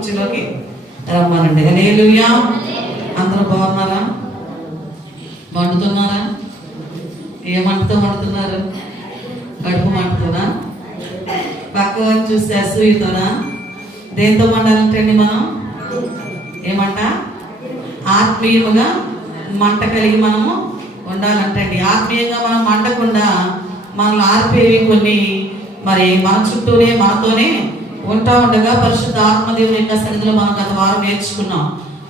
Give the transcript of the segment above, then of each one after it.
కుర్చీలోకి రమ్మనండి. హల్లెలూయా. అందరూ బాగున్నారా? వండుతున్నారా? ఏ మంటతో వండుతున్నారు? కడుపు మంటతోనా? పక్క వాళ్ళు చూస్తే అసూయతోనా? దేంతో వండాలంటండి మనం? ఏమంట? ఆత్మీయముగా మంట కలిగి మనము ఉండాలంటండి. ఆత్మీయంగా మనం మండకుండా మనల్ని ఆర్పేవి కొన్ని మరి మన చుట్టూనే మనతోనే ఉంటా ఉండగా పరిశుద్ధ ఆత్మదేవుని యొక్క సన్నిధిలో మనం గత వారం నేర్చుకున్నాం.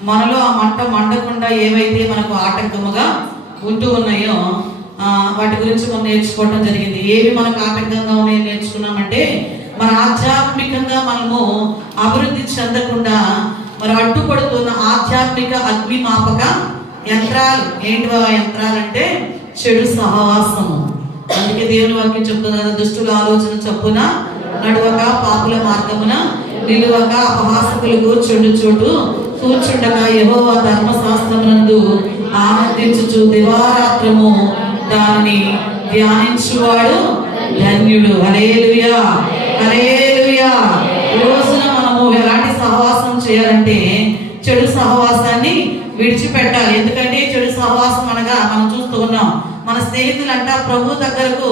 మనలో ఆ మంట మండకుండా ఏవైతే మనకు ఆటంకముగా ఉంటూ ఉన్నాయో వాటి గురించి మనం నేర్చుకోవడం జరిగింది. ఏవి మనకు ఆటంకంగా ఉన్నాయో నేర్చుకున్నామంటే మన ఆధ్యాత్మికంగా మనము అభివృద్ధి చెందకుండా మరి అడ్డుపడుతున్న ఆధ్యాత్మిక అగ్నిమాపక యంత్రాలు. ఏంటి ఆ యంత్రాలంటే చెడు సహవాసము. అందుకే దేవుని వాక్యం చెప్తున్నారు, దుష్టుల ఆలోచన చొప్పున నడువక పాపుల మార్గమున నిలువక అపహాసకులకు చెడు చోటు కూర్చుండగా యెహోవా ధర్మశాస్త్రమునందు ఆనందించుచు దివారాత్రము దాన్ని ధ్యానించువాడు ధన్యుడు. హల్లెలూయా, హల్లెలూయా. ఈ రోజున మనము ఎలాంటి సహవాసం చేయాలంటే చెడు సహవాసాన్ని విడిచిపెట్టాలి. ఎందుకంటే చెడు సహవాసం అనగా మనం చూస్తూ ఉన్నాం, మన స్నేహితులంట ప్రభు దగ్గరకు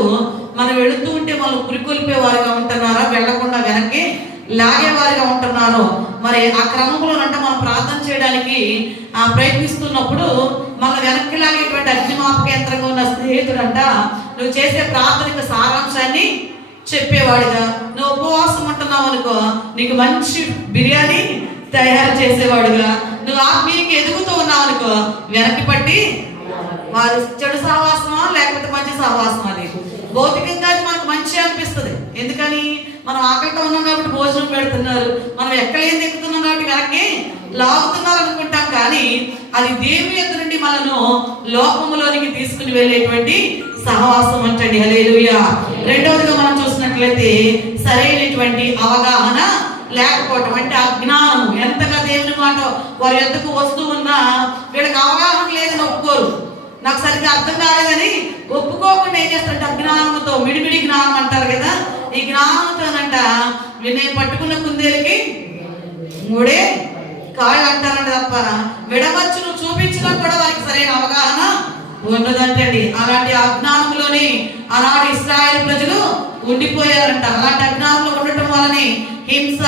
మనం వెళుతూ ఉంటే మనం పురికొల్పే వారిగా ఉంటున్నారా, వెళ్లకుండా వెనక్కి లాగేవారిగా ఉంటున్నారు. మరి ఆ క్రమంలోనంట మనం ప్రార్థన చేయడానికి ప్రయత్నిస్తున్నప్పుడు మన వెనక్కి లాగేటువంటి అగ్నిమాపక యంత్రంగా ఉన్న స్నేహితుడంట నువ్వు చేసే ప్రార్థనకు సారాంశాన్ని చెప్పేవాడుగా, నువ్వు ఉపవాసం ఉంటున్నావు అనుకో నీకు మంచి బిర్యానీ తయారు చేసేవాడుగా, నువ్వు ఆత్మీయంగా ఎదుగుతూ ఉన్నావు అనుకో వెనక్కి పట్టి వారి చెడు సహవాసమా లేకపోతే మంచి సహవాసమా? అది భౌతికంగా మనకు మంచి అనిపిస్తుంది. ఎందుకని మనం ఆకలితో ఉన్నాం కాబట్టి భోజనం పెడుతున్నారు, మనం ఎక్కలేని ఎక్కుతున్నాం కాబట్టి వెనక్కి లాగుతున్నారు అనుకుంటాం. కానీ అది దేవుని యొద్ద నుండి మనను లోకములోనికి తీసుకుని వెళ్ళేటువంటి సహవాసం అంటండి. హల్లెలూయా. రెండవదిగా మనం చూసినట్లయితే సరైనటువంటి అవగాహన లేకపోవటం, అంటే అజ్ఞానం. ఎంతగా దేవుని మాట వారి యొద్దకు వస్తూ ఉన్నా వీళ్ళకి అవగాహన లేదని ఒప్పుకోరు. నాకు సరిగ్గా అర్థం కాలేదని ఒప్పుకోకుండా ఏం చేస్తారంటే అజ్ఞానంతో, మిడిమిడి జ్ఞానం అంటారు కదా, ఈ జ్ఞానంతోనంట నేను పట్టుకున్న కుందేలకి మూడే కాళ్ళు అంటారంట తప్ప విడవచ్చును చూపించినా కూడా వారికి సరైన అవగాహన ఉన్నదంటండి. అలాంటి అజ్ఞానంలోనే అలాంటి ఇశ్రాయేలు ప్రజలు ఉండిపోయారంట. అలాంటి అజ్ఞానంలో ఉండటం వలనే హింస,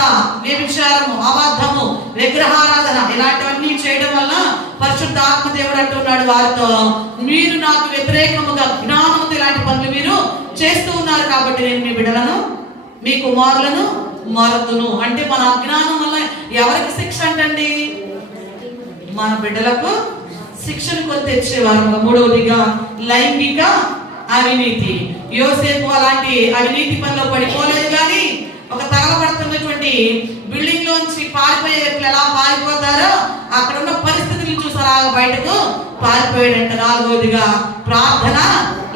వ్యభిచారము, అబద్ధము, విగ్రహారాధన ఇలాంటివన్నీ చేయడం వల్ల పరిశుద్ధ ఆత్మదేవుడు అంటున్నాడు వారితో, మీరు నాకు వ్యతిరేకముగా జ్ఞానముతో ఇలాంటి పనులు మీరు చేస్తూ ఉన్నారు కాబట్టి నేను మీ బిడ్డలను మీ కుమారులను మారుతును. అంటే మన అజ్ఞానం వల్ల ఎవరికి శిక్ష అంటండి? మన బిడ్డలకు శిక్షను కొని తెచ్చేవారు. మూడవదిగా లైంగిక అవినీతి. యోసేపు అలాంటి అవినీతి పనిలో పడిపోలేదు, కానీ ఒక తగలబడుతున్నటువంటి బిల్డింగ్ లోంచి పారిపోయే వ్యక్తులు ఎలా పారిపోతారో అక్కడ ఉన్న పరిస్థితులను చూసారా బయటకు పారిపోయాడంట. నాలుగవదిగా ప్రార్థన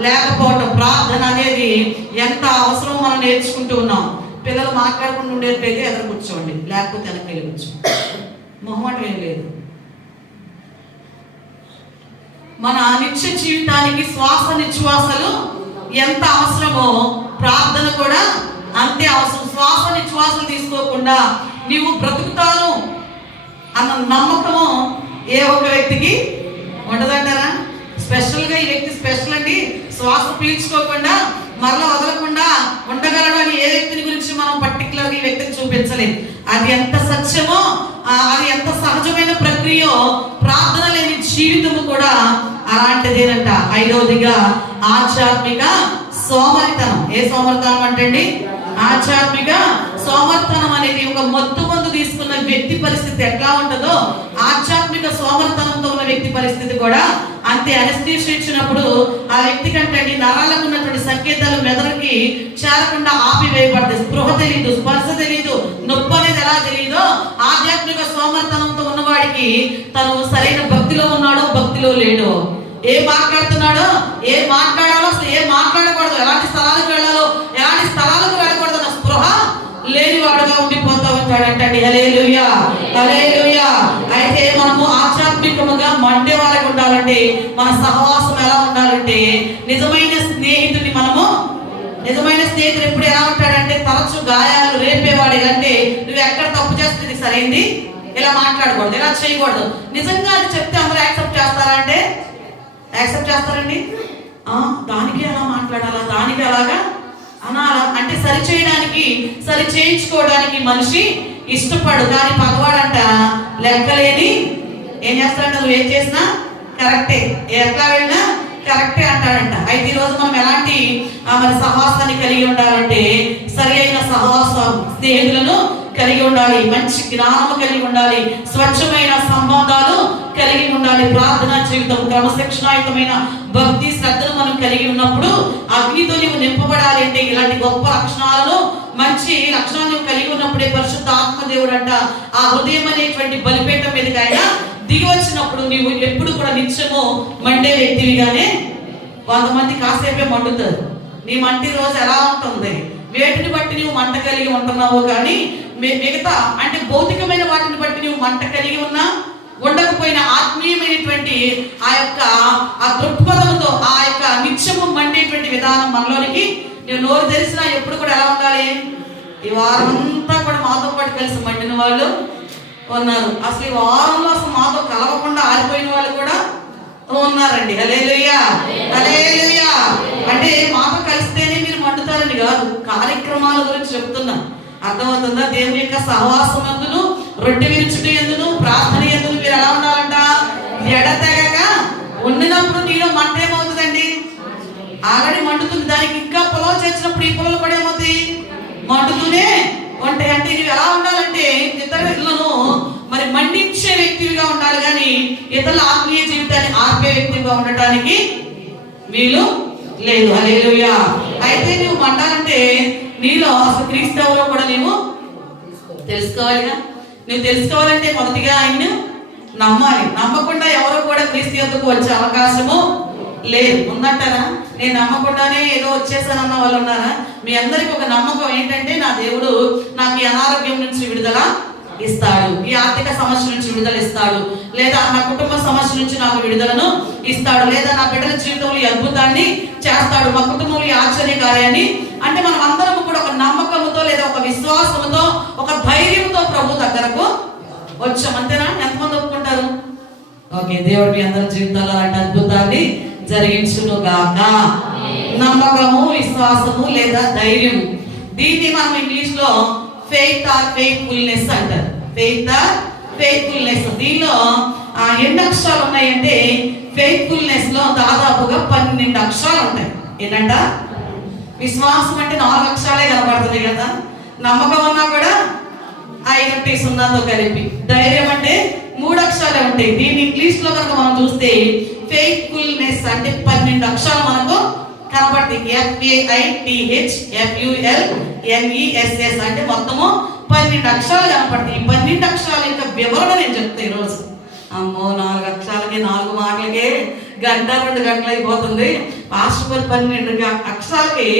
లేకపోవటం. ప్రార్థన అనేది ఎంత అవసరం మనం నేర్చుకుంటూ ఉన్నాం. పిల్లలు మాట్లాడకుండా ఉండేటైతే ఎదురు కూర్చోండి, లేకపోతే వెనక్కి వెళ్ళి కూర్చోండి. మొహమాటం ఏం లేదు. మన నిత్య జీవితానికి శ్వాస నిశ్వాసలు ఎంత అవసరమో ప్రార్థన కూడా అంతే అవసరం. శ్వాస నిశ్వాసలు తీసుకోకుండా నీవు బ్రతుకుతాను అన్న నమ్మకము ఏ ఒక్క వ్యక్తికి ఉండదంటారా? స్పెషల్గా ఈ వ్యక్తి స్పెషల్ అండి, శ్వాస పీల్చుకోకుండా మరలా వదలకుండా ఉండగలడు అని ఏ వ్యక్తిని గురించి మనం పర్టికులర్గా ఈ వ్యక్తిని చూపించలేదు. అది ఎంత సత్యమో, అది ఎంత సహజమైన ప్రక్రియో ప్రార్థన లేని జీవితము కూడా అలాంటిదేనంట. ఐదవదిగా ఆధ్యాత్మిక సోమరితనం. ఏ సోమరితనం అంటండి? ఆధ్యాత్మిక సోమరితనం అనేది ఒక మత్తు మందు తీసుకున్న వ్యక్తి పరిస్థితి ఎట్లా ఉంటుందో ఆధ్యాత్మిక సోమరితనంతో ఉన్న వ్యక్తి పరిస్థితి కూడా అంతే. అనస్థీషియా ఇచ్చినప్పుడు ఆ వ్యక్తి కంటే నరాలకు ఉన్నటువంటి సంకేతాలు మెదడుకి చేరకుండా ఆపివేయబడతాయి. స్పృహ తెలియదు, స్పర్శ తెలియదు, నొప్పి అనేది ఎలా తెలియదో ఆధ్యాత్మిక సోమరితనంతో ఉన్నవాడికి తను సరైన భక్తిలో ఉన్నాడో భక్తిలో లేడో, ఏ మాట్లాడుతున్నాడో ఏ మాట్లాడాలో అసలు ఏ మాట్లాడకూడదు, ఎలాంటి స్థలాలకు వెళ్ళాలో ఎలాంటి స్థలాలకు వెళ్ళకూడదు అన్న స్పృహ లేనివాడుగా ఉండిపోతూ ఉంటాడంటండి. హల్లెలూయా, హల్లెలూయా. అయితే మనము ఆధ్యాత్మికముగా మండే వాళ్ళకి ఉండాలంటే మన సహవాసం ఎలా ఉండాలంటే నిజమైన స్నేహితుడిని మనము నిజమైన స్నేహితుడు ఎప్పుడు ఎలా ఉంటాడంటే తరచు గాయాలు రేపేవాడు. అంటే నువ్వు ఎక్కడ తప్పు చేస్తావు బెస్ట్, ఇది సరైంది, ఇలా మాట్లాడకూడదు, ఇలా చేయకూడదు. నిజంగా అది చెప్తే అందరూ యాక్సెప్ట్ చేస్తారా అంటే యాక్సెప్ట్ చేస్తారండి? దానికి ఎలా మాట్లాడాలా, దానికి అలాగా అనాలా అంటే సరి చేయడానికి, సరి చేయించుకోవడానికి మనిషి ఇష్టపడు. కానీ పగవాడంట లెక్కలేని ఏం చేస్తాడంట, నువ్వు ఏం చేసినా కరెక్టే, ఎట్లా వెళ్ళినా కరెక్టే అంటాడంట. అయితే ఈరోజు మనం ఎలాంటి మరి సహవాసాన్ని కలిగి ఉండాలంటే సరి అయిన సహవాస స్నేహితులను కలిగి ఉండాలి, మంచి జ్ఞానము కలిగి ఉండాలి, స్వచ్ఛమైన సంబంధాలు కలిగి ఉండాలి, ప్రార్థనా జీవితం, క్రమశిక్షణాయుతమైన భక్తి శ్రద్ధను మనం కలిగి ఉన్నప్పుడు అగ్నితో నీవు నింపబడాలి. అంటే ఇలాంటి గొప్ప లక్షణాలను, మంచి లక్షణాలు నువ్వు కలిగి ఉన్నప్పుడే పరిశుద్ధ ఆత్మదేవుడు అంట ఆ హృదయం అనేటువంటి బలిపీఠం మీదకి ఆయన దిగి వచ్చినప్పుడు నీవు ఎప్పుడు కూడా నిత్యము మండే వ్యక్తివిగానే. కొంతమంది కాసేపే మండుతారు. నీ మంటి రోజు ఎలా ఉంటుంది, వేటిని బట్టి నువ్వు మంట కలిగి ఉంటున్నావు, కానీ మిగతా అంటే భౌతికమైన వాటిని బట్టి నువ్వు మంట కలిగి ఉన్నా ఉండకపోయినా ఆత్మీయమైనటువంటి ఆ దృక్పథంతో ఆ యొక్క నిత్యము మండేటువంటి విధానం మనలోనికి నువ్వు నోరు తెరిచినా ఎప్పుడు కూడా ఎలా ఉండాలి. ఈ వారం అంతా కూడా మాతో పాటు కలిసి మండిన వాళ్ళు ఉన్నారు. అసలు ఈ వారంలో అసలు మాతో కలవకుండా ఆరిపోయిన వాళ్ళు కూడా ఉన్నారండి. హల్లెలూయా, హల్లెలూయా. అంటే మాతో కలిస్తేనే మీరు మండుతారని కాదు, కార్యక్రమాల గురించి చెప్తున్నా. అర్థమవుతుందా? దేవుని యొక్క సహవాసం ఎందును, రొట్టె విరుచుట ఎందును, ప్రార్థన ఎందును మీరు ఎలా ఉండాలంట, ఎడతెగక వండినప్పుడు నీలో మంట ఏమవుతుందండి, ఆల్రెడీ మండుతుంది. దానికి ఇంకా పొలం చేసినప్పుడు ఈ పొలం కూడా ఏమవుతాయి, మండుతూనే ఉంటాయి. అంటే నువ్వు ఎలా ఉండాలంటే ఇతరులను మరి మండించే వ్యక్తివిగా ఉండాలి, కానీ ఇతరుల ఆత్మీయ జీవితాన్ని ఆర్పే వ్యక్తిగా ఉండటానికి వీలు లేదు. హల్లెలూయా. అయితే నువ్వు మండాలంటే నీలో అసలు క్రీస్తు ఎవరో కూడా నీవు తెలుసుకోవాలిగా. నువ్వు తెలుసుకోవాలంటే మొదటిగా ఆయన్ని నమ్మాలి. నమ్మకుండా ఎవరు కూడా క్రీస్తు యొద్దకు వచ్చే అవకాశము లేదు. ఉందంటారా? నేను నమ్మకుండానే ఏదో వచ్చేసానన్న వాళ్ళు ఉన్నారా? మీ అందరికి ఒక నమ్మకం ఏంటంటే నా దేవుడు నాకు ఈ అనారోగ్యం నుంచి విడుదల ఇస్తాడు, ఈ ఆర్థిక సమస్య నుంచి విడుదల ఇస్తాడు, లేదా నా కుటుంబ సమస్య నుంచి నాకు విడుదలను ఇస్తాడు, లేదా నా బిడ్డల జీవితంలో ఈ అద్భుతాన్ని చేస్తాడు, మా కుటుంబంలో ఈ ఆశ్చర్య కార్యాన్ని. అంటే మనం అందరం కూడా ఒక నమ్మకంతో లేదా ఒక విశ్వాసంతో ఒక ధైర్యంతో ప్రభు దగ్గరకు వచ్చాం. అంతేనా? ఎంతమంది ఒప్పుకుంటారు? ఓకే. దేవుడు మీ అందరి జీవితాల్లో అలాంటి అద్భుతాన్ని జరిగించును గాక. నమ్మకము, విశ్వాసము లేదా ధైర్యం, దీన్ని మనం ఇంగ్లీష్ లో ఫెయిత్ ఆర్ ఫెయిత్ఫుల్నెస్ అంటారు. Faith or faithfulness. దీనిలో ఎన్ని అక్షరాలు ఉన్నాయంటే ఫెయిత్ఫుల్నెస్ లో దాదాపుగా 12 అక్షరాలు ఉంటాయి. ఏంటంట? విశ్వాసం అంటే 4 అక్షరాలే కనబడుతుంది కదా. నమ్మకం అన్నా కూడా 5 సున్నాతో కలిపి. ధైర్యం అంటే 3 అక్షరాలే ఉంటాయి. దీన్ని ఇంగ్లీష్ లో కనుక మనం చూస్తే ఫెయిత్ఫుల్నెస్ అంటే 12 అక్షరాలు మనకు కనబడుతుంది. FAITHFULNESS అంటే మొత్తము 12 అక్షరాలు కనపడతాయి. ఈ 12 అక్షరాల యొక్క వివరణ నేను చెప్తాను ఈరోజు. అమ్మో, 4 అక్షరాలకి 4 మాటలకి గంట 2 గంటలు అయిపోతుంది. పాస్టర్ 12 అక్షరాలకి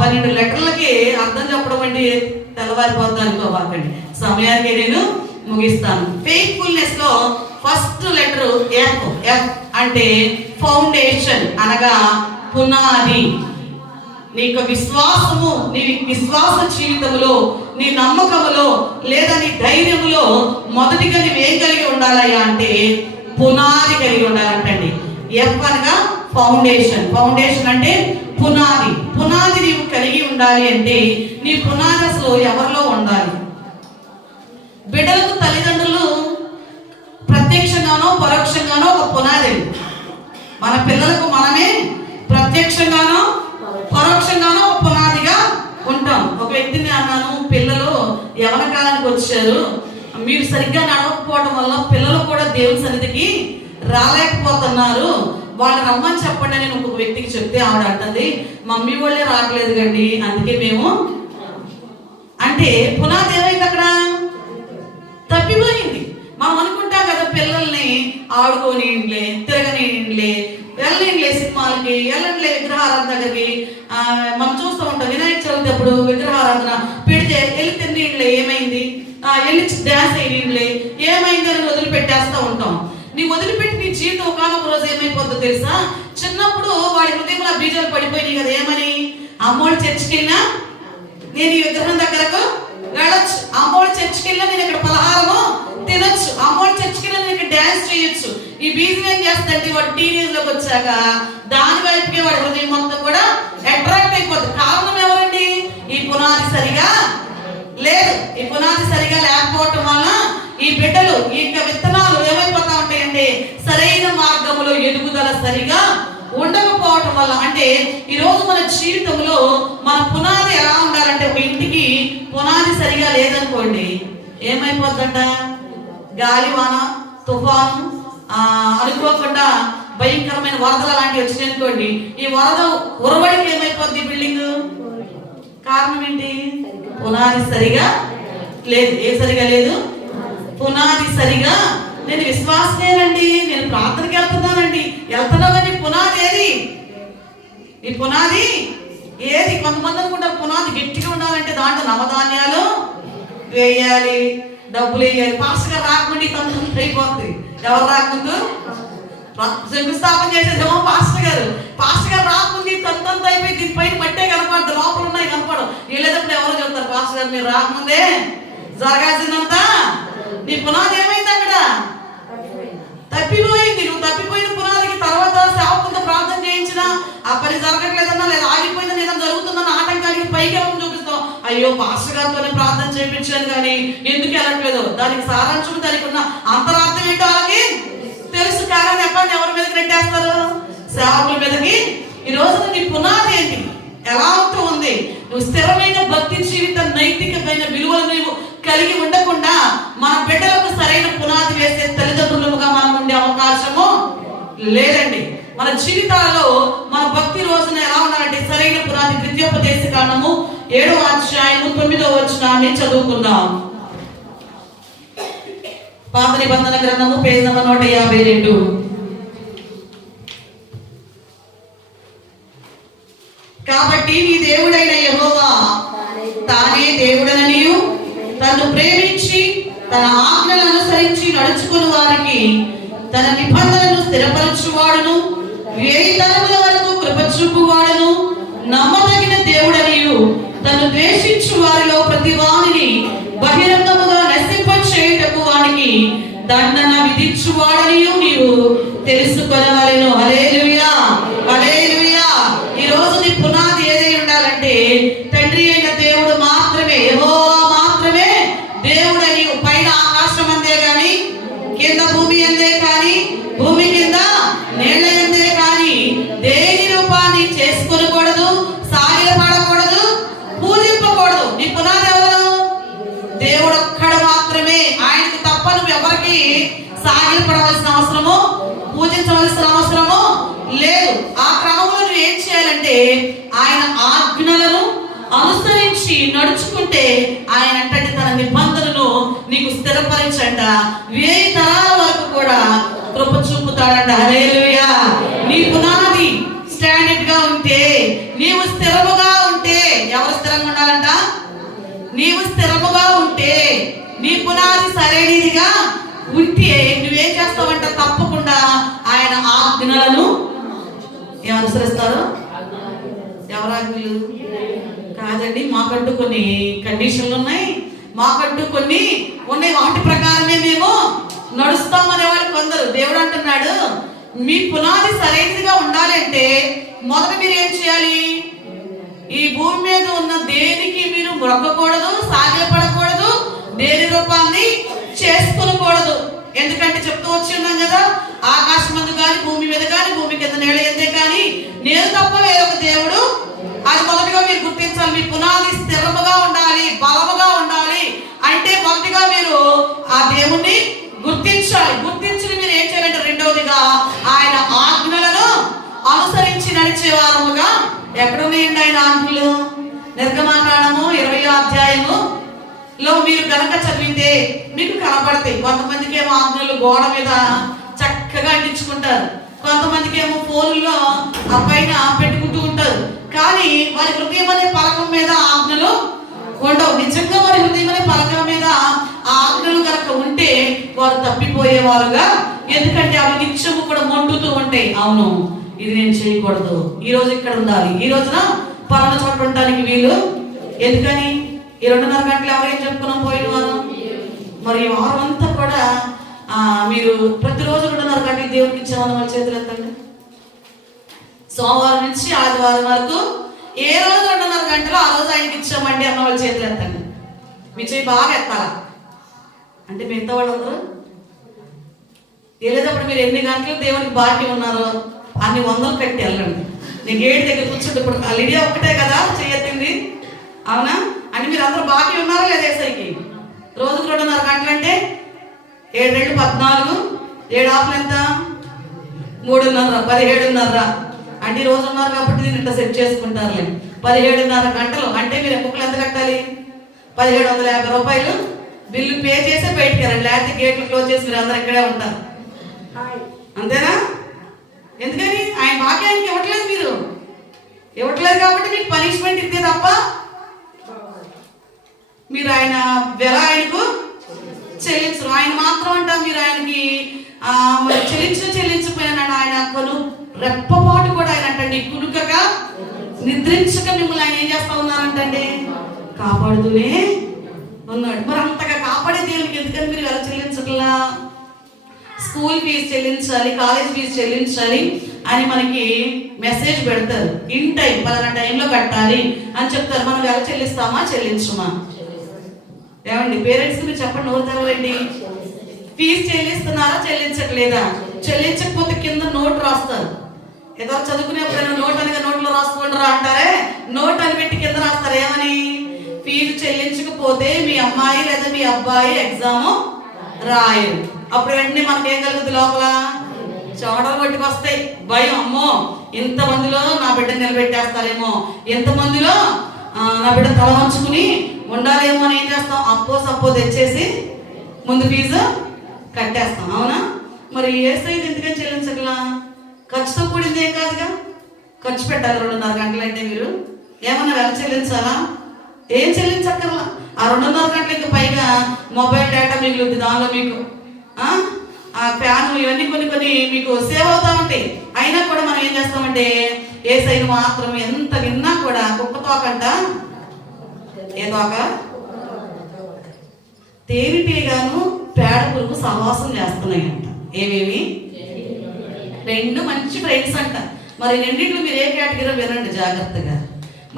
12 లెటర్లకి అర్థం చెప్పడం అంటే తెల్లవారిపోతుంది అనుకోవాలండి. సమయానికి నేను ముగిస్తాను. ఫెయిత్ఫుల్నెస్ లో ఫస్ట్ లెటర్ F అంటే ఫౌండేషన్, అనగా పునాది. నీకు విశ్వాసము, నీ విశ్వాస జీవితంలో, నీ నమ్మకములో లేదా నీ ధైర్యములో మొదటిగా నువ్వేం కలిగి ఉండాలయ్యా అంటే పునాది కలిగి ఉండాలంటండి. ఎఫ్ అనగా ఫౌండేషన్. ఫౌండేషన్ అంటే పునాది. పునాది నీవు కలిగి ఉండాలి అంటే నీ పునాది అసలు ఎవరిలో ఉండాలి? బిడ్డలకు తల్లిదండ్రులు ప్రత్యక్షంగానో పరోక్షంగానో ఒక పునాది. మన పిల్లలకు మనమే ప్రత్యక్షంగానో పరోక్షంగానో ఒక పునాదిగా ఉంటాం. ఒక వ్యక్తిని అన్నాను, పిల్లలు యవన కాలానికి వచ్చారు, మీరు సరిగ్గా నడవకపోవడం వల్ల పిల్లలు కూడా దేవుని సన్నిధికి రాలేకపోతున్నారు, వాళ్ళు రమ్మని చెప్పండి అని ఒక వ్యక్తికి చెప్తే ఆవిడ అంటది, మమ్మీ వాళ్ళే రావట్లేదు కండి, అందుకే మేము. అంటే పునాది ఏమైంది అక్కడ? తప్పిపోయింది. మనం అనుకుంటాం కదా పిల్లల్ని ఆడుకోనిలే, తిరగనిలే, వెళ్ళనిలే, సినిమాలకి వెళ్ళనిలే, విగ్రహారాధన దగ్గరికి. మనం చూస్తూ ఉంటాం వినాయక చవితి అప్పుడు విగ్రహారాధన పెడితే వెళ్ళి తిన్నీళ్ళే, ఏమైంది, వెళ్ళి డ్యాన్స్ వేయనిలే, ఏమైంది అని వదిలిపెట్టేస్తూ ఉంటాం. నీ వదిలిపెట్టి నీ జీవితం ఒకనొక రోజు ఏమైపోతుందో తెలుసా? చిన్నప్పుడు వాడి హృదయంలో బీజాలు పడిపోయినాయి కదా. ఏమని? అమ్మోడి చర్చికి వెళ్ళినా నేను ఈ విగ్రహం దగ్గరకు వెళ్ళొచ్చు. అమ్మోడి చర్చికి వెళ్ళి నేను ఇక్కడ పలహారము తినొచ్చు. అమ్మోడి చర్చికి వెళ్ళి నేను ఇక్కడ డ్యాన్స్ చేయొచ్చు. ఈ బీజం ఏం చేస్తుందంటే వాడు టీనేజ్ లోకి వచ్చాక దాని వైపుకే వాడి హృదయం మొత్తం కూడా అట్రాక్ట్ అయిపోతుంది. కారణం ఎవరండి? ఈ పునాది సరిగా లేదు. ఈ పునాది సరిగా లేకపోవటం వల్ల ఈ బిడ్డలు ఈ విత్తనాలు ఏమైపోతా ఉంటాయంటే సరైన మార్గంలో ఎదుగుదల సరిగా ఉండకపోవటం వల్ల. అంటే ఈ రోజు మన జీవితంలో మన పునాది ఎలా ఉండాలంటే, ఒక ఇంటికి పునాది సరిగా లేదనుకోండి ఏమైపోతుందంట? గాలి వాన తుఫాను అనుకోకుండా భయంకరమైన వరదలు అలాంటివి వచ్చినాయి అనుకోండి, ఈ వరద ఉరవడికి ఏమైపోద్ది బిల్డింగ్? కారణం ఏంటి? పునాది సరిగా లేదు. ఏ సరిగా లేదు? పునాది సరిగా. నేను విశ్వాసమేనండి, నేను ప్రార్థనకి వెళ్తున్నానండి, వెళ్తున్నామని పునాది ఏది? ఈ పునాది ఏది? కొంతమంది అనుకుంటారు పునాది గట్టిగా ఉండాలంటే దాంట్లో నవధాన్యాలు వేయాలి, డబ్బులు వేయాలి. పాస్టర్ గారు రాకముందు తొందర అయిపోతుంది. ఎవరు రాకముందు? శంకుస్థాపన చేసేదేమో పాస్టర్ గారు. పాస్టర్ గారు రాకముందు తొందర అయిపోయి దీనిపైన మట్టే కనపడదు, లోపల ఉన్నాయి కనపడం. వీళ్ళేటప్పుడు ఎవరో చెప్తారు, పాస్టర్ గారు మీరు రాకముందే జరగాల్సిందంతా నీ పునాది ఏమైంది? అక్కడ తప్పిపోయింది. నువ్వు తప్పిపోయిన పునాదికి తర్వాత సేవకులతో ప్రార్థన చేయించినా ఆ పని జరగట్లేదన్నా, లేదా ఆగిపోయిందని ఏదైనా జరుగుతుందన్న ఆటంకానికి పైకి ఎవరు చూపిస్తావు? అయ్యో పాస్టర్ గారితోనే ప్రార్థన చేయించాను కానీ ఎందుకు వెళ్ళట్లేదు? దానికి సారాంశం, దానికి ఉన్న అంతరార్థం ఏంటో వాళ్ళకి తెలుసు. కానీ ఎప్పుడు ఎవరి మీదకి నెట్టేస్తారు? సేవకుల మీదకి. ఈ రోజు నీ పునాది ఏంటి? ఎలా ఉంటూ ఉంది? నువ్వు స్థిరమైన భక్తి జీవిత నైతికమైన విలువలు నువ్వు కలిగి ఉండకుండా మన బిడ్డలకు సరైన పునాది వేసే తల్లిదండ్రులుగా మనం ఉండే అవకాశము లేదండి. మన జీవితాలలో మన భక్తి రోజున ఎలా ఉండాలంటే సరైన పునాది. ద్వితీయోపదేశ కాండము 7వ అధ్యాయము 9వ వచనాన్ని చదువుకుందాం. పాత నిబంధన గ్రంథము పేజీ నంబర్ 152. కాబట్టి నీ దేవుడైన యెహోవా తానే దేవుడననియు తను ప్రేమించి తన ఆజ్ఞలను అనుసరించి నడుచుకుని వారికి తన నిబంధనను స్థిరపరచువాడును, వేయి తరముల వరకు కృప చూపువాడును, నమ్మదగిన దేవుడనియు తను ద్వేషించు వారిలో ప్రతి వానిని బహిరంగముగా నశింప చేయుటకు వానికి దండన విధించువాడనియు నీవు తెలుసుకొనవలెను. హల్లెలూయా, హల్లెలూయా. ఈ రోజు నీ పునాది ఏదై ఉండాలంటే తండ్రి అయిన దేవుడు మాత్రమే, యెహోవా మాత్రమే దేవుడని. పైన ఆకాశం అందే కానీ, కింద భూమి అందే కానీ, భూమి కింద నేల అందే కానీ దేని రూపాన్ని చేసుకోకూడదు, సాగిలపడకూడదు, పూజింపకూడదు. నీ పునాది ఎవరు? దేవుడు ఒక్కడు మాత్రమే. ఆయనకు తప్ప నువ్వు ఎవరికి సాగిలపడవలసిన అవసరము, పూజించవలసిన అవసరము లేదు. ఆ క్రమంలో నువ్వు ఏం చేయాలంటే ఆయన ఆజ్ఞలను అనుసరించి నడుచుకుంటే ఆయన అంటే తన నిబంధనను నీకు స్థిరపరించంట, 1000 తరాల వరకు కూడా కృప చూపుతాడంట. హల్లెలూయా. నీ పునాది స్టాండర్డ్ గా ఉంటే, నీవు స్థిరముగా ఉంటే, ఎవరు స్థిరంగా ఉండాలంట? నీవు స్థిరముగా ఉంటే, నీ పునాది సరైనదిగా ఉంటే నువ్వేం చేస్తావంట? తప్పకుండా ఆయన ఆజ్ఞలను ఏమనుసరిస్తారు? ఎవరు ఆజ్ఞలు? కాదండి, మాకంటూ కొన్ని కండిషన్లు ఉన్నాయి, మాకంటూ కొన్ని ఉన్నాయి, వాటి ప్రకారమే మేము నడుస్తామనే వాళ్ళు కొందరు. దేవుడు అంటున్నాడు మీ పునాది సరైనదిగా ఉండాలి అంటే మొదట మీరు ఏం చేయాలి? ఈ భూమి మీద ఉన్న దేనికి మీరు మొక్కకూడదు, సాగిలపడకూడదు, దేని రూపాన్ని చేసుకోకూడదు. ఎందుకంటే చెప్తూ వచ్చి ఉన్నాం కదా, ఆకాశం మందు కానీ, భూమి మీద కానీ, భూమి కింద నేల ఎందే కానీ నేను తప్ప వేరొక దేవుడు. అది మొదటిగా మీరు గుర్తించాలి. మీ పునాది స్థిరముగా ఉండాలి, బలముగా ఉండాలి అంటే మొదటిగా మీరు ఆ దేవుణ్ణి గుర్తించాలి. గుర్తించి మీరు ఏం చేయాలంటే రెండవదిగా ఆయన ఆజ్ఞలను అనుసరించి నడిచే వారముగా. ఎక్కడున్నాయండి ఆయన ఆజ్ఞలు? నిర్గమకాండము 20వ అధ్యాయములో మీరు కనుక చదివితే మీకు కనపడతాయి. కొంతమందికి ఏమో ఆజ్ఞలు గోడ మీద చక్కగా అంటించుకుంటారు, కొంతమందికి ఏమో ఫోన్లో ఆ పైన పెట్టుకుంటూ ఉంటారు. కానీ వారి హృదయం అనే పలకం మీద ఆజ్ఞలు ఉండవు. నిజంగా వారి హృదయం అనే పలకం మీద ఆ ఆజ్ఞలు కనుక ఉంటే వారు తప్పిపోయేవారుగా. ఎందుకంటే అవి నిత్యము కూడా మొండుతూ ఉంటాయి. అవును, ఇది నేను చేయకూడదు, ఈ రోజు ఇక్కడ ఉండాలి, ఈ రోజున పలానా చోట ఉండడానికి వీలు. ఎందుకని? ఈ 2.5 గంటలు ఎవరేం చెప్పుకున్నాం పోయిన వారం? మరి ఈ వారం అంతా కూడా మీరు ప్రతిరోజు 2.5 గంటలు దేవుడికి ఇచ్చామన్న వాళ్ళ చేతులు ఎత్తండి. సోమవారం నుంచి ఆదివారం వరకు ఏ రోజు 2.5 గంటలు ఆ రోజు ఆయనకి ఇచ్చామండి అన్న వాళ్ళ చేతులు ఎత్తండి. మీ చేయి బాగా ఎత్తాలా అంటే మిగతా వాళ్ళందరూ వెళ్ళేటప్పుడు మీరు ఎన్ని గంటలు దేవునికి బాకీ ఉన్నారో అన్ని 100 కట్టి వెళ్ళండి. నేను గేట్ దగ్గర కూర్చుంటే ఇప్పుడు లిడియా ఒక్కటే కదా చేయెత్తింది, అవునా? అని మీరు అందరూ బాకీ ఉన్నారా లేదా? ఏసైకి రోజుకు 2.5 గంటలు అంటే 7 2 14, 7 ఆఫ్లు ఎంత? 3:30, 17:30. అంటే ఈ రోజు ఉన్నారు కాబట్టి నేను ఇంత సెట్ చేసుకుంటారులే. 17:30 గంటలు అంటే మీరు ఒక్కొక్కరు ఎంత కట్టాలి? 1750 రూపాయలు బిల్లు పే చేసే బయటికి వెళ్ళండి, లేకపోతే గేట్లు క్లోజ్ చేసి మీరు అందరూ ఇక్కడే ఉంటారు. అంతేనా? ఎందుకని? ఆయన బాకీ ఆయనకి ఇవ్వట్లేదు, మీరు ఇవ్వట్లేదు కాబట్టి మీకు పనిష్మెంట్ ఇస్తే తప్ప మీరు ఆయన వెల ఆయనకు చెల్లించరు. ఆయన మాత్రం అంట మీరు ఆయనకి చెల్లించకపోయినా ఆయన రెప్పపాటు కూడా ఆయన అంటండి కునుకక నిద్రించక మిమ్మల్ని ఆయన ఏం చేస్తా ఉన్నారంటండి? కాపాడుతూనే ఉన్నాడు. మరి అంతగా కాపాడే దేవునికి ఎందుకని మీరు ఎలా చెల్లించగలరా? స్కూల్ ఫీజు చెల్లించాలి, కాలేజ్ ఫీజు చెల్లించాలి అని మనకి మెసేజ్ పెడతారు. ఇన్ టైం పలానా టైంలో కట్టాలి అని చెప్తారు. మనం ఎలా చెల్లిస్తామా చెల్లించమా? ఏమండి పేరెంట్స్ మీరు చెప్పండి, నోరు తెరవండి. ఫీజు చెల్లిస్తున్నారా చెల్లించట్లేదా? చెల్లించకపోతే కింద నోట్ రాస్తారు. ఏదో చదువుకునేప్పుడు నోట్ అనగా నోట్లో రాసుకుంటారా అంటారే, నోట్ అని పెట్టి కింద రాస్తారు. ఏమని? ఫీజు చెల్లించకపోతే మీ అమ్మాయి లేదా మీ అబ్బాయి ఎగ్జామ్ రాయరు. అప్పుడు వెంటనే మనకి ఏం కలుగుతుంది? లోపల చోటలు పట్టుకొస్తాయి, భయం. అమ్మో ఇంతమందిలో నా బిడ్డను నిలబెట్టేస్తారేమో, ఎంతమందిలో నా బిడ్డ తల వంచుకుని ఉండాలేమో అని ఏం చేస్తాం? సప్పో తెచ్చేసి ముందు ఫీజు కట్టేస్తాం, అవునా? మరి ఏసైతే ఎందుకని చెల్లించగలా? ఖర్చుతో కూడింది ఏం కాదుగా. ఖర్చు పెట్టాలి 2.5 గంటలు అంటే మీరు ఏమన్నా వెల చెల్లించాలా? ఏం చెల్లించక్కర్లా. ఆ 2.5 గంటలకి పైగా మొబైల్ డేటా మిగులుద్ది, దానిలో మీకు ఆ ఫ్యాన్ ఇవన్నీ కొన్ని మీకు సేవ్ అవుతా ఉంటాయి. అయినా కూడా మనం ఏం చేస్తామంటే ఏసైను మాత్రం ఎంత విన్నా కూడా కుక్క తోకంట ఏ తోక? తేనెటీగాను పేడ పురుగు సహవాసం చేస్తున్నాయంట. ఏమేమి? 2 మంచి ఫ్రెండ్స్ అంట. మరి రెండింటిలో మీరు ఏ కేటగిరీ వినండి జాగ్రత్తగా.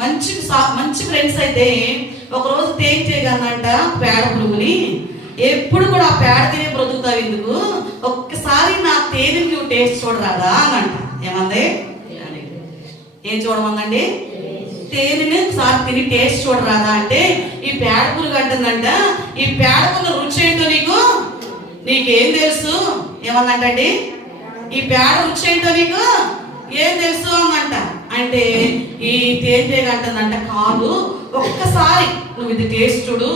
మంచి ఫ్రెండ్స్ అయితే ఒకరోజు తేనెటీగనంట పేడ పురుగుని, ఎప్పుడు కూడా ఆ పేడ తినే బ్రతుకుతావు ఎందుకు, ఒక్కసారి నా తేనెని నువ్వు టేస్ట్ చూడరాదా అనంట. ఏమంది? ఏం చూడమందండి? తేనెని ఒకసారి తిని టేస్ట్ చూడరాదా అంటే ఈ పేడ పురుగు అంటుందంట, ఈ పేడ పురుగు రుచి ఏంటో నీకేం తెలుసు? ఏమందంటండి? ఈ పేడ రుచి ఏంటో నీకు ఏం తెలుసు అన్నంట. అంటే ఈ తేనెటీగ అంటుందంట, కాదు ఒక్కసారి నువ్వు ఇది టేస్ట్ చూడు,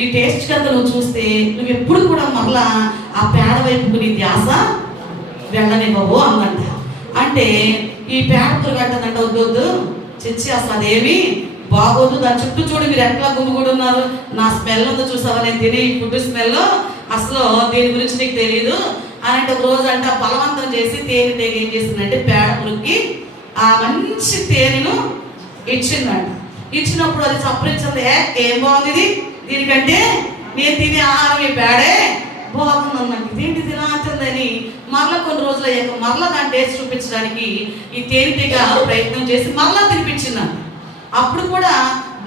ఈ టేస్ట్ కనుక నువ్వు చూస్తే నువ్వు ఎప్పుడు కూడా మరలా ఆ పేడ వైపుకు నీ ధ్యాస వెళ్ళనివ్వవు అన్నంట. అంటే ఈ పేడ పురుగు అంటుందంట, వద్దు చిచ్చి అసలు అదేమి బాగోదు, దాని చుట్టూ చూడు మీరు ఎట్లా గుమ్మిగూడు ఉన్నారు, నా స్మెల్ ఉందో చూసావా, నేను తినే ఈ ఫుడ్ స్మెల్, అసలు దీని గురించి నీకు తెలియదు అని అంటే ఒక రోజు అంట బలవంతం చేసి తేనెటీగ ఏం చేసిందంటే పేడ పురుగుకి ఆ మంచి తేనెను ఇచ్చిందంట. ఇచ్చినప్పుడు అది సపరించింది, ఏం బాగుంది ఇది, దీనికంటే నేను తినే ఆహారం ఈ పేడే బాగుందన్నమాట. ఇదేంటి తినా అంటుందని మరలా కొన్ని రోజులు అయ్యాక మరలా దాని టేస్ట్ చూపించడానికి ఈ తేనెటీగ ప్రయత్నం చేసి మరలా తినిపించిందంట. అప్పుడు కూడా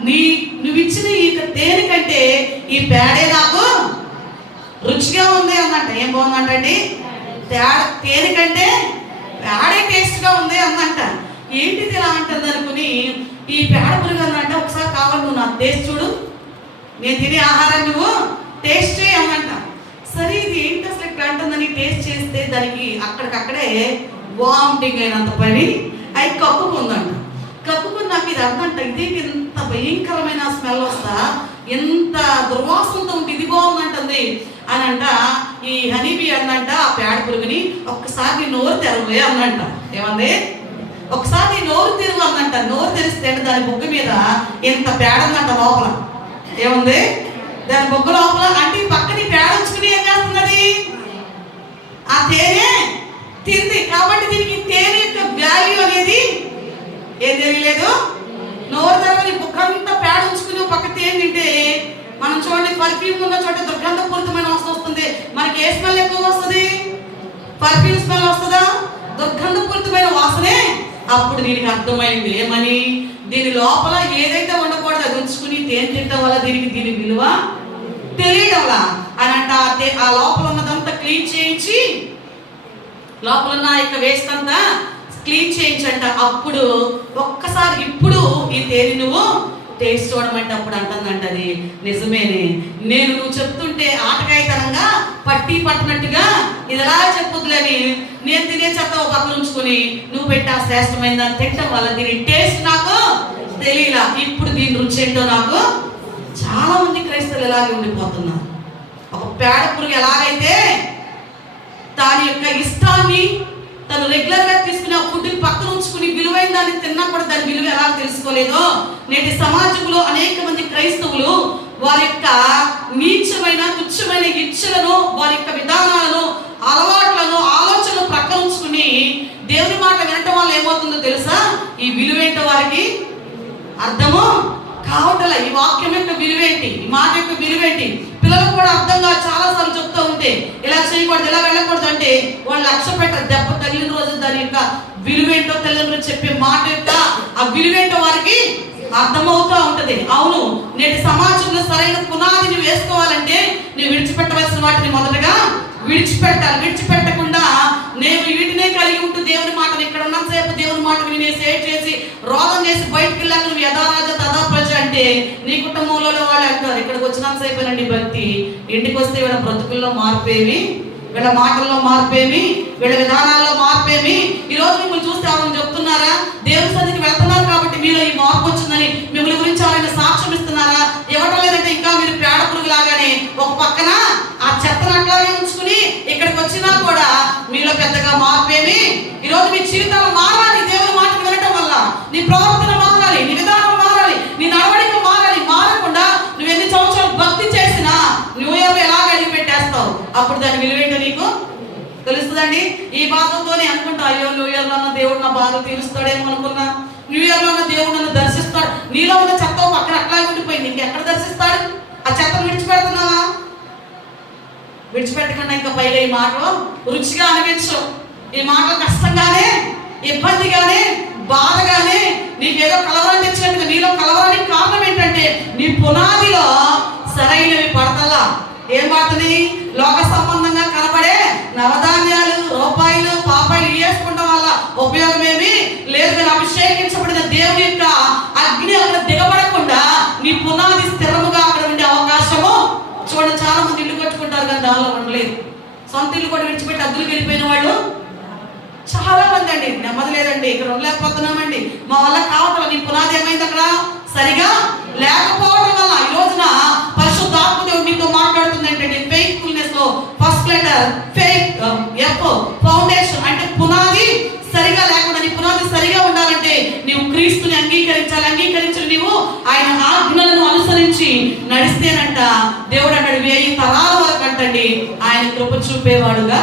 నువ్వు ఇచ్చిన ఈ తేనె కంటే ఈ పేడే నాకు రుచిగా ఉంది అన్నట్ట. ఏం బాగుందంటండి? తేనె కంటే పేడే టేస్ట్ గా ఉంది అన్నట్ట. ఏంటిది ఇలా అంటుంది అనుకుని ఈ పేడ పురుగు అన్నట్ట, ఒకసారి కావాలి నువ్వు నా టేస్ట్ చూడు, నేను తినే ఆహారాన్ని నువ్వు టేస్ట్ చేయి అన్నట్ట. సరే ఇది ఏంటి అసలు ఇట్లా అంటుందని టేస్ట్ చేస్తే దానికి అక్కడికక్కడే వామిటింగ్ అయినంత పని అవి కక్కుకుందంట. కక్కుకుని నాకు ఇది అర్థంట, ఇది ఎంత భయంకరమైన స్మెల్ వస్తా, ఎంత దుర్వాసనతో ఉంటే ఇది బాగుందంటుంది అని అంట. ఈ హనీబీ అందంట ఆ పేడ పురుగుని, ఒక్కసారి నీ నోరు తెరవే అన్నంట. ఏమంది? ఒకసారి నీ నోరు తెరువు అన్నంట. నోరు తెరిస్తే దాని బొగ్గు మీద ఎంత పేడ ఉందంట లోపల. ఏముంది? దాని బొగ్గు లోపల. అంటే పక్కన పేడ ఉంచుకుని ఏం చేస్తున్నది? ఆ తేనె తింది. కాబట్టి దీనికి తేనె యొక్క వాల్యూ అనేది ఏం తెలియలేదు. నోరు తెరవని బుక్కంతా పేడ ఉంచుకుని పక్క తేనె తింటే స్మెల్ ఎక్కువ వస్తుంది? పర్ఫ్యూమ్ స్మెల్ వస్తుందా? దుర్గంధపూరితమైన వాసనే. అప్పుడు దీనికి అర్థమైంది ఏమని, దీని లోపల ఏదైతే ఉండకూడదు అది ఉంచుకుని తేనె తింటం వల్ల దీని విలువ తెలియడంలా అని అంట. ఆ లోపల ఉన్నదంతా క్లీన్ చేయించి, లోపల ఉన్న యొక్క వేస్ట్ అంతా క్లీన్ చేయించంట. అప్పుడు ఒక్కసారి ఇప్పుడు ఈ తేనె నువ్వు టేస్ట్ చూడమంటే అప్పుడు అంటుందంట అది నిజమేనే, నేను నువ్వు చెప్తుంటే ఆటకాయతనంగా పట్టి పట్టినట్టుగా ఇదిలా చెప్పొద్దులని నేను తినే చెత్త ఒక పక్కన ఉంచుకొని నువ్వు పెట్టి ఆ శ్రేష్టమైన దాన్ని తింటం వల్ల దీని టేస్ట్ నాకు తెలియలా, ఇప్పుడు దీని రుచి ఏంటో నాకు. చాలా మంది క్రైస్తవులు ఎలాగే ఉండిపోతున్నారు. ఒక పేడ పురుగు ఎలాగైతే దాని యొక్క ఇష్టాన్ని తను రెగ్యులర్ గా తీసుకుని ఆ ఫుడ్ని పక్కన ఉంచుకుని విలువైన దాన్ని తిన్నా కూడా దాని విలువ ఎలా తెలుసుకోలేదో, నేటి సమాజంలో అనేక మంది క్రైస్తవులు వారి యొక్క నీచమైన తుచ్చమైన ఇచ్చలను, వారి యొక్క విధానాలను, అలవాట్లను, ఆలోచనలు ప్రక్కన ఉంచుకుని దేవుని మాట వినటం వల్ల ఏమవుతుందో తెలుసా, ఈ విలువేంటో వారికి అర్థము కావటల. ఈ వాక్యం యొక్క విలువేంటి, ఈ మాట యొక్క విలువేంటి పిల్లలకు కూడా అర్థంగా చాలా సార్లు చెప్తూ ఉంటే ఇలా చేయకూడదు, ఇలా వెళ్ళకూడదు అంటే వాళ్ళు లక్ష్య పెట్టారు. దెబ్బ తగిలిన రోజు దాని యొక్క విలువేంటో తల్లిదండ్రులు చెప్పే మాట యొక్క ఆ విలువేంటో వారికి అర్థమవుతూ ఉంటది. అవును, నేటి సమాజంలో సరైన పునాదిని వేసుకోవాలంటే నువ్వు విడిచిపెట్టవలసిన వాటిని మొదటగా విడిచిపెట్టాలి. విడిచిపెట్టకుండా నేను వీటినే కలిగి ఉంటూ దేవుని మాటను ఇక్కడ ఉన్నంతసేపు దేవుని మాటను విని సేవ్ చేసి రోగం చేసి బయటకు వెళ్ళాక నువ్వు యథారాజ తదా ప్రజ అంటే నీ కుటుంబంలో వాళ్ళు అంటారు ఇక్కడికి వచ్చినంతసేపేనండి భక్తి, ఇంటికి వస్తే వీళ్ళ బ్రతుకుల్లో మార్పేమి, వీళ్ళ మాటల్లో మార్పేమి, వీళ్ళ విధానాల్లో మార్పేమి. ఈ రోజు మిమ్మల్ని చూస్తే ఎవరైనా చెప్తున్నారా దేవుని సన్నిధికి వెళ్తున్నారు కాబట్టి మీలో ఈ మార్పు వచ్చిందని మిమ్మల్ని గురించి ఎవరైనా సాక్ష్యం ఇస్తున్నారా? ఇవ్వటం లేదంటే ఇంకా మీరు పేడ పురుగు లాగానే ఒక పక్కన ఆ చెత్తను అట్లాగే ఉంచుకుని ఇక్కడికి వచ్చినా కూడా మీలో పెద్దగా మార్పేమి. ఈ రోజు మీ జీవితాలు మారాలి. దేవుని మాటను వినటం వల్ల నీ ప్రవర్తన మారాలి, నీ విధానం మారాలి, నీ నడవడిక మారాలి. మారకుండా నువ్వు ఎన్ని సంవత్సరాలు భక్తి చేసినా న్యూ ఇయర్ ఎలాగ అడిగి పెట్టేస్తావు, అప్పుడు దాని విలువేంటో నీకు తెలుస్తుందండి. ఈ బాధతోనే అనుకుంటా అయ్యో న్యూ ఇయర్ లో ఉన్న దేవుడు నా బాధ తీరుస్తాడేమో అనుకున్నా, న్యూ ఇయర్ లో ఉన్న దేవుడు నన్ను దర్శిస్తాడు. నీలో ఉన్న చెత్త పక్కన అట్లాగే ఉండిపోయింది, ఇంకెక్కడ దర్శిస్తాడు? ఆ చెత్తను విడిచిపెడుతున్నావా? విడిచిపెట్టకుండా ఇంకా పైగా ఈ మాటలు రుచిగా అనిపించు, ఈ మాటలు కష్టంగానే, ఇబ్బందిగానే, బాధగానే, నీకేదో కలవరం తెచ్చినట్టుగా నీలో కలవరానికి కారణం ఏంటంటే నీ పునాదిలో సరైనవి పడతల్లా. ఏం పడుతుంది? లోక సంబంధంగా కనబడే నవధాన్యాలు, రూపాయలు, పాపాయిలు వేసుకుంటాం వల్ల ఉపయోగం ఏమి లేదు. అభిషేకించబడిన దేవుని యొక్క అగ్ని అక్కడ దిగబడకుండా నీ పునాది స్థిరముగా అక్కడ ఉండే అవకాశము. చూడండి, చాలా మంది ఇల్లు కట్టుకుంటారు కానీ దానిలో ఉండలేదు. సొంత ఇల్లు కూడా విడిచిపెట్టి అద్దెలకు వెళ్ళిపోయిన వాళ్ళు చాలా మంది అండి. నెమ్మది లేదండి, ఇక్కడ ఉండలేకపోతున్నామండి, మా వల్ల కావటం. నీ పునాది ఏమైంది అక్కడ సరిగా లేకపోవడం వల్ల ఈ రోజున పరిశుద్ధాత్మ దేవుడు నీతో మాట్లాడుతుంది ఏంటంటే ఫెయిత్ఫుల్నెస్ లో first letter faith, F, foundation అంటే పునాది సరిగా లేకుండా నీ పునాది సరిగా ఉండాలంటే నీవు క్రీస్తుని అంగీకరించాలి. అంగీకరించి నీవు ఆయన ఆజ్ఞలను అనుసరించి నడిస్తేనంట దేవుడు అన్నాడు 1000 తరాల వరకు అంటండి ఆయన కృప చూపేవాడుగా.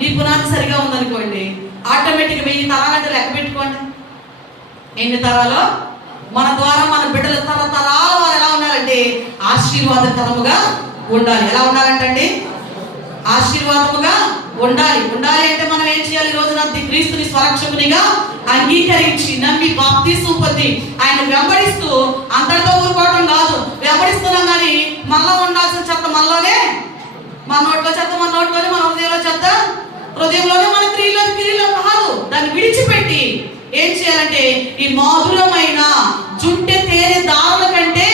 నీ పునాది సరిగా ఉందనుకోండి ఆటోమేటిక్ 1000 తరాలంటే లెక్క పెట్టుకోండి ఎన్ని తరాలో. మన ద్వారా మన బిడ్డలు తరతరాల వారు ఎలా ఉండాలంటే ఆశీర్వాదకరముగా ఉండాలి. ఎలా ఉండాలంటే ఆశీర్వాదముగా ఉండాలి. ఉండాలి అంటే మనం ఏం చేయాలి? ఈ రోజున క్రీస్తుని స్వరక్షకునిగా అంగీకరించి నమ్మి బాప్తిస్మం పొంది ఆయన వెంబడిస్తూ అందరితో ఊరుకోవడం కాదు. వెంబడిస్తున్నాం కానీ మనలో ఉండాల్సిన చెత్త మనలోనే, మన నోట్లో చెత్త మన నోట్లోనే, మన హృదయంలో చెత్త హృదయంలోనే, మన క్రియలో కాదు. దాన్ని విడిచిపెట్టి ఏం చేయాలంటే ఈ మధురమైన జుంటె తేనె దారుల కంటే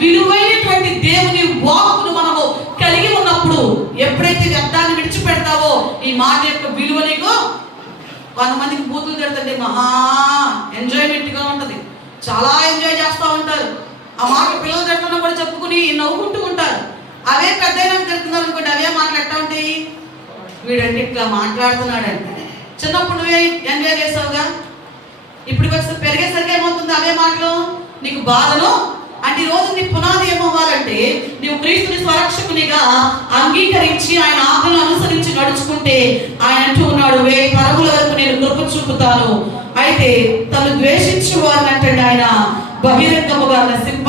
విలువైనటువంటి దేవుని వాక్కును మనము కలిగి ఉన్నప్పుడు ఎప్పుడైతే వ్యర్థాన్ని విడిచిపెడతావో ఈ మాట యొక్క విలువ నీకు. కొంతమందికి బూతులు తిడుతుంటే మహా ఎంజాయ్మెంట్ గా ఉంటది, చాలా ఎంజాయ్ చేస్తూ ఉంటారు. ఆ మాట పిల్లలు తిడుతున్నా కూడా చెప్పుకుని నవ్వుకుంటూ ఉంటారు. అవే పెద్ద తిడుతున్నారు అనుకోండి, అవే మాట్లాడుతూ ఉంటాయి. వీడంటే ఇట్లా మాట్లాడుతున్నాడంటే చిన్నప్పుడు నువ్వే ఎంజాయ్ చేసావుగా, ఇప్పుడు వచ్చి పెరిగేసరికి ఏమవుతుంది? అవే మాటలు నీకు బాధను. అంటే ఈ రోజు నీ పునాది ఏమవ్వాలంటే నీవు క్రీస్తుని స్వరక్షకునిగా అంగీకరించి ఆయన ఆజ్ఞలను అనుసరించి నడుచుకుంటే ఆయన అంటూ ఉన్నాడు 1000 తరముల వరకు నేను కృప చూపుతాను. అయితే తను ద్వేషించు వారిని అంటే ఆయన బహిరంగముగా నశింప,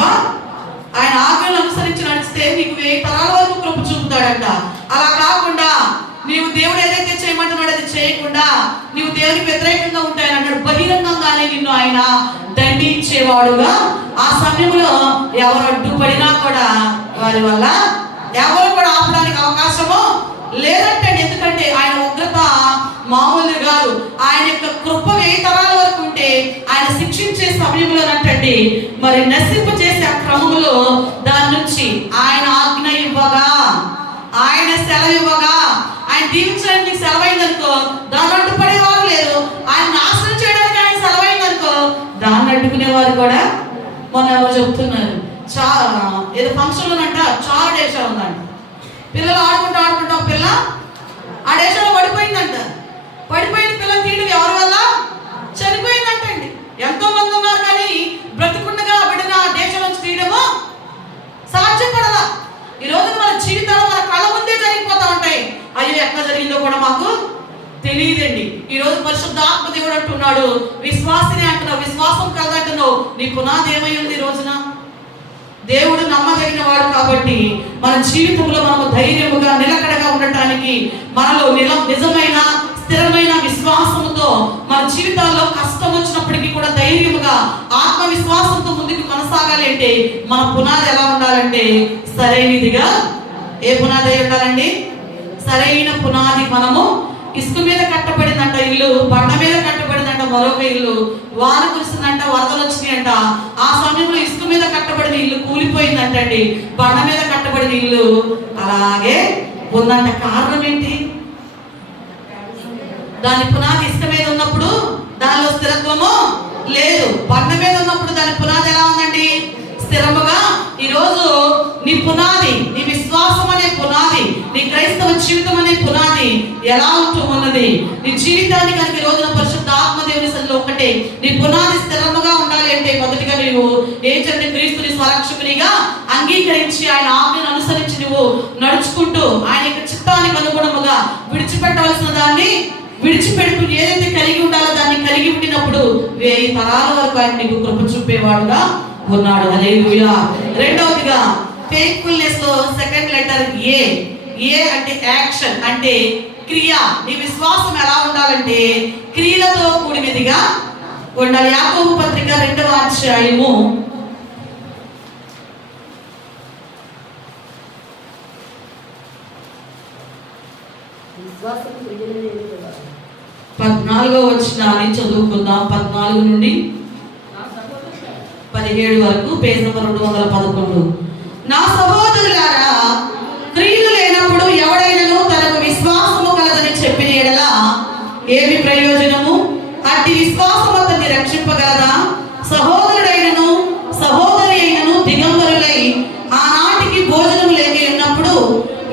ఆయన ఆజ్ఞలను అనుసరించి నడిస్తే నీకు 1000 తరాల వరకు కృప చూపుతాడంట. అలా కాకుండా బహిరంగంగా ఉంటాయని అన్నాడు. బహిరంగంగానే నిన్ను ఆయన దండించేవాడుగా. ఆ సమయంలో ఎవరు అడ్డుపడినా కూడా వారి వల్ల ఎవరు కూడా ఆపడానికి అవకాశము లేదంటే. ఎందుకంటే ఆయన ఉగ్రత మామూలు కాదు. ఆయన యొక్క కృప 1000 తరాల వరకు ఉంటే ఆయన శిక్షించే సమయంలోనంటండి మరి నశింప చేసే ఆ క్రమంలో దాని నుంచి ఆయన ఆజ్ఞ ఇవ్వగా, ఆయన సెలవు ఇవ్వగా, ఆయన దీవించడానికి సెలవైందనుకో దాన్ని అడ్డుపడేవారు లేరు. ఆయన నాశనం చేయడానికి ఆయన సెలవైందనుకో దాన్ని అడ్డుకునేవారు కూడా. మొన్న ఎవరు చెప్తున్నారు, ఏదో ఫంక్షన్లోనంట చాలా డేషా ఉందంట. పిల్లలు ఆడుకుంటా పిల్ల ఆ డేషాలో పడిపోయిందంట. పడిపోయిన పిల్లలు తీయడం ఎవరి వల్ల? చనిపోయిందంటండి. ఎంతో మంది ఉన్నారు కానీ బ్రతికుండగా బిడ్డన ఆ దేశం నుంచి తీయడము సాధ్యపడదా. ఈ రోజు మన జీవితాలు మన కళ్ళ ముందే జరిగిపోతా ఉంటాయి. అయ్యో ఎక్కడ జరిగిందో కూడా మాకు తెలియదండి. ఈ రోజు పరిశుద్ధాత్మ దేవుడు అంటున్నాడు, విశ్వాసిని అంటున్నావు, విశ్వాసం కలదంటున్నావు, నీ పునాది ఏమై ఉంది ఈ రోజున? దేవుడు నమ్మదగిన వాడు కాబట్టి మన జీవితంలో మనము ధైర్యముగా నిలకడగా ఉండటానికి మనలో నిజమైన స్థిరమైన విశ్వాసముతో మన జీవితాల్లో కష్టం వచ్చినప్పటికీ కూడా ధైర్యముగా ఆత్మవిశ్వాసంతో ముందుకు కొనసాగాలి అంటే మన పునాది ఎలా ఉండాలంటే సరైనదిగా. ఏ పునాది అయి ఉండాలండి? సరైన పునాది. మనము ఇసుక మీద కట్టబడిందంట ఇల్లు, బండ మీద కట్టబడిందంట మరొక ఇల్లు. వాన కురిసిందంట, వరదలు వచ్చినాయంట. ఆ సమయంలో ఇసుక మీద కట్టబడిన ఇల్లు కూలిపోయిందంటండి. బండ మీద కట్టబడిన ఇల్లు అలాగే ఉందంట. కారణం ఏంటి? దాని పునాది ఇసుక మీద ఉన్నప్పుడు దానిలో స్థిరత్వము లేదు. బండ మీద ఉన్నప్పుడు దాని పునాది ఎలా ఉందండి? స్థిరముగా. ఈరోజు నీ పునాది, నీ విశ్వాసం అనే పునాది, నీ క్రైస్తవ జీవితం అనే పునాది ఎలా ఉంటూ ఉన్నది? నీ జీవితాన్ని కనుక ఈ రోజున పరిశుద్ధ ఆత్మదేవుని సన్నిధిలో ఒకటే నీ పునాది స్థిరముగా ఉండాలి అంటే మొదటిగా నువ్వు ఏం చేయండి? క్రీస్తుని స్వరక్షకునిగా అంగీకరించి ఆయన ఆజ్ఞను అనుసరించి నువ్వు నడుచుకుంటూ ఆయన యొక్క చిత్తానికి అనుగుణముగా విడిచిపెట్టవలసిన దాన్ని విడిచిపెడుతూ ఏదైతే కలిగి ఉండాలో దాన్ని కలిగి ఉండినప్పుడు 1000 తరాల వరకు ఆయన నీకు కృప చూపేవాడుగా ఉన్నాడు. హల్లెలూయా. రెండవదిగా ఫెయిత్ఫుల్నెస్ లో సెకండ్ లెటర్ ఏ. ఏ అంటే యాక్షన్, అంటే క్రియ. నీ విశ్వాసం ఎలా ఉండాలంటే క్రియలతో కూడినదిగా ఉండాలి. యాకోబు పత్రిక 2వ అధ్యాయము 14వ వచనాన్ని చదువుకుందాం. 14 నుండి 17 వరకు, పేజ్ నంబర్ 211. నా సహోదరులారా, క్రియలు లేనప్పుడు ఎవడైనను తనకు విశ్వాసము కలదని చెప్పిన యెడల ఏమి ప్రయోజనము? అట్టి విశ్వాసము అతన్ని రక్షింపగలదా? సహోదరుడైనను సహోదరి అయినను దిగంబరులై ఆనాటికి భోజనం లేక ఉన్నప్పుడు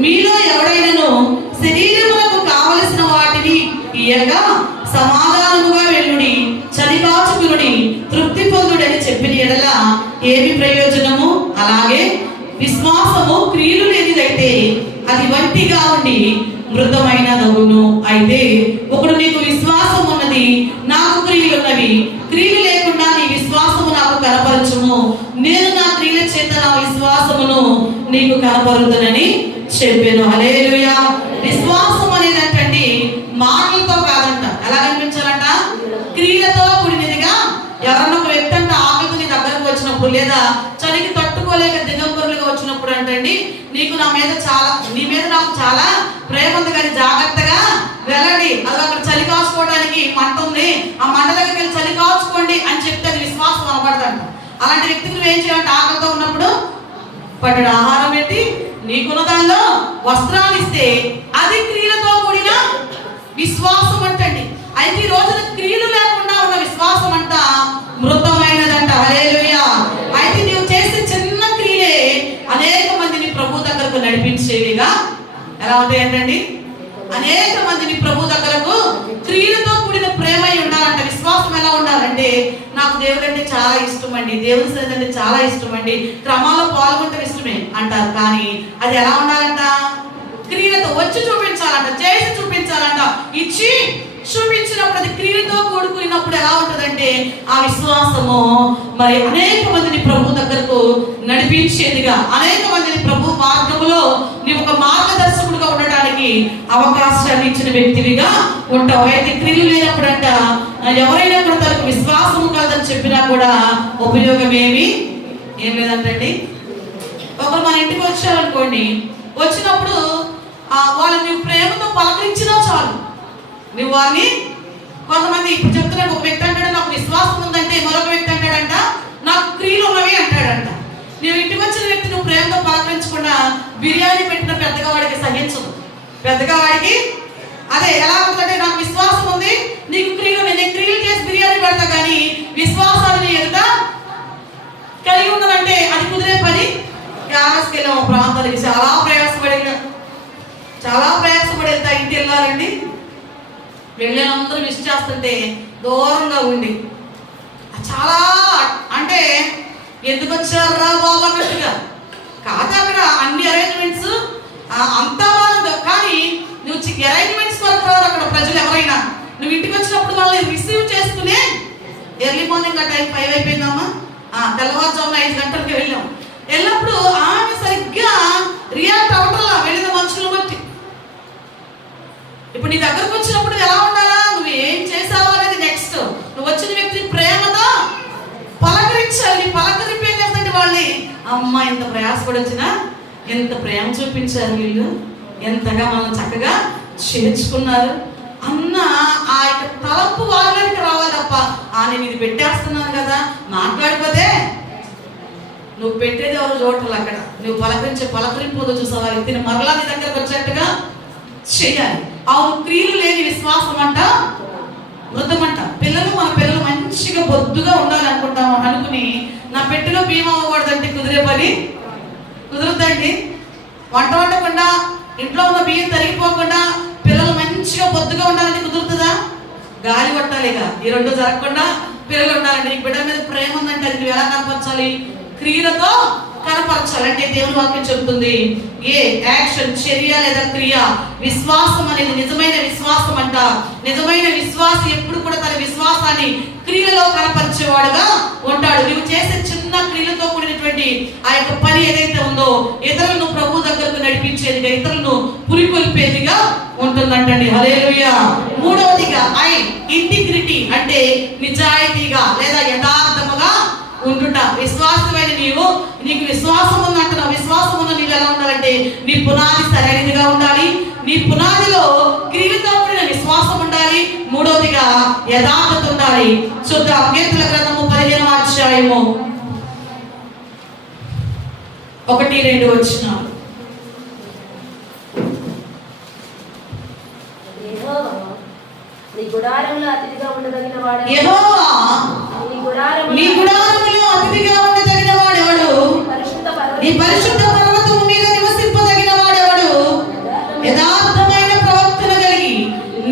మీలో ఎవడైనను శరీరములకు కావలసిన వాటిని ఇయ్యగా సమాధానముగా వెళ్ళుడి, చలికాచుకునుడి, తృప్తి పొందుడని చెప్పిన యెడల ఏమి ప్రయోజనము? అలాగే విశ్వాసము క్రియలు లేనిదైతే అది వంటిగా ఉండి మృతమైన నగును. అయితే ఒకడు నీకు విశ్వాసం ఉన్నది, నాకు క్రియలు ఉన్నవి, క్రియలు లేకుండా నీ విశ్వాసము నాకు కనపరచుము, నేను నా క్రియల చేత నా విశ్వాసమును నీకు కనపరుదునని చెప్పాను. హల్లెలూయా. విశ్వాసం అనేది అంటండి మాటలతో కాదంట. ఎలా కనిపించాలంట? క్రియలతో కూడినదిగా. ఎవరన్నా ఒక వ్యక్తి అంటే ఆకలితో నీ దగ్గరకు వచ్చినప్పుడు లేదా చలికి తట్టుకోలేక దిగంబరులుగా వచ్చినప్పుడు అంటండి, నీకు నా మీద నీ మీద నాకు చాలా ప్రేమ ఉంది కానీ జాగ్రత్తగా వెళ్ళండి, అది అక్కడ చలి కాచుకోవడానికి మంట ఉంది, ఆ మంట దగ్గరికి వెళ్ళి చలి కాచుకోండి అని చెప్తే అది విశ్వాసం అనబడదంట. అలాంటి వ్యక్తికి నువ్వేం చేయాలంటే ఆకలితో ఉన్నప్పుడు పట్టడు ఆహారం పెట్టి నీకున్న దానిలో వస్త్రాలు ఇస్తే అది క్రియలతో కూడిన విశ్వాసం అంటండి. అయితే ఈ రోజున క్రియలు లేకుండా ఉన్న విశ్వాసం అంట మృతమైనదంట. హల్లెలూయా. అయితే నీవు చేసే చిన్న క్రియలే అనేక మందిని ప్రభు దగ్గరకు నడిపించేవిగా ఎలా ఉంటాయి అంటండి? అనేక మందిని ప్రభు దగ్గరకు క్రియలతో కూడిన ప్రేమ ఉండాలంట. విశ్వాసం ఎలా ఉండాలంటే నాకు దేవుడు అంటే చాలా ఇష్టం అండి, దేవుడి సన్నిధి అంటే చాలా ఇష్టం అండి, క్రమాల్లో పాల్గొనడం ఇష్టమే అంటారు. కానీ అది ఎలా ఉండాలంట? క్రియలతో వచ్చి చూపించాలంట, చేసి చూపించాలంట. ఇచ్చి చూపించినప్పుడు అది క్రియలతో కూడుకున్నప్పుడు ఎలా ఉంటుందంటే ఆ విశ్వాసము మరి అనేక మందిని ప్రభు దగ్గరకు నడిపించేదిగా, అనేక మందిని ప్రభు మార్గములో నీవు ఒక మార్గదర్శకుడుగా ఉండటానికి అవకాశాన్ని ఇచ్చిన వ్యక్తివిగా ఉంటావు. అయితే క్రియలు లేనప్పుడంట ఎవరైనా కూడా తనకు విశ్వాసము కాదని చెప్పినా కూడా ఉపయోగం ఏం లేదంటండి. ఒకరు మన ఇంటికి వచ్చారనుకోండి, వచ్చినప్పుడు వాళ్ళని నువ్వు ప్రేమతో పలకరించినా చాలు. నువ్వు వారిని కొంతమంది ఇప్పుడు చెప్తున్నా, ఒక వ్యక్తి అంటాడు నాకు విశ్వాసం ఉందంటే, మరొక వ్యక్తి అంటాడంట నాకు క్రియలు ఉన్నవి అంటాడంట. నువ్వు ఇంటికి వచ్చిన వ్యక్తి నువ్వు ప్రేమతో పలకరించకుండా బిర్యానీ పెట్టిన పెద్దగా వాడికి సహించదు. పెద్దగా వాడికి అదే ఎలా ఉంటుందంటే, నాకు విశ్వాసం ఉంది, నీకు క్రియలు, నేను క్రియలు చేసి బిర్యానీ పెడతా, కానీ విశ్వాసాన్ని ఎదుట కలిగి ఉన్నదంటే అది కుదిరే పని. గ్యారస్కెళ్ళాం ప్రాంతానికి, చాలా ప్రయాసపడి వెళ్తా ఇంటి వెళ్ళాలండి. వెళ్ళినందరూ విష్ చేస్తుంటే దూరంగా ఉండి చాలా అంటే ఎందుకు వచ్చారా బాబు అన్నట్టుగా కాదు. అక్కడ అన్ని అరేంజ్మెంట్స్ అంతా బాగుంది, కానీ నువ్వు అరేంజ్మెంట్స్ వరకు రాదు అక్కడ ప్రజలు ఎవరైనా. నువ్వు ఇంటికి వచ్చినప్పుడు వాళ్ళని రిసీవ్ చేసుకునే ఎర్లీ మార్నింగ్ ఆ టైం 5 అయిపోయిందమ్మా, తెల్లవారుజామున 5 గంటలకి వెళ్ళినప్పుడు ఆమె సరిగ్గా రియాక్ట్ అవ్వటంలా వెళ్ళిన మనుషులు బట్టి. ఇప్పుడు నీ దగ్గరకు వచ్చినప్పుడు ఎలా ఉండాలా, నువ్వు ఏం చేసావా అనేది నెక్స్ట్. నువ్వు వచ్చిన వ్యక్తిని ప్రేమతో పలకరించాలి. పలకరింపు ఏం చేస్తుంటే వాళ్ళని, అమ్మ ఎంత ప్రయాసపడి వచ్చినా ఎంత ప్రేమ చూపించారు వీళ్ళు, ఎంతగా మనం చక్కగా చేర్చుకున్నారు అన్న ఆ యొక్క తలంపు వాళ్ళకి రావాలి తప్ప నేను ఇది పెట్టేస్తున్నాను కదా మాట్లాడిపోతే నువ్వు పెట్టేది ఎవరు చూడాలి. అక్కడ నువ్వు పలకరింపు చూసావా వ్యక్తిని మరలా నీ దగ్గరకు వచ్చేట్టుగా చేయాలి. అవును, క్రియలు లేని విశ్వాసం అంట మృతమంట. మన పిల్లలు మంచిగా బొద్దుగా ఉండాలి అనుకుని నా పెట్టెలో బియ్యం అవ్వకూడదంటే కుదిరే పని కుదురుద్దండి. వంట వండకుండా ఇంట్లో ఉన్న బియ్యం తరిగిపోకుండా పిల్లలు మంచిగా బొద్దుగా ఉండాలంటే కుదురుతుందా? గాలి కొట్టాలిగా. ఈ రెండు జరగకుండా పిల్లలు ఉండాలంటే, నీకు బిడ్డ మీద ప్రేమ ఉందంటే అది నువ్వు ఎలా కనపరచాలి? క్రియలతో కనపరచాలి. అంటే దేవుని వాక్యం చెబుతుంది, ఏ యాక్షన్, చర్య లేదా క్రియ, విశ్వాసం అనేది నిజమైన విశ్వాసం అంట. నిజమైన విశ్వాసం ఎప్పుడు కూడా తన విశ్వాసాన్ని క్రియలో కనపరిచేవాడుగా ఉంటాడు. నువ్వు చేసే చిన్న క్రియలతో కూడినటువంటి ఆ యొక్క పని ఏదైతే ఉందో ఇతరులను ప్రభు దగ్గరకు నడిపించేదిగా, ఇతరులను పురికొల్పేదిగా ఉంటుందంటండి. హల్లెలూయా. మూడవదిగా ఇంటిగ్రిటీ అంటే నిజాయితీగా లేదా యథార్థముగా ఉండుట. విశ్వాసమైన నీకు విశ్వాసం ఉందంటున్నా, విశ్వాసం ఉన్న నీవు ఎలా ఉండాలంటే నీ పునాది సరైనదిగా ఉండాలి. నీ పునాదిలో క్రియలతో కూడిన విశ్వాసం ఉండాలి. మూడవదిగా యథార్థత ఉండాలి. చూద్దాం కీర్తనల గ్రంథము 15వ అధ్యాయము 1-2 వచనాలు. యెహోవా నీ గుడారములో అతిథిగా ఉండదగిన వాడెవడు? నీ పరిశుద్ధ పర్వతము మీద నివసింపదగిన వాడెవడు? యథార్థమైన ప్రవర్తన కలిగి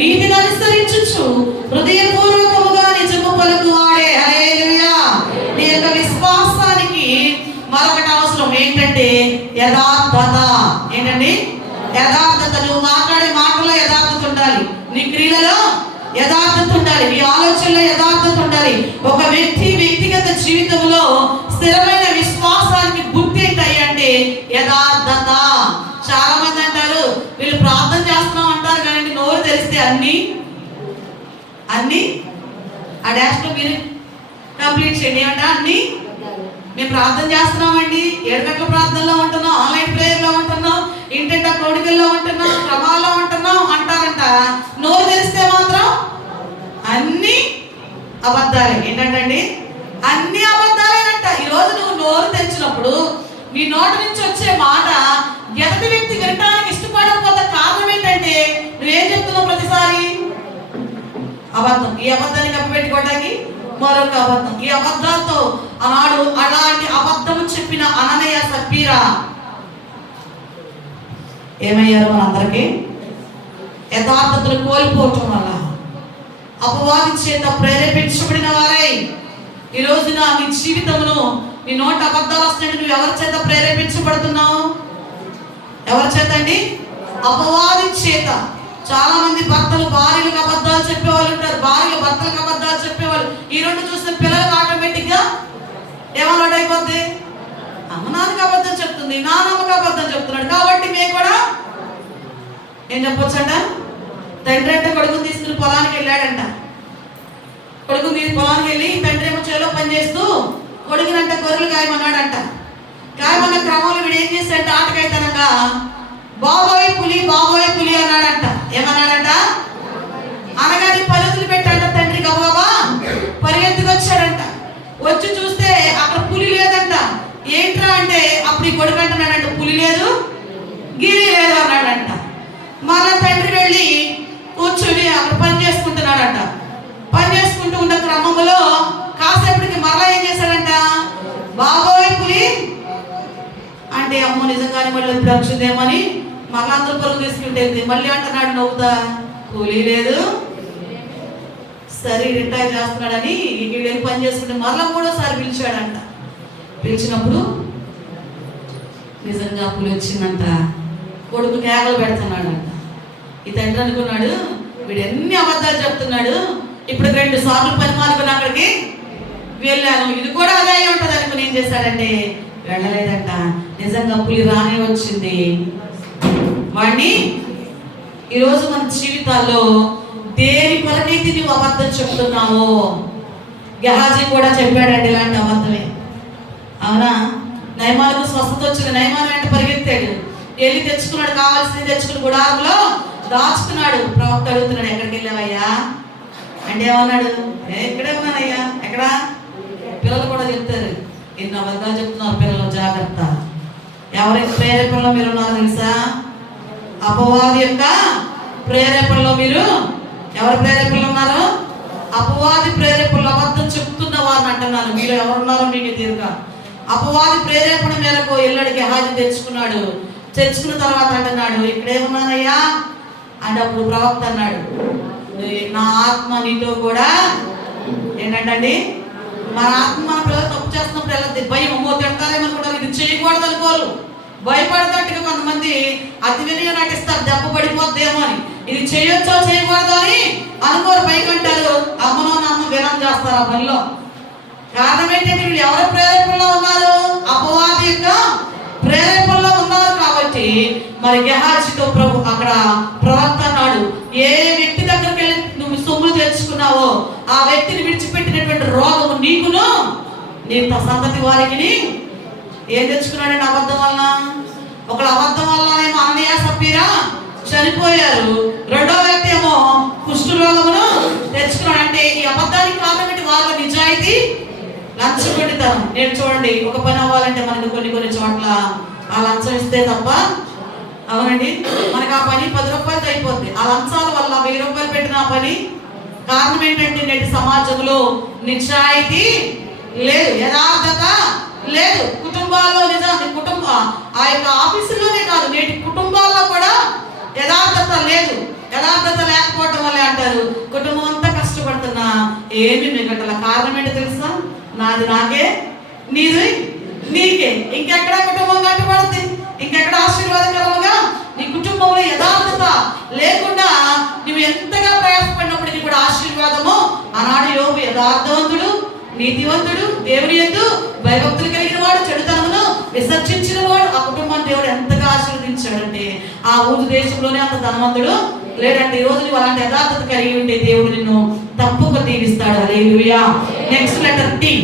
నీతిని అనుసరించుచు హృదయపూర్వకముగా నిజము పలుకువాడే. హల్లెలూయా. నీ యొక్క విశ్వాసానికి మరొకటి అవసరం ఏంటంటే యథార్థత. ఏంటండి? యథార్థత. నువ్వు మాట్లాడే మాటల్లో యథార్థత ఉండాలి, నీ క్రియలలో యథార్థత ఉండాలి, నీ ఆలోచనలో యథార్థత ఉండాలి. ఒక వ్యక్తిగత జీవితంలో స్థిరమైన విశ్వాసానికి గుర్తు ఏంటంటే యథార్థత. చాలా మంది అంటారు వీళ్ళు ప్రార్థన చేస్తున్నాం అంటారు, కానీ నోరు తెరిస్తే అన్ని ఆ డాష్ లో మీరు కంప్లీట్ చేయండి. ఏమంటా అన్ని మేము ప్రార్థన చేస్తున్నామండి, 7 గంటల ప్రార్థనలో ఉంటున్నాం, ఆన్లైన్ ప్రేయర్ లో ఉంటున్నాం, ఇంటింట కోడికల్లో ఉంటున్నాం, క్రమాల్లో ఉంటున్నాం అంటారంట. నోరు తెరిస్తే మాత్రం అన్ని అబద్ధాలే. ఏంటంటే అన్ని అబద్ధాలేనంట. ఈరోజు నువ్వు నోరు తెరిచినప్పుడు నీ నోటి నుంచి వచ్చే మాట ఎదుటి వ్యక్తి వినటానికి ఇష్టపడకపోతే కారణం ఏంటంటే నువ్వేం చెప్తున్నావు? ప్రతిసారి అబద్ధం. ఈ అబద్ధాన్ని కప్పిపెట్టుకోవడానికి మరొక అబద్ధం. ఈ అబద్ధాలతో ఆనాడు అలాంటి అబద్ధము చెప్పిన అననయ సప్పీరా ఏమయ్యారు? మనందరికీ యథార్థతను కోల్పోవటం వల్ల అపవాది చేత ప్రేరేపించబడిన వారై ఈ రోజున నీ జీవితమును, నీ నోట అబద్ధాలు వస్తున్నాయి. నువ్వు ఎవరి చేత ప్రేరేపించబడుతున్నావు? ఎవరి చేత అండి? అపవాది చేత. చాలా మంది భర్తలు భార్యలకు అబద్ధాలు చెప్పేవాళ్ళు ఉంటారు, భార్యలు భర్తలకు అబద్ధాలు చెప్పేవాళ్ళు. ఈ రెండు చూస్తే పిల్లలకు ఆటోమేటిక్ గా ఏమన్నాడు అయిపోద్ది, అమ్మ నాన్నకు అబద్ధం చెప్తుంది, నాన్నమ్మకు అబద్ధం చెప్తున్నాడు కాబట్టి మేము కూడా ఏం చెప్పొచ్చంట? తండ్రి అంటే కొడుకుని తీసుకుని పొలానికి వెళ్ళాడంట. కొడుకుని తీసి పొలానికి వెళ్ళి తండ్రి ఏమో చేలో పని చేస్తూ కొడుకునంట గొర్రెలు కాయమన్నాడంట. కాయమన్న క్రమంలో వీడు ఏం చేశాడంట? ఆటకైతనంగా బాబోయ్ పులి అన్నాడంట. ఏమన్నాడంట? అనగానే పలుతులు పెట్టాడంట. తండ్రి గబాబా పరిగెత్తుకొచ్చాడంట. వచ్చి చూస్తే అక్కడ పులి లేదంట. ఏంట్రా అంటే అప్పుడు ఈ కొడుకు అంటున్నాడంట, పులి లేదు గిరి లేదు అన్నాడంట. మళ్ళా తండ్రి వెళ్ళి కూర్చుని అక్కడ పని చేసుకుంటున్నాడంట. పని చేసుకుంటూ ఉన్న క్రమంలో కాసేపటికి మరలా ఏం చేశాడంట? బాబోయ్ పులి అంటే అమ్మో నిజంగానే మళ్ళీ ఇప్పుడు వచ్చిందేమని మళ్ళీ అందరూ పరుగు తీసుకుంటే మళ్ళీ అంటున్నాడు నవ్వుతా, పులి లేదు. సరే రిటైర్ చేస్తున్నాడని వీళ్ళు పని చేసుకుంటే మరలా మూడోసారి పిలిచాడంట. పిలిచినప్పుడు నిజంగా పులి వచ్చిందంట. కొడుకు కేకలు పెడుతున్నాడంట. ఈ తండ్రి అనుకున్నాడు, వీడు ఎన్ని అబద్ధాలు చెప్తున్నాడు, ఇప్పుడు 2 సార్లు పని మానుకుని అక్కడికి వెళ్ళాను, ఇది కూడా అదే ఉంటుంది అనుకుని ఏం చేశాడంటే వెళ్ళలేదంట. నిజంగా పులి రానే వచ్చింది. వాడిని ఈరోజు మన జీవితాల్లో దేని కొరకైతే నువ్వు అబద్ధం చెప్తున్నావో, గెహాజీ కూడా చెప్పాడండి ఇలాంటి అబద్ధమే. అవునా? నయమానుకు స్వస్థత వచ్చింది. నయమాను వెంట పరిగెత్తాడు, వెళ్ళి తెచ్చుకున్నాడు, కావాల్సింది తెచ్చుకుని గుడారంలో దాచుకున్నాడు. ప్రవక్త అడుగుతున్నాడు, ఎక్కడికి వెళ్ళావయ్యా అంటే ఏమన్నాడు? ఇక్కడే ఉన్నానయ్యా. ఎక్కడ? పిల్లలు కూడా చెప్తారు, ఎన్ని అబద్ధాలు చెప్తున్నారు పిల్లలు, జాగ్రత్త. ఎవరైతే ప్రేరేపణలో మీరు ఉన్నారో తెలుసా? అపవాది యొక్క ప్రేరేపణలో మీరు ఎవరి ప్రేరేపణలో ఉన్నారు? అపవాది ప్రేరేపణలో అబద్ధం చెప్తున్న వారిని అంటున్నాను. మీరు ఎవరున్నారో మీకు తీరుగా. అపవాది ప్రేరేపణ మేరకు ఎల్లడికి హాజరు తెచ్చుకున్నాడు. తెచ్చుకున్న తర్వాత అంటున్నాడు, ఇక్కడేమున్నానయ్యా అంటే అప్పుడు ప్రవక్త అన్నాడు, నా ఆత్మ నీతో కూడా ఏంటండి, మన ఆత్మ మన పిల్లలు తప్పు చేస్తున్నప్పుడు ఎలా భయం, అమ్మో తిడతారేమనుకుంటారు, ఇది చేయకూడదు అనుకోరు. భయపడతాట్టుగా కొంతమంది అతి వినయం నటిస్తారు, దెబ్బ పడిపోద్దేమో అని. ఇది చేయొచ్చో చేయకూడదు అని అనుకోరు, పైకంటారు అమ్మనో నాన్న వినం చేస్తారు ఆ పనిలో. కారణం ఏంటంటే వీళ్ళు ఎవరి ప్రేరేపణలో ఉన్నారు? అపవాది యొక్క ప్రేరేపణలో ఉన్నారు. కాబట్టి మరి గెహాజీతో ప్రభు అక్కడ ప్రవక్త అన్నాడు, ఏ వ్యక్తి దగ్గరికి వెళ్ళి నువ్వు సొమ్ములు తెచ్చుకున్నావో ఆ వ్యక్తిని విడిచిపెట్టినటువంటి రోగము నీకును నీ సంతతి వారికి ఏం తెచ్చుకున్నాడండి? అబద్ధం వలన. ఒకళ్ళ అబద్ధం వల్లనేమో అన్నయ్య సప్పీరా చనిపోయారు, రెండో వ్యక్తి ఏమో కుష్టు రోగమును తెచ్చుకున్నాడు. అంటే ఈ అబద్ధానికి కారణం ఏంటి? వాళ్ళ నిజాయితీ, లంచగొండితనం. నేను చూడండి, ఒక పని అవ్వాలంటే మనకు కొన్ని చోట్ల ఆ లంచం ఇస్తే తప్ప, అవునండి, మనకు ఆ పని 10 రూపాయలతో అయిపోద్ది. ఆ లంచాల వల్ల 1000 రూపాయలు పెట్టిన ఆ పని. కారణం ఏంటంటే నేటి సమాజంలో నిజాయితీ లేదు, యథార్థత లేదు. కుటుంబాల్లో ఆ యొక్క ఆఫీసుల్లోనే కాదు, నేటి కుటుంబాల్లో కూడా యథార్థత లేదు. యథార్థత లేకపోవడం వల్లే అంటారు కుటుంబం అంతా కష్టపడుతున్నా ఏమి మిగటల. కారణం ఏంటో తెలుసా? నాది నాకే, నీది నీకే. ఇంకెక్కడ కుటుంబం కట్టబడుతుంది? ఇంకెక్కడ ఆశీర్వాదకరముగా నీ కుటుంబంలో యథార్థత లేకుండా నువ్వు ఎంతగా ప్రయాసపడినప్పటికీ కూడా ఆశీర్వాదము. ఆనాడు యోబు యథార్థవంతుడు, నీతివంతుడు, దేవుని యందు భయభక్తులు కలిగిన వాడు, చెడుతనమును విసర్జించిన వాడు. ఆ కుటుంబాన్ని దేవుడు ఎంతగా ఆశీర్వదించాడంటే ఆ ఊరు దేశంలోనే అంత ధనవంతుడు లేదంటే. ఈ రోజు నువ్వు అలాంటి యథార్థత కలిగి ఉంటే దేవుడు నిన్ను తప్పక దీవిస్తాడు. Hallelujah. Next letter T.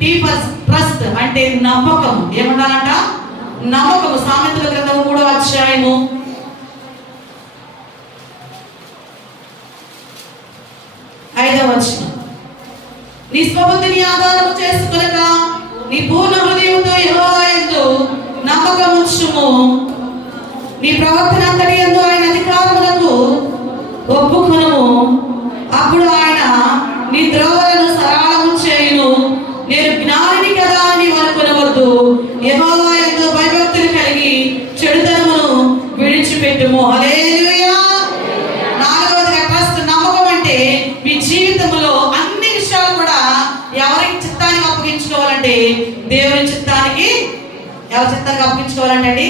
T for trust అంటే నమ్మకం. ఏమన్నారంట? నమ్మకము. సామెతల గ్రంథము 3వ అధ్యాయము 5వ వచనం. నీ స్వబుద్ధిని ఆధారము చేసుకొనక నీ పూర్ణ హృదయముతో యెహోవా యందు నమ్మకం ఉంచుము. నీ ప్రవర్తన అంతటి యందు ఆయన అధికారములకు ఒప్పుకొనుము. అప్పుడు ఆయన నీ ద్రోవలను సరళము చేయును. నేను జ్ఞానిని కదా అని అనుకొనవద్దు. యెహోవా యందు భయభక్తులు కలిగి చెడుతనమును విడిచిపెట్టుము. హల్లెలూయా. 4వదిగా ట్రస్ట్, నమ్మకం. అంటే మీ జీవితంలో అన్ని విషయాలు కూడా ఎవరి చిత్తానికి అప్పగించుకోవాలంటే దేవుని చిత్తానికి. ఎవరి చిత్తానికి అప్పగించుకోవాలంటే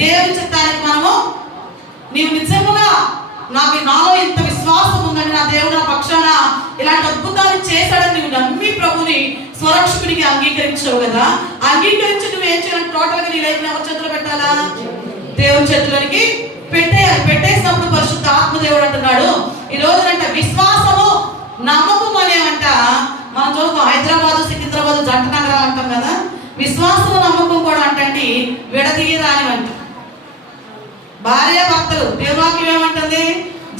దేవుని చిత్తానికి. మనము నీవు నిజంగా నాలో ఇంత విశ్వాసం ఉందని, నా దేవుడు నా పక్షాన ఇలాంటి అద్భుతాలు చేశాడని నువ్వు నమ్మి ప్రభుని స్వరక్షకుడికి అంగీకరించావు కదా. అంగీకరించి నువ్వు ఏం చేయాలి? టోటల్ గా నీ లైఫ్ ఎవరి చేతిలో పెట్టాలా? దేవుని చేతిలోనికి పెట్టేయాలి. పెట్టేసినప్పుడు పరిశుద్ధ ఆత్మదేవుడు అంటున్నాడు ఈ రోజునంట విశ్వాసము నమ్మకం అనేవంట. మనం చూస్తాం హైదరాబాదు సికింద్రాబాదు జంట నగరాలు అంటాం కదా, విశ్వాసము నమ్మకం కూడా అంటే విడదీయరానివంట. భార్య భర్తలు దేవాక్యం ఏమంటుంది?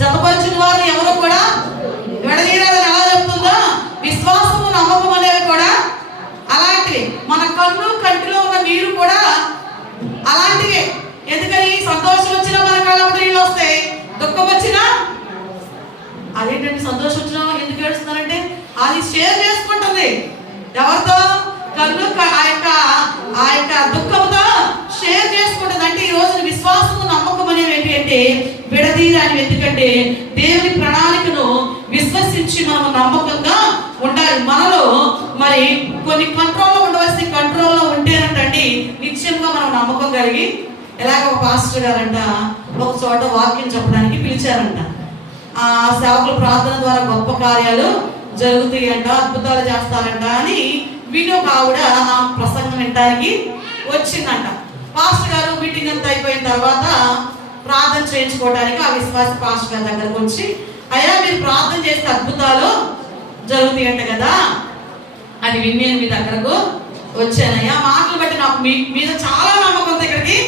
జతపరిచిన వారు ఎవరు కూడా విడదీయరాదని ఎలా చెప్తుందో, విశ్వాసము నమ్మకం అనేవి కూడా అలాంటివి. మన కన్ను కంటిలో ఉన్న నీరు కూడా అలాంటివే. ఎందుకని సంతోషం వచ్చినా మన కళ్ళ నీళ్ళు వస్తాయి, దుఃఖం వచ్చినా అదేంటంటే సంతోషం వచ్చినా ఎందుకు ఏడుస్తున్నారంటే అది షేర్ చేసుకుంటుంది ఎవరితో? కన్ను ఆ యొక్క దుఃఖంతో షేర్ చేసుకుంటుంది. అంటే ఈ రోజు విశ్వాసము నమ్మకం అనేవి ఏంటి అంటే విడదీయరాని. ఎందుకంటే దేవుని ప్రణాళికను విశ్వసించి మనం నమ్మకంగా ఉండాలి. మనలో మరి కొన్ని కంట్రోల్లో ఉండవలసిన కంట్రోల్లో ఉంటేనంటండి నిత్యంగా మనం నమ్మకం కలిగి. ఎలాగ ఒక పాస్టర్ గారంట ఒక చోట వాక్యం చెప్పడానికి పిలిచారంట. ఆ సేవకుల ప్రార్థన ద్వారా గొప్ప కార్యాలు జరుగుతాయంట, అద్భుతాలు చేస్తారంట అని విని ఒక ఆవిడ ఆ ప్రసంగం వినడానికి వచ్చిందంట. పాస్టర్ గారు మీటింగ్ అంతా అయిపోయిన తర్వాత ప్రార్థన చేయించుకోవడానికి ఆ విశ్వాస పాస్టర్ గారి దగ్గరకు వచ్చి, అయ్యా మీరు ప్రార్థన చేస్తే అద్భుతాలు జరుగుతాయంట కదా అని విని నేను మీ దగ్గరకు వచ్చానయ్యా. మాటలు బట్టి నాకు మీ మీద చాలా నమ్మకంతో ఇక్కడికి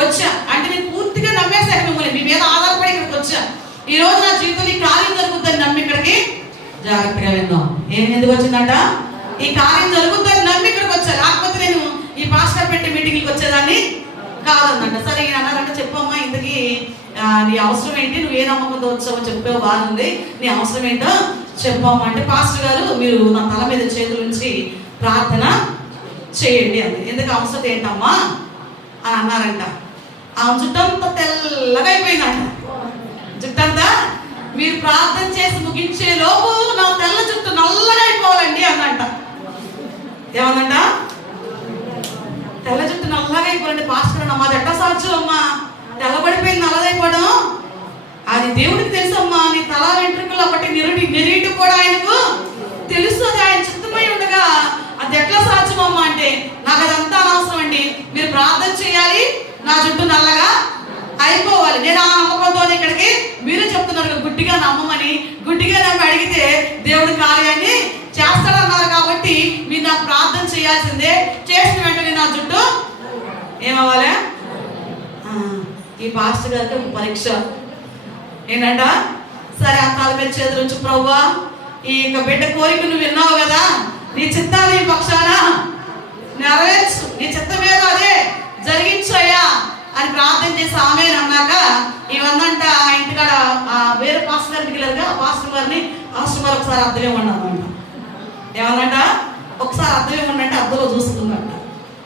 వచ్చా. అంటే నేను పూర్తిగా నమ్మేశాను మిమ్మల్ని, మీ మీద ఆధారపడి ఇక్కడికి వచ్చా. ఈ రోజు నా జీవితంలో ఈ కార్యం జరుగుతుందని నమ్మి ఇక్కడికి జాగ్రత్తగా విన్నాం. ఎందుకు వచ్చిందంట? ఈ కార్యం జరుగుతుందని నమ్మి ఇక్కడికి వచ్చా. లేకపోతే నేను ఈ పాస్టర్ పెట్టి మీటింగ్కి వచ్చేదాన్ని కాదన్నట. సరే ఈయన అన్నారంటే చెప్పమ్మా ఇంతకీ నీ అవసరం ఏంటి, నువ్వు ఏ నమ్మకంతో వచ్చావో చెప్పావు బాగుంది, నీ అవసరం ఏంటో చెప్పమ్మా అంటే, పాస్టర్ గారు మీరు నా తల మీద చేతుల నుంచి ప్రార్థన చేయండి అంది. ఎందుకు అవసరం ఏంటమ్మా అని అన్నారంట. ఆ జుట్టంతా తెల్లగా అయిపోయిందంట. జుట్టంతా మీరు ప్రార్థన చేసి ముగించే లోపు నా తెల్ల జుట్టు నల్లగా అయిపోవాలండి అన్నంట. ఏమన్నంట? తెల్ల జుట్టు నల్లగా అయిపోవాలండి. పాస్టర్ అన్న మాది ఎట్లా సాధ్యం అమ్మా, తెల్లబడిపోయింది నల్లదైపోవడం? అది దేవుడికి తెలుసమ్మా. నీ తల వెంట్రుకలు ఒకటి నెరిటి కూడా ఆయనకు తెలుస్తుంది, ఆయన చిత్తమై ఉండగా అది ఎట్లా సాధ్యం అమ్మా అంటే, నాకు అదంతా అనవసరం అండి, మీరు ప్రార్థన చేయాలి, నా జుట్టు నల్లగా అయిపోవాలి. నేను ఆ నమ్మకంతో ఇక్కడికి, మీరు చెప్తున్నారు గుడ్డిగా నమ్మమని, గుడ్డిగా నమ్మి అడిగితే దేవుడి కార్యాన్ని చేస్తాడన్నారు కాబట్టి మీరు నాకు ప్రార్థన చేయాల్సిందే. చేసిన వెంటనే నా జుట్టు ఏమవ్వాలి? ఈ పాస్టర్ గారికి ఒక పరీక్ష ఏంటంట, సరే ఆ తల మీద చేతులు ఉంచు ప్రభువా, ఈ బిడ్డ కోరిక నువ్వు విన్నావు కదా, నీ చిత్తాన్ని నీ పక్షాన నెరవేర్చు, నీ చిత్త మీద అదే జరిగించయ్యా అని ప్రార్థన చేసి ఆమె అన్నాక ఇవన్నంట ఇంటికాడ వేరే పాస్టర్ గారికి వెళ్ళారుగా, ఆ పాస్టర్ గారిని పాస్టర్ గారు ఒకసారి అర్థం ఇవ్వమన్నారంట. ఏమన్నంట? ఒకసారి అర్థం ఇవ్వమంటే అర్థంలో చూసుకుందంట.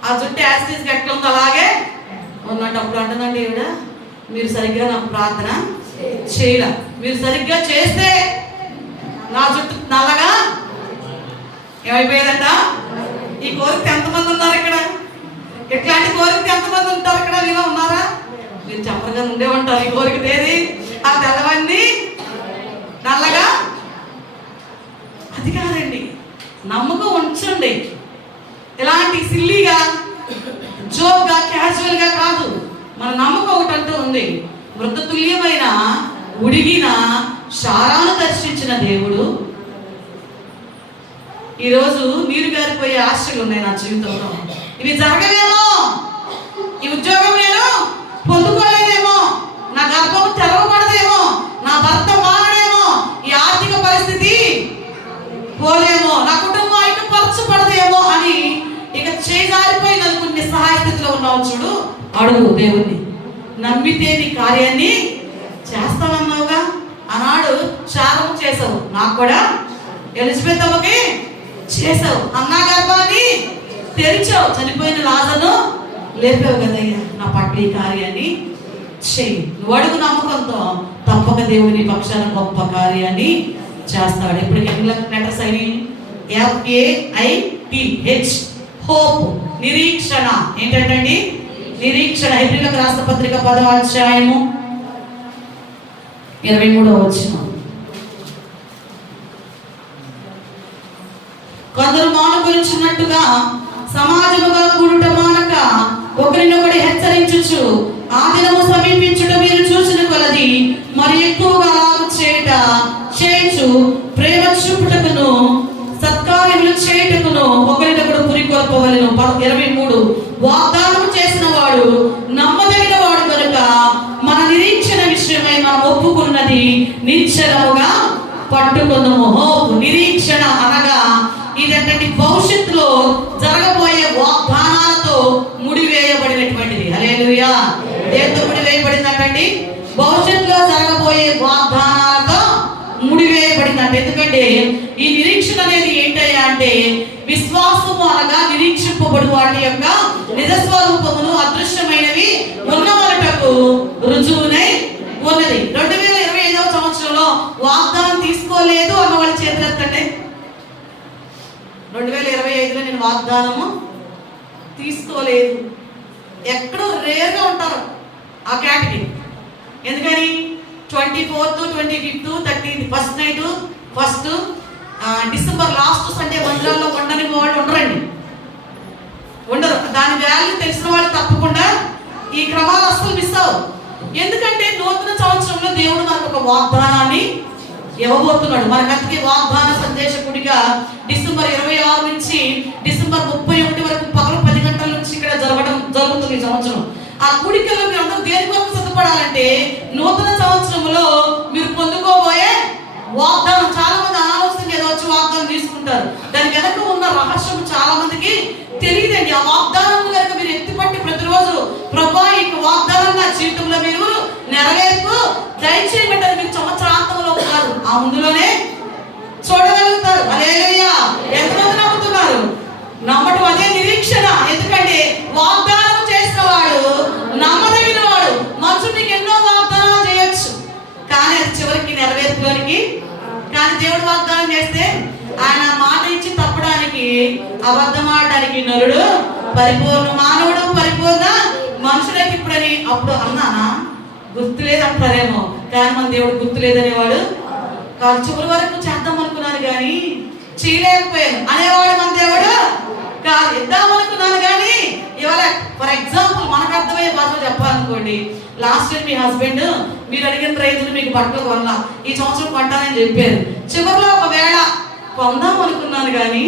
ఆ జుట్టు యాసిటీస్ ఎట్లా ఉందో అలాగే ఉన్నట్టు. అప్పుడు అంటుందండి ఈవిడ, మీరు సరిగ్గా నాకు ప్రార్థన చేయలే, మీరు సరిగ్గా చేస్తే నా జుట్టు నల్లగా ఏమైపోయేదంట. ఈ కోరిక ఎంతమంది ఉన్నారు ఇక్కడ? ఇట్లాంటి కోరిక ఎంతమంది ఉంటారు ఇక్కడ? మీలో ఉన్నారా? మీరు చెప్పరుగా ఉండే ఉంటారు. ఈ కోరిక ఏది? ఆ తెల్లవన్నీ నల్లగా. అది కాదండి, నమ్మకం ఉంచండి. ఇలాంటి సిల్లీగా జోక్గా క్యాజువల్గా కాదు. మన నమ్మకం ఒకటి అంటూ ఉంది. మృతతుల్యమైన ఉడిగిన శారాను దర్శించిన దేవుడు ఈరోజు నీరు గారిపోయే ఆశలు ఉన్నాయి నా జీవితంలో. ఇవి జరగలేమో, ఈ ఉద్యోగం నేను పొందుకోలేదేమో, నా గర్భం తెరవబడదేమో, నా భర్త మారడేమో, ఈ ఆర్థిక పరిస్థితి పోలేమో, నా కుటుంబం ఐక్యపరచబడదేమో అని ఇక చేజారిపోయి నలుగురిని సహాయ స్థితిలో ఉన్నావు చూడు, అడుగు దేవుణ్ణి. నమ్మితే నీ కార్యాన్ని చేస్తామన్నావుగా. ఆనాడు శారము చేసావు, నాకు కూడా ఎలిజబెత్ అమ్మకి చేసావు, అన్నా గర్భాన్ని తెరిచావు, చనిపోయిన లాజరును లేపావు కదయ్యా. నా పట్ల ఈ కార్యాన్ని చెయ్యి. నువ్వు అడుగు నమ్మకంతో, తప్పక దేవుని పక్షాన గొప్ప కార్యాన్ని చేస్తాడు. ఇప్పుడు ఎన్ని లెటర్స్ అయినాయి? FAITH, హోప్, నిరీక్షణ. ఏంటంటండి? నిరీక్షణ. హెబ్రీయులకు రాసిన పత్రిక 10వ అధ్యాయము 23వ వచనం. కొందరు మానుకొనిచున్నట్టుగా సమాజముగా కూడుట మానక ఒకరినొకడు హెచ్చరించుచు ఆ దినము సమీపించుట మీరు ఎక్కువగా లాభం చేయొచ్చు, ప్రేమ చూపుటకును సత్కార్యములు చేయుటకును ఒకరినొకడు పురికొల్పవలెను. 23 వాగ్దానం చేసిన వాడు నమ్మదగిన వాడు కనుక మన నిరీక్షణ విషయమై మనం ఒప్పుకున్నది నిశ్చలముగా పట్టుకుందాము. నిరీక్షణ అనగా ఇదేంటంటే భవిష్యత్తులో జరగబోయే వాగ్దానాలతో ముడివేయబడినటువంటిది. హల్లెలూయా. దేంతో ముడివేయబడిందంటండి? భవిష్యత్తులో జరగబోయే వాగ్దానాలతో ముడివేయబడిందంట. ఎందుకంటే ఈ నిరీక్షణ అనేది ఏంటయ్యా అంటే విశ్వాసము అనగా నిరీక్షింపబడు వాటి యొక్క నిజస్వరూపమును అదృశ్యమైనవి ఉన్నవలటకు రుజువునై ఉన్నది. 2025వ సంవత్సరంలో వాగ్దానం తీసుకోలేదు అన్న వాళ్ళ చేతులు ఎత్తండి. 2025లో నేను వాగ్దానము తీసుకోలేదు. ఎక్కడో రేర్గా ఉంటారు ఆ కేటగిరీ. ఎందుకని 24th, 25th, 30th first night, first December last Sunday మందిరాల్లో ఉండని వాళ్ళు ఉండరు. దాని వాల్యూ తెలిసిన వాళ్ళు తప్పకుండా ఈ క్రమాలు అస్సలు మిస్ అవ్వరు. ఎందుకంటే నూతన సంవత్సరంలో దేవుడు మనకు ఒక వాగ్దానాన్ని ఇవ్వబోతున్నాడు. మనకంతకీ వాగ్దాన సందేశకుడిగా డిసెంబర్ 26 నుంచి డిసెంబర్ 31 వరకు పగలు 10 గంటల నుంచి ఇక్కడ జరుగుతుంది ఈ సంవత్సరం. ఆ కూడికల్లో మీరు అందరూ దేని కొరకు సిద్ధపడాలంటే నూతన సంవత్సరంలో మీరు పొందుకోబోయే వాగ్దానం. చాలా మంది అనవసరంగా ఏదో వచ్చి వాగ్దానం తీసుకుంటారు. దాని వెనక ఉన్న రహస్యం చాలా మందికి తెలియదండి. ఆ వాగ్దానం కనుక మీరు ఎత్తిపట్టి ప్రతిరోజు ప్రభా ఈ వాగ్దానం నా జీవితంలో మీరు నెరవేర్పు దయచేయమంటారు. మీరు సంవత్సరాంతంలో కాదు, ఆ ముందులోనే చూడగలుగుతారు. హల్లెలూయా. ఎంతమంది నమ్ముతున్నారు? నమ్మటం అదే నిరీక్షణ. ఎందుకంటే వాగ్దానం చేసిన వాడు నమ్మదగిన వాడు. మనుషులు నీకు ఎన్నో వాగ్దానాలు చేయొచ్చు, కానీ అది చివరికి నెరవేర్పులోనికి. కానీ దేవుడు వాగ్దానం చేస్తే ఆయన మాట ఇచ్చి తప్పడానికి అబద్ధం ఆడడానికి నరుడు పరిపూర్ణ మానవుడు, పరిపూర్ణ మనుషులకి ఇప్పుడని అప్పుడు అన్నానా గుర్తులేదు అంటారేమో, కానీ మన దేవుడు గుర్తులేదనేవాడు కాదు. చివరి వరకు చేద్దాం అనుకున్నాను కానీ చేయలేకపోయాను అనేవాడు మన దేవుడు కాదు. ఇద్దాం అనుకున్నాను కానీ ఇవాళ ఫర్ ఎగ్జాంపుల్ మనకు అర్థమయ్యే భాషలో చెప్పాలనుకోండి, లాస్ట్ ఇయర్ మీ హస్బెండ్ మీరు అడిగిన రైతులు మీకు బట్టలు కొన్నా, ఈ సంవత్సరం కొంటానని చెప్పారు. చివరిలో ఒకవేళ కొందాం అనుకున్నాను కానీ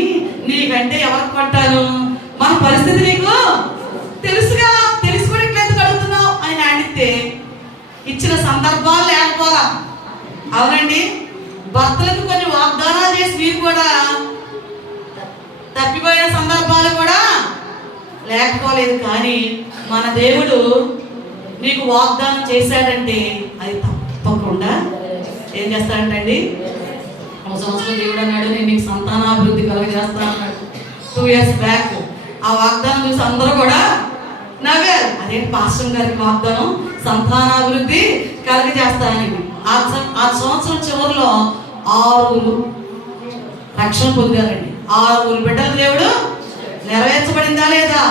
నీకంటే ఎవరికి కొంటాను, మన పరిస్థితి నీకు తెలుసుగా, తెలిసి కూడా ఇట్లా ఎందుకు అడుగుతున్నావు అని అడిగితే ఇచ్చిన సందర్భాలు లేకపోలా. అవునండి, భర్తలకు కొన్ని వాగ్దానాలు చేసి మీరు కూడా తప్పిపోయిన సందర్భాలు కూడా లేకపోలేదు. కానీ మన దేవుడు నీకు వాగ్దానం చేశాడంటే అది తప్పకుండా ఏం చేస్తాడంటండి. ఒక సంవత్సరం దేవుడు అన్నాడు నేను నీకు సంతానాభివృద్ధి కలుగజేస్తా అన్నాడు 2 years బ్యాక్. ఆ వాగ్దానం చూసి అందరూ కూడా నవ్వారు. అదేంటి పాస్టర్ గారికి వాగ్దానం సంతానాభివృద్ధి కలుగజేస్తానని. ఆ సంవత్సరం చివరిలో 6 రక్షణ పొందారండి. 6 బిడ్డల దేవుడు నెరవేర్చబడిందా లేదా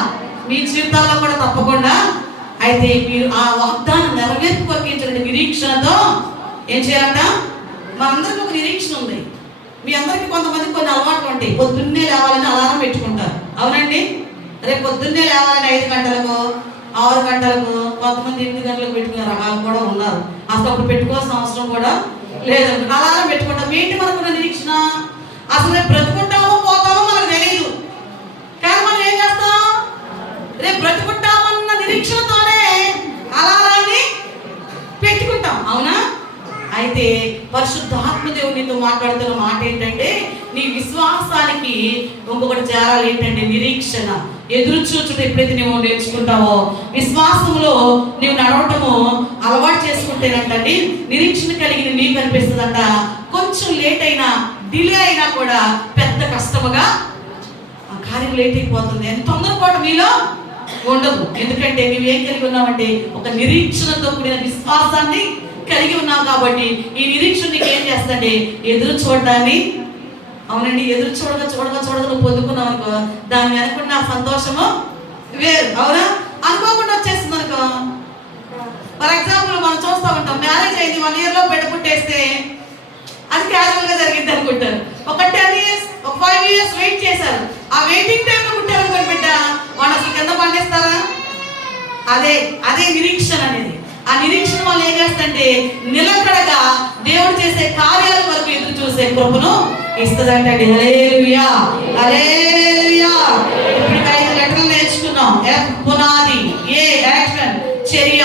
మీ జీవితాల్లో కూడా తప్పకుండా. అయితే మీరు ఆ వాగ్దానం నెరవేర్పు కొరికించండి నిరీక్షణతో ఏం చేయాలంట. మనందరికీ ఒక నిరీక్షణ ఉంది. మీ అందరికీ కొంతమంది కొన్ని అలవాట్లు ఉంటాయి. పొద్దున్నే లేవాలని అలారం పెట్టుకుంటారు. అవునండి, రేపు పొద్దున్నే లేవాలని 5 గంటలకు 6 గంటలకు, కొంతమంది 8 గంటలకు పెట్టుకునే రకాలు కూడా ఉన్నారు. అసలు అప్పుడు పెట్టుకోవాల్సిన అవసరం కూడా లేదు. అలారం పెట్టుకుంటాం. ఏంటి మనకున్న నిరీక్షణ? అసలు రేపు బ్రతుకుంటామో పోతామో మనకు తెలియదు, కానీ మనం ఏం చేస్తాం? రేపు బ్రతుకుంటామన్న నిరీక్షణతోనే అలారాన్ని పెట్టుకుంటాం. అవునా? అయితే పరిశుద్ధాత్మ దేవుడు నీతో మాట్లాడుతున్న మాట ఏంటంటే నీ విశ్వాసానికి ఇంకొకటి చేరాలి. ఏంటంటే నిరీక్షణ. ఎదురు చూచుట ఎప్పుడైతే నువ్వు నేర్చుకుంటావో, విశ్వాసంలో నువ్వు నడవటము అలవాటు చేసుకుంటేనంటండి నిరీక్షణ కలిగిన నీకు అనిపిస్తుందంట. కొంచెం లేట్ అయినా, డిలే అయినా కూడా పెద్ద కష్టముగా ఆ కార్యం లేట్ అయిపోతుంది. ఎంత తొందరపాటు మీలో ఉండదు. ఎందుకంటే నువ్వేం కలిగి ఉన్నావంటే ఒక నిరీక్షణతో కూడిన విశ్వాసాన్ని కలిగి ఉన్నావు. కాబట్టి ఈ నిరీక్షణ నీకు ఏం చేస్తండి? ఎదురు చూడడాన్ని. అవునండి, ఎదురు చూడగా నువ్వు పొందుకున్నావు అనుకో, దాని వెనకున్న సంతోషము వేరు. అవునా? అనుకోకుండా వచ్చేస్తుంది అనుకో. ఫర్ ఎగ్జాంపుల్ మనం చూస్తూ ఉంటాం, మ్యారేజ్ అయింది 1 year లో బిడ్డ పుట్టేస్తే అది క్యాజువల్ గా జరిగింది అనుకుంటారు. ఒక 10 years, ఒక 5 years వెయిట్ చేశారు. ఆ వెయిటింగ్ టైంలో పుట్టారనుకోండి బిడ్డ, వాళ్ళు అసలు కింద పండిస్తారా? అదే నిరీక్షణ అనేది. ఆ నిరీక్షణ వాళ్ళు ఏం చేస్తుంటే నిలకడగా దేవుడు చేసే కార్యాల వరకు ఎదురు చూసే కృపను ఇస్తుందంటండి. హల్లెలూయా, హల్లెలూయా. ఇప్పుడు 5 లెటర్లు నేర్చుకున్నాం. ఎఫ్ పునాది, ఏ యాక్షన్ చర్య,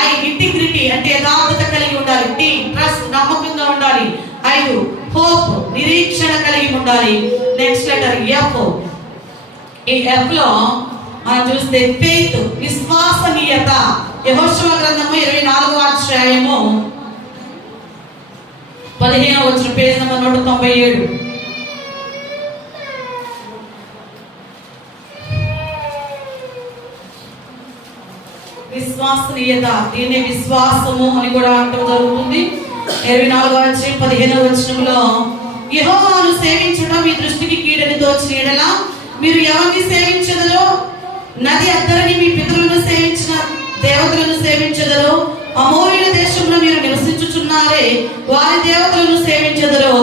ఐ ఇంటిగ్రిటీ అంటే యథార్థత కలిగి ఉండాలి, టి ట్రస్ట్ నమ్మకంగా ఉండాలి, 5 హోప్ నిరీక్షణ కలిగి ఉండాలి. Next letter F. ఈ ఎఫ్ లో మనం చూస్తే ఫెయిత్ విశ్వసనీయత. యెహోషువ గ్రంథము 24వ అధ్యాయము 15వ వచనం, పేజ్ నంబర్ 197. విశ్వసనీయత, దీన్ని విశ్వాసము అని కూడా అంటూ జరుగుతుంది. 24వ అధ్యాయం 15వ వచనంలో యెహోవాను సేవించడం మీ దృష్టికి కీడని తోచిన యెడల మీరు ఎవరిని సేవించెదరో, నది అద్దరిని మీ పితరులను సేవించిన దేవతలను సేవించెదరో, అమోరీయుల దేశంలో మీరు నివసించుచున్నారే వారి దేవతలను సేవించెదరో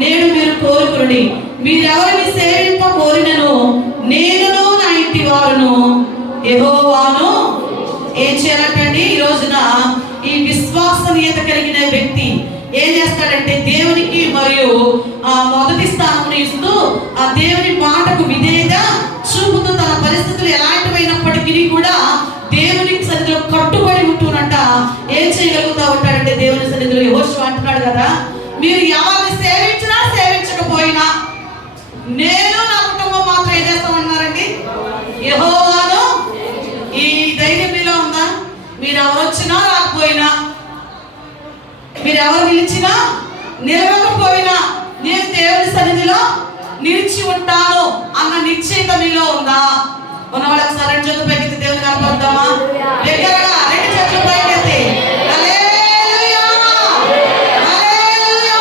నేడు మీరు కోరుకుడి. మీరెవరిని సేవింప కోరినను నేనును నా ఇంటి వారును యెహోవాను ఏం చేయాలంటండి? ఈ రోజున ఈ విశ్వసనీయత కలిగిన వ్యక్తి ఏం చేస్తాడంటే దేవునికి మరియు మొదటి స్థానం ఇస్తూ ఆ దేవుని మాటకు విధేయత చూపుతూ తన పరిస్థితులు ఎలాంటివైనప్పటికీ కూడా దేవునికి సన్నిధిలో కట్టుబడి ఉంటున్నట్ట ఏం చేయగలుగుతా ఉంటాడంటే దేవుని సన్నిధిలో యెహోషువ అంటున్నాడు కదా, మీరు ఎవరిని సేవించినా సేవించకపోయినా నేను నా కుటుంబం మాత్రం ఏం చేస్తామన్నారండి? యెహోవాను. ఈ ధైర్యం మీలో ఉందా? మీరు ఎవరు వచ్చినా రాకపోయినా, మీరు ఎవరు నిలిచినా నిలవకపోయినా నేను దేవుని సన్నిధిలో నిలిచి ఉంటాను అన్న నిశ్చయిత మీలో ఉందా? ఉన్న వాళ్ళకి ఒకసారి 2 చేతులు పైకెత్తి దేవుని కనపడతామా? దగ్గరగా 2 చేతులు పైకెత్తి హల్లెలూయా, హల్లెలూయా.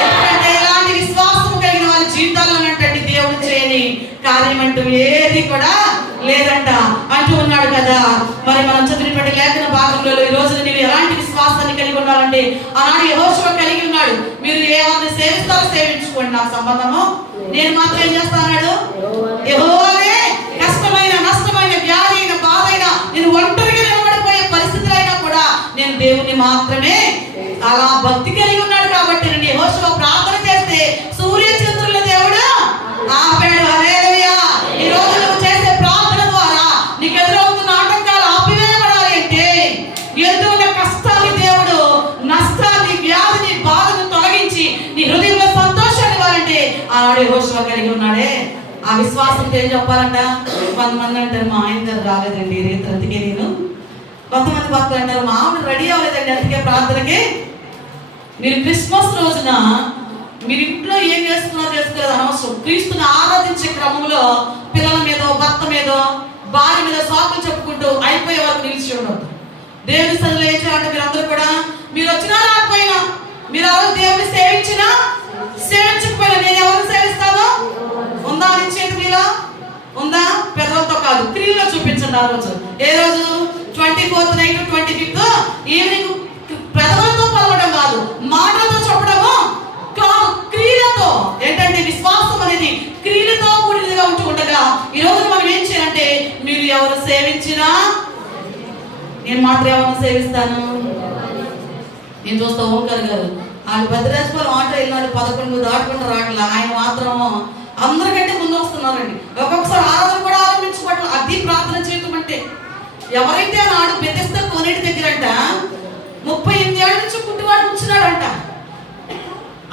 ఎందుకంటే ఇలాంటి విశ్వాసం కలిగిన వాళ్ళ జీవితాల్లో అంటే దేవుడు చేయని కార్యం అంటూ ఏది కూడా లేదంట అంటూ ఉన్నాడు కదా. మరి మనం చదివినటువంటి లేఖన భాగంలో ఈ రోజున నీవు ఎలాంటి విశ్వాసాన్ని కలిగి ఉండాలంటే ఆనాడు యెహోషువ కలిగి ఉన్నాడు. మీరు ఎవరిని సేవిస్తారో సేవించుకోండి, నాకు సంబంధము, నేను మాత్రం ఏం చేస్తాను? యెహోవానే. కష్టమైన నష్టమైన వ్యాధి అయిన బాధ అయినా నేను ఒంటరిగా నిలబడిపోయే పరిస్థితులైనా కూడా నేను దేవుని మాత్రమే. అలా భక్తి కలిగి ఉన్నాడు కాబట్టి నేను యెహోషువ ప్రార్థన చేస్తే సూర్య చంద్రుల దేవుడు ఆపాడు. హల్లెలూయా. ఈ రోజు నువ్వు చేసే ప్రార్థన ద్వారా నీకు ఎదురవుతున్న ఆటంకాలు ఆపివేయబడాలి అంటే ఎదురున్న కష్టాన్ని దేవుడు నష్టాన్ని వ్యాధిని బాధను తొలగించి నీ హృదయంలో సంతోషాన్ని ఇవ్వాలంటే ఆనాడు యెహోషువ కలిగి ఉన్నాడే. ఆ విశ్వాసంతో ఏం చెప్పాలంట? కొంతమంది అంటారు మా ఆయన గారు రాలేదండి అందుకే నేను, కొంతమంది భక్తులు అంటారు మా ఆవిడ రెడీ అవ్వలేదండి అందుకే ప్రార్థనకి. మీరు క్రిస్మస్ రోజున మీరు ఇంట్లో ఏం చేస్తున్నారో చేసుకోలేదు అనవసరం. క్రీస్తుని ఆరాధించే క్రమంలో పిల్లల మీద భర్త మీద భార్య మీద సాకులు చెప్పుకుంటూ అయిపోయే వరకు నిలిచి ఉండదు. దేవుని సన్నిధిలో ఏం చేయాలంటే మీరు అందరూ కూడా మీరు వచ్చినా రాకపోయినా, మీరు ఎవరు దేవుని సేవించినా సేవించకపోయినా నేను ఎవరిని సేవిస్తాను? ఉందా నిశ్చయిత మీలో? ఉందా? పెదవులతో కాదు, క్రియలో చూపించండి. ఆ రోజు ఏ రోజు? 24th నైట్ 25th ఈవినింగ్ పెదవులతో పలవడం కాదు, మాటలతో చెప్పడము కాదు, క్రియలతో. ఏంటంటే విశ్వాసం అనేది క్రియలతో కూడినదిగా ఉంటూ ఉండగా ఈ రోజు మనం ఏం చేయాలంటే మీరు ఎవరు సేవించినా నేను మాత్రం ఎవరిని సేవిస్తాను? నేను చూస్తా ఓంకార్ గారు ఆయన భద్రాజపురం ఆటో వెళ్ళినాడు 11 దాటుకుంటూ రావట్లా, ఆయన మాత్రం అందరికంటే ముందు వస్తున్నారండి. ఒక్కొక్కసారి ఆరాధన కూడా ఆరంభించుకోవట్లేదు. అది ప్రార్థన చేయటం అంటే. ఎవరైతే నాడు బెతెస్దా కోనేటి దగ్గరంట 38 ఏళ్ళ నుంచి పుట్టివాడు కూర్చున్నాడంట.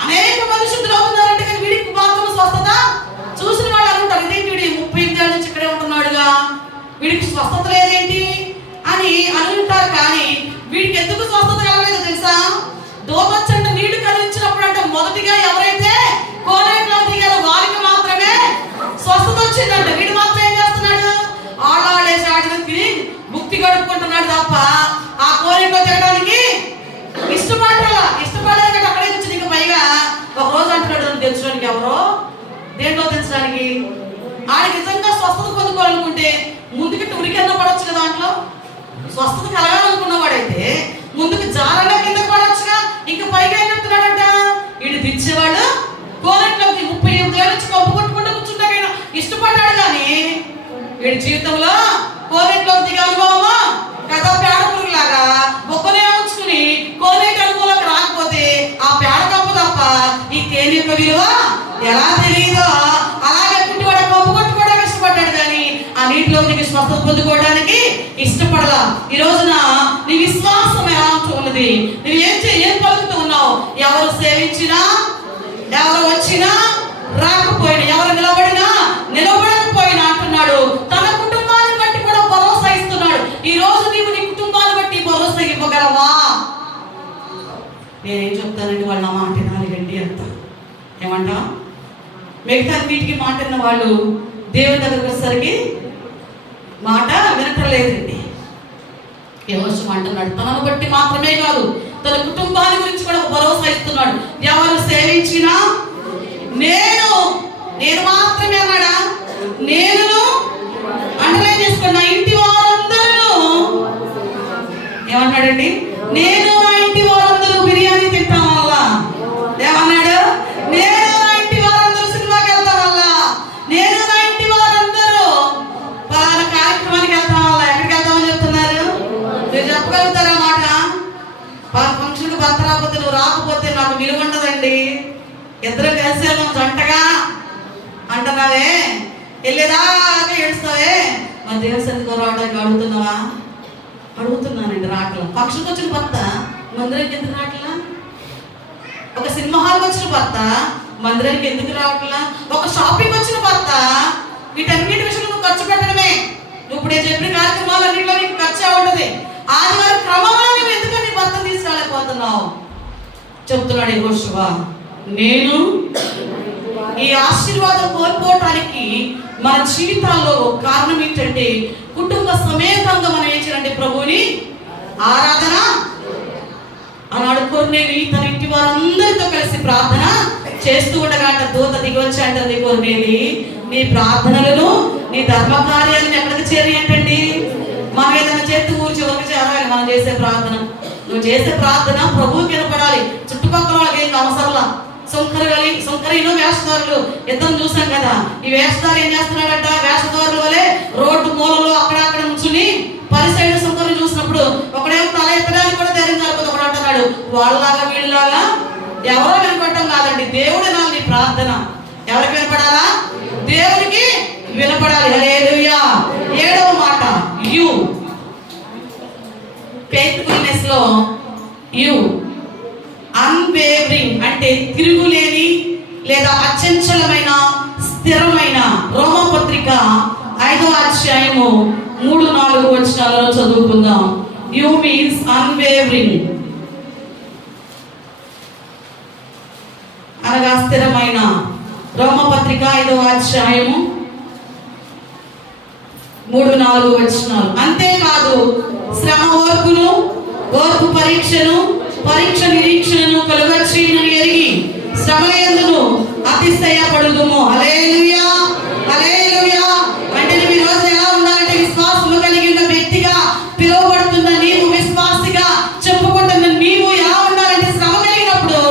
అనేక మంది శుద్ధులు అవుతున్నారంట, కానీ వీడికి మాత్రం స్వస్థత చూసిన వాళ్ళు అనుకుంటారు ఇదేంటి వీడి 38 ఏళ్ళ నుంచి ఇక్కడే ఉంటున్నాడుగా, వీడికి స్వస్థత లేదేంటి అని అనుకుంటారు. కానీ వీడికి ఎందుకు స్వస్థత కలగలేదో తెలుసా? దోమచ్చంట నీళ్లు కలిగించినప్పుడు అంటే మొదటిగా ఎవరైతే కోనేటిలో దిగారో వారికి మాత్రమే స్వస్థత వచ్చిందంట. వీడు మాత్రం ఏం చేస్తున్నాడు? ఆడాడేసి ఆడికి ముక్తి గడుపుకుంటున్నాడు తప్ప ఆ కోనేటిలో దిగడానికి ఇష్టపడలేదు. అక్కడే నుంచి నీకు పైగా ఒక రోజు అంటున్నాడు తెచ్చడానికి. ఎవరో దేంట్లో తెచ్చడానికి? ఆడికి నిజంగా స్వస్థత పొందుకోవాలనుకుంటే ముందుకి ఉరికెంద పడవచ్చు కదా, దాంట్లో స్వస్థత కలగాలనుకున్న వాడైతే ముందుకు జారగా కింద పడవచ్చుగా. ఇంకా పైగా ఏం చెప్తున్నాడంట? వీడు తెచ్చేవాడు కోనేటిలోకి 38 ఏళ్ళ నుంచి కప్పు కొట్టుకుంటూ కూర్చుంటాకైనా ఇష్టపడ్డాడు. కానీ వీడి జీవితంలో కోనేటిలోకి దిగే అనుభవమా కదా, పేడపురులాగా బొక్కనే ఉంచుకుని కోనేటి అనుభవంలోకి రాకపోతే విలువ ఎలా తెలియదో అలాగే పుట్టివాడు కప్పు కొట్టుకోవడానికి ఇష్టపడ్డాడు, కానీ ఆ నీటిలో నీకు స్వస్థత పొందుకోవడానికి ఇష్టపడలా. ఈ రోజున నీ విశ్వాసం ఎలా ఉన్నది? నువ్వు ఏం పలుకుతూ ఉన్నావు? ఎవరు సేవించినా, ఎవరు వచ్చినా రాకపోయినా, ఎవరు నిలబడినా నిలబడకపోయినా అంటున్నాడు. తన కుటుంబాన్ని బట్టి కూడా భరోసా ఇస్తున్నాడు. ఈ రోజు నీవు నీ కుటుంబాన్ని బట్టి భరోసా ఇవ్వగలవా? నేనేం చెప్తానండి, వాళ్ళు నా మాట వినాలిగండి అంత. ఏమంటా? మిగతా వీటికి మాట విన్న వాళ్ళు దేవుని దగ్గరకు వచ్చేసరికి మాట వినట్లేదండి. ఎవరు అంటున్నాడు? తనను బట్టి మాత్రమే కాదు, తన కుటుంబాన్ని గురించి కూడా భరోసా ఇస్తున్నాడు. ఎవరు సేవించినా నేను మాత్రమే అన్నాడా? నేను అండర్లైన్ చేసుకోండి. నా ఇంటి వారందరూ ఏమన్నాడండి? నేను నా ఇంటి వారందరూ బిర్యానీ తింటాం వల్ల. ఏమన్నాడు? నేను నా ఇంటి వారందరూ సినిమాకి వెళ్తాం వల్ల, నేను నా ఇంటి వారందరూ పలానా కార్యక్రమానికి వెళ్తాం వల్ల. ఎక్కడికి వెళ్తామని చెప్తున్నారు? మీరు చెప్పగలుగుతారా మాట? ఫంక్షన్కి భర్త రాకపోతే, నువ్వు రాకపోతే నాకు విలువ ఉండదండి. ఇద్దరు కలిసి జంటగా అంటున్నావే, వెళ్ళేదాకా ఏడుస్తావే, మన దేవసన్నిధికి రావడానికి అడుగుతున్నావా? అడుగుతున్నానండి. రాకలా. ఫంక్షన్కి వచ్చిన భర్త మందిరానికి ఎందుకు రావట్లా? ఒక సినిమా హాల్కి వచ్చిన భర్త మందిరానికి ఎందుకు రావట్లా? ఒక షాపింగ్ వచ్చిన భర్త వీటన్నిటి విషయంలో నువ్వు ఖర్చు పెట్టడమే. నువ్వు ఇప్పుడు చెప్పిన కార్యక్రమాలు అన్నింటిలో నీకు ఖర్చు ఉంటుంది. ఆదివారం క్రమంలో నువ్వు ఎందుకు నీ భర్తను తీసుకురాలేకపోతున్నావు? చెప్తున్నాడు యెహోషువ, నేను ఈ ఆశీర్వాదం కోల్పోవటానికి మన జీవితాల్లో కారణం ఏంటంటే, కుటుంబ సమేతంగా మనం ఏం చేయాలంటే ప్రభువుని ఆరాధన. ఆనాడు కొర్నేలి తన ఇంటి వారందరితో కలిసి ప్రార్థన చేస్తూ ఉండగా దూత దిగి వచ్చి అంటుంది, కొర్నేలి నీ ప్రార్థనలను, నీ ధర్మ కార్యాలను ఎక్కడికి చేరి ఏంటండి? మనం ఏదైనా చేస్తూ ఊరి చివరికి చేరాలి. మనం చేసే ప్రార్థన, నువ్వు చేసే ప్రార్థన ప్రభువుకి వినపడాలి. చుట్టుపక్కల వాళ్ళకి ఏం అవసరంలా. సుంకరీను వేషధారులు ఇద్దరు చూసాం కదా. ఈ వేషధారు ఏం చేస్తున్నాడట? వేషధారుల వలె రోడ్డు మూలలో అక్కడ నుంచుని పరిసైడు సుంకరులు చూసినప్పుడు ఒకడేమో తల ఎత్తడానికి కూడా ధైర్యం సరిపోతే ఒకడు అంటున్నాడు, వాళ్ళలాగా వీళ్ళలాగా ఎవరో వినపడటం కాదండి, దేవుడు నీ ప్రార్థన ఎవరికి వినపడాలా? దేవునికి వినపడాలి. హల్లెలూయా. 7వ మాట యు. ఫెయిత్ఫుల్నెస్ లో యు అన్వేవరింగ్ అంటే తిరుగులేని లేదా అచంచలమైన, స్థిరమైన. రోమపత్రిక 5వ అధ్యాయము 3-4 వచనాలలో చదువుకుందాం. యు మీన్స్ అన్వేవరింగ్ అనగా స్థిరమైన. రోమపత్రిక 5వ అధ్యాయము 3-4 వచనాలు. అంతేకాదు శ్రమ ఓర్పును, ఓర్పు పరీక్షను, పరీక్ష నిరీక్షణను కలుగచేయునని ఎరిగి శ్రమయందును అతిశయపడుదుము. హల్లెలూయా, హల్లెలూయా. అంటే నువ్వు ఈ రోజు ఎలా ఉండాలంటే, విశ్వాసము కలిగి ఉన్న వ్యక్తిగా పిలువబడుతున్న నీవు, విశ్వాసిగా చెప్పుకుంటున్న నీవు ఎలా ఉండాలంటే, శ్రమ కలిగినప్పుడు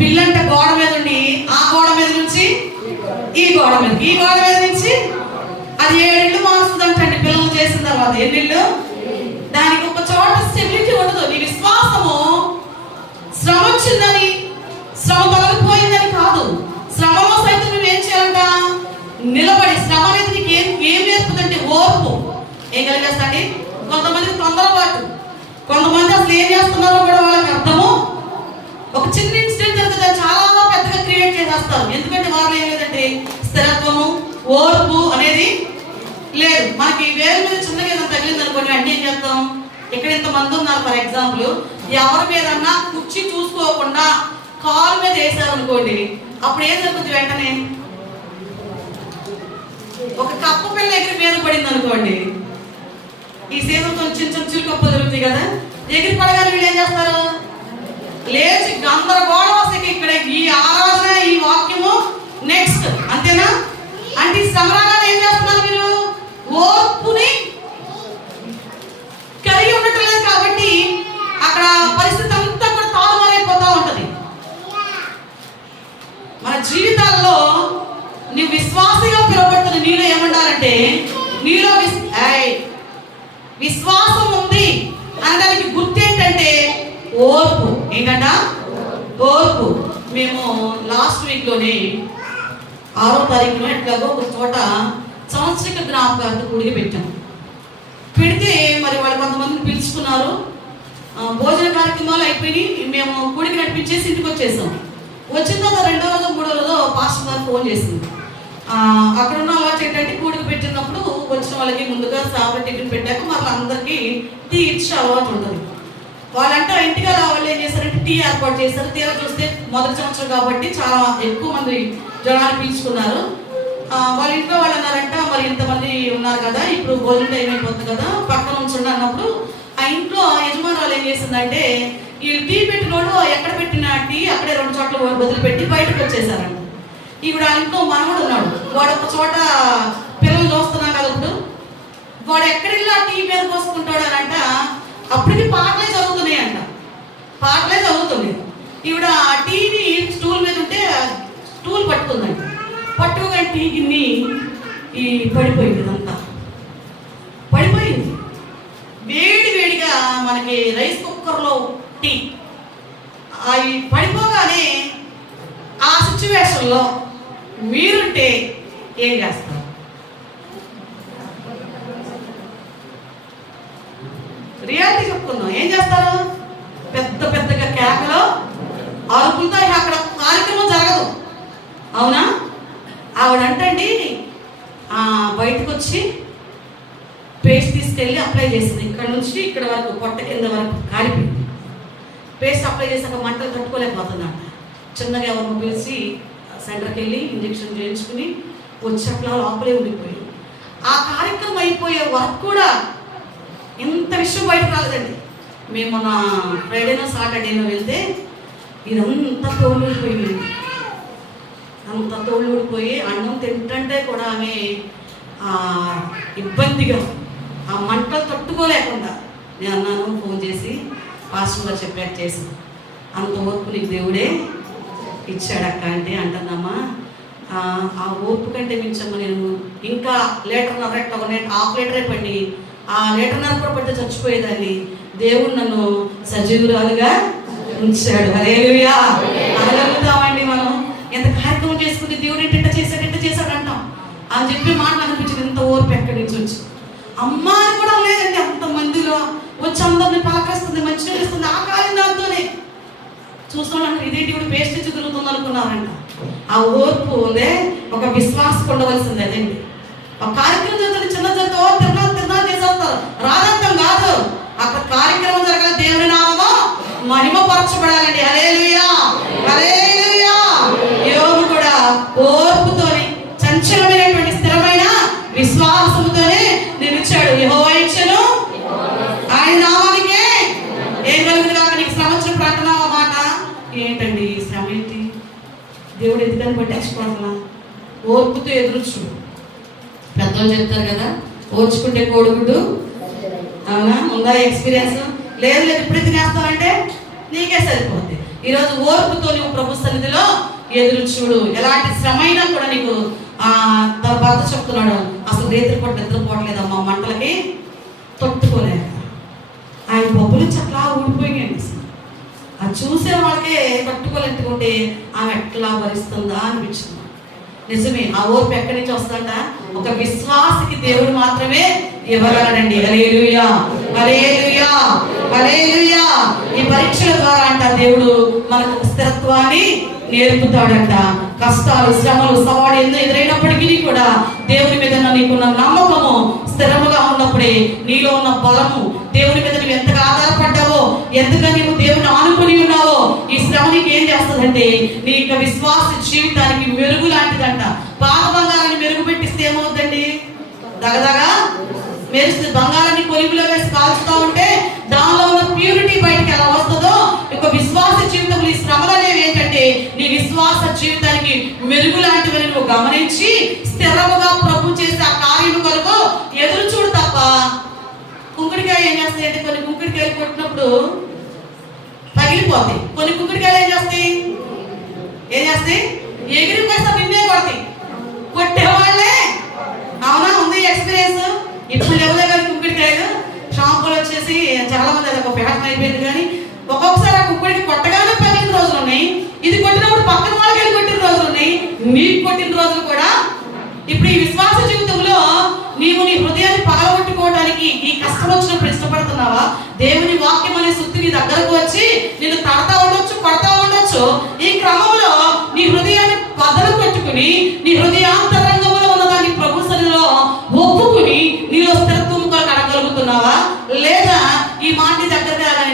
పిల్లంట గోడ మీద ఉండి ఆ గోడ మీద నుంచి ఈ గోడ మీద, ఈ గోడ మీద నుంచి అది 7 ఇళ్ళు మారుస్తుందంటండి పిల్లలు చేసిన తర్వాత. ఎన్ని ఇళ్ళు? దానికి ఒక చోట స్టెబిలిటీ ఉండదు. నీ విశ్వాసము శ్రమ వచ్చిందని, శ్రమ తొలగిపోయిందని కాదు. శ్రమలో సైతం నువ్వు ఏం చేయాలంట? నిలబడి. శ్రమ అనేది నీకు ఏం నేర్పుతుందంటే ఓర్పు. ఏం కలిగేస్తాండి? కొంతమంది తొందరపాటు, కొంతమంది అసలు ఏం చేస్తున్నారో కూడా వాళ్ళకి అర్థము. ఒక చిన్న ఇన్సిడెంట్ జరుగుతుంది, చాలా పెద్దగా క్రియేట్ చేసేస్తారు. ఎందుకంటే వారు ఏం లేదంటే స్థిరత్వము, ఓర్పు అనేది లేదు. మనకి వేరు మీద చిన్నగా ఏదైనా తగిలింది అనుకోండి, అంటే ఏం చేస్తాం? ఇక్కడ ఇంతమంది ఉన్నారు ఫర్ ఎగ్జాంపుల్, ఎవరి మీదన్నా కుర్చీ చూసుకోకుండా కాలు మీద వేసారు అనుకోండి, అప్పుడు ఏం జరుగుతుంది? వెంటనే ఒక కప్ప పిల్ల ఎగిరి మీద పడింది అనుకోండి, ఈ సీజన్తో చిన్న చిన్న కప్పలు దొరుకుతాయి కదా, ఎగిరి పడగానే వీళ్ళు ఏం చేస్తారు? లేచి గందరగోళం. అసలు ఇక్కడ ఈ ఆరాధన, ఈ వాక్యము నెక్స్ట్, అంతేనా? అంటే శ్రమరాగానే ఏం చేస్తున్నారు మీరు? ఓర్పుని కలిగి ఉండట్లేదు కాబట్టి అక్కడ పరిస్థితి అంతా కూడా తారుమారైపోతూ ఉంటది. మన జీవితాల్లో నువ్వు విశ్వాసంగా పిలువబడుతున్న నీలో ఏమంటారంటే, నీలో విశ్వాసం ఉంది అనడానికి గుర్తు ఏంటంటే ఓర్పు. ఏంటంట? ఓర్పు. మేము లాస్ట్ వీక్లోనే 6వ తారీఖున ఎట్లాగో ఒక చోట సంవత్సరిక జ్ఞాపకార్థ కూడిక పెట్టాం. పెడితే మరి వాళ్ళు కొంతమందిని పిలుచుకున్నారు. భోజన కార్యక్రమాలు అయిపోయి మేము కూడికి నడిపించేసి ఇంటికి వచ్చేసాం. వచ్చిన తర్వాత 2వ రోజు 3వ రోజు పాస్టర్ గారు ఫోన్ చేసింది. అక్కడ ఉన్న అలవాటు ఏంటంటే కూడికి పెట్టినప్పుడు వచ్చిన వాళ్ళకి ముందుగా సాంబార్ టిఫిన్ పెట్టాక మళ్ళీ అందరికీ టీ ఇచ్చే అలవాటు ఉంటుంది. వాళ్ళంటే ఇంటిగా వాళ్ళు ఏం చేశారంటే టీ ఏర్పాటు చేశారు. తీరా చూస్తే మొదటి సంవత్సరం కాబట్టి చాలా ఎక్కువ మంది జనాలు పీల్చుకున్నారు. వాళ్ళ ఇంట్లో వాళ్ళు అన్నారంట, మరి ఇంతమంది ఉన్నారు కదా, ఇప్పుడు భోజనం టైం అయిపోతుంది కదా, పక్కన ఉంచండి అన్నప్పుడు ఆ ఇంట్లో యజమానురాలు ఏం చేసిందంటే ఈ టీ పెట్టినోడు ఎక్కడ పెట్టిన టీ అక్కడే 2 చోట్ల వదిలిపెట్టి బయటకు వచ్చేసారంట. ఈవిడ ఆ ఇంట్లో మనవడు ఉన్నాడు. వాడు ఒక చోట పిల్లలు చూస్తున్నాం కదా, ఇప్పుడు వాడు ఎక్కడిల్లా టీ మీద పోసుకుంటాడు అని అంట. అప్పటికి పాటలే చదువుతున్నాయంట, పాటలే చదువుతున్నాయి. ఈవిడ ఆ టీని స్టూల్ మీద ఉంటే స్టూల్ పట్టుకుందంట. పట్టుకోగానే టీ గిన్ని ఈ పడిపోయింది, ఇదంతా పడిపోయింది. వేడి వేడిగా మనకి రైస్ కుక్కర్లో టీ అవి పడిపోగానే ఆ సిచ్యువేషన్లో మీరుంటే ఏం చేస్తారు? రియాలిటీ చెప్పుకుందాం. ఏం చేస్తారు? పెద్ద పెద్దగా కేకలో అరుపులతో అక్కడ కార్యక్రమం జరగదు. అవునా? ఆవిడంటండి బయటకు వచ్చి పేస్ట్ తీసుకెళ్ళి అప్లై చేసింది. ఇక్కడ నుంచి ఇక్కడ వరకు పొట్ట కింద వరకు కాలిపోయింది. పేస్ట్ అప్లై చేసాక మంటలు తట్టుకోలేకపోతుందంట. చిన్నగా ఎవరిని పిలిచి సెంటర్కి వెళ్ళి ఇంజక్షన్ చేయించుకుని వచ్చి అట్లా లోపలే ఉండిపోయింది. ఆ కార్యక్రమం అయిపోయే వరకు కూడా ఇంత విషయం బయటకు రాలేదండి. మేము మన ఫ్రైడేనో సాటర్డేనో వెళ్తే ఇదంతా తోలుడిపోయింది. అంత తోలుడిపోయి అన్నం తింటుంటే కూడా ఆమె ఇబ్బందిగా ఆ మంటలు తట్టుకోలేకుండా నేను అన్నాను, ఫోన్ చేసి పాస్టర్ గారు చెప్పాక చేసి, అంత ఓర్పు నీకు దేవుడే ఇచ్చాడక్క అంటే అంటుందమ్మా, ఆ ఓర్పు కంటే మించమ్మ నేను ఇంకా లీటర్న్నర ఒక 1/2 లీటరే పడి ఆ లీటర్న్నర కూడా పడితే చచ్చిపోయేదాన్ని. దేవుడు నన్ను సజీవురాలుగా ఉంచాడు. హల్లెలూయా. అనగలుగుతామండి మనం. ఎంత కార్యక్రమం చేసుకుంటే దేవుడు ఇంట చేశాడు అంటాం అని చెప్పి మాట అనిపించింది. ఇంత ఓర్పు ఎక్కడి నుంచి వచ్చి అమ్మాయి కూడా లేదండి. అంతమందిలో వచ్చి అందరిని పలకరిస్తుంది, మంచిగా ఇస్తుంది. ఆ కాలం దాంతోనే చూస్తున్నాను. ఇదేంటి ఇప్పుడు పేస్ట్ ఇచ్చి తిరుగుతుంది అనుకున్నారంట. ఆ ఓర్పు ఉందే ఒక విశ్వాసం ఉండవలసింది. అదండి ఒక కార్యక్రమం జరుగుతుంది, చిన్న జరుగుతుంది, తిన్నా చేసేస్తారు, రాదంతం కాదు. అక్కడ కార్యక్రమం జరగాల, దేవుని నామము మహిమపరచబడాలండి. హల్లెలూయా, హల్లెలూయా. యోబు కూడా ఓర్పుతోని చంచలమైనటువంటి స్థిరమైన విశ్వాసముతోనే నిలిచాడు. యెహోవా ఇచ్చెను, ఆయన నామానికే ఏం కలుగుతుంది కాక నీకు శ్రమ వచ్చిన ప్రార్థన మాట ఏంటండి? ఈ శ్రమ ఏంటి? దేవుడు ఎందుకని పట్టించుకోవాలా? ఓర్పుతో ఎదురుచు. పెద్దలు చెప్తారు కదా, ఓర్చుకుంటే కోడిగుడ్డు. అవునా? ఉందా ఎక్స్పీరియన్స్? లేదు ఇప్పుడే తినేస్తావంటే నీకే సరిపోద్ది. ఈరోజు ఓర్పుతో నువ్వు ప్రభు సన్నిధిలో ఎదురు చూడు. ఎలాంటి శ్రమ అయినా కూడా నీకు తన భర్త చెప్తున్నాడు, అసలు నిద్రపోవట్లేదమ్మా, మంటలకి తట్టుకోలేక ఆయన బొబ్బులు చట్లా ఊడిపోయాయండి. అది చూసే వాళ్ళకే తట్టుకోలేకుంటే ఆమె ఎట్లా భరిస్తుందా అనిపించింది. నిజమే, ఆ ఓర్పు ఎక్కడి నుంచి వస్తుందంట? ఒక విశ్వాసికి దేవుడు మాత్రమే ఇవ్వగలడండి. హల్లెలూయా, హల్లెలూయా, హల్లెలూయా. ఈ పరీక్షల ద్వారా అంట దేవుడు మనకు స్థిరత్వాన్ని నేర్పుతాడంట. కష్టాలు, శ్రమలు, సవాళ్ళు ఎన్నో ఎదురైనప్పటికీ కూడా దేవుని మీద నీకున్న నమ్మకము స్థిరముగా ఉన్నప్పుడే నీలో ఉన్న బలము, దేవుని మీద నువ్వు ఎంతగా ఆధారపడ్డావో, ఎంతగా నీవు దేవుని ఆనుకుని ఉన్నావో, ఈ శ్రమ నీకు ఏం చేస్తుందంటే నీ యొక్క విశ్వాస జీవితానికి మెరుగు లాంటిదంట. పాత బంగారాన్ని మెరుగు పెట్టిస్తే ఏమవుతుందండి? దగదగా మెరుస్తుంది. బంగారాన్ని కొలిమిలో వేసి కాల్చుతూ ఉంటే దానిలో ఉన్న ప్యూరిటీ బయటికి ఎలా వస్తుందో, ఒక విశ్వాస జీవితంలో ఈ శ్రమలు అనేవి ఏంటంటే నీ విశ్వాస జీవితానికి మెరుగు లాంటివని నువ్వు గమనించి స్థిరముగా ప్రభు చేసే ఆ కార్యము కొరకు ఎదురు చూడు తప్ప. కుంకుడికాయ ఏం చేస్తాయి అంటే కొన్ని కుంకుడికాయలు కొట్టినప్పుడు పగిలిపోతాయి. కొన్ని కుంకుడికాయలు ఏం చేస్తాయి ఎగిరిపోయిస్తా నిన్నే కొడతాయి. కొట్టేవాళ్ళే. అవునా? ఉంది ఎక్స్పీరియన్స్. ఇప్పుడు ఎవరే కానీ కుంకుడికాయలు షాంపూలు వచ్చేసి చాలా మంది అది ఒక ఫ్యాషన్ అయిపోయింది. కానీ ఒక్కొక్కసారి ఆ కుంకుడికి కొట్టగానే పగిలిన రోజులు ఉన్నాయి. ఇది కొట్టినప్పుడు కొట్టిన రోజులు కూడా ఇప్పుడు ఈ విశ్వాస జీవితంలో నీవు నీ హృదయాన్ని పగలగొట్టుకోవడానికి ఈ కష్టం వచ్చినప్పుడు ఇష్టపడుతున్నావా? దేవుని వాక్యం అనే సుత్తి నీ దగ్గరకు వచ్చి నిన్ను తడతా ఉండొచ్చు, కొడతా ఉండొచ్చు. ఈ క్రమంలో నీ హృదయాన్ని బద్దలు కొట్టుకుని నీ హృదయాంతరంగంలో ఉన్నదాన్ని ప్రభు సన్నిధిలో ఒప్పుకుని నీలో స్థిరత్వం కొరకు అడగలుగుతున్నావా? లేదా ఈ మాట దగ్గరగా కానీ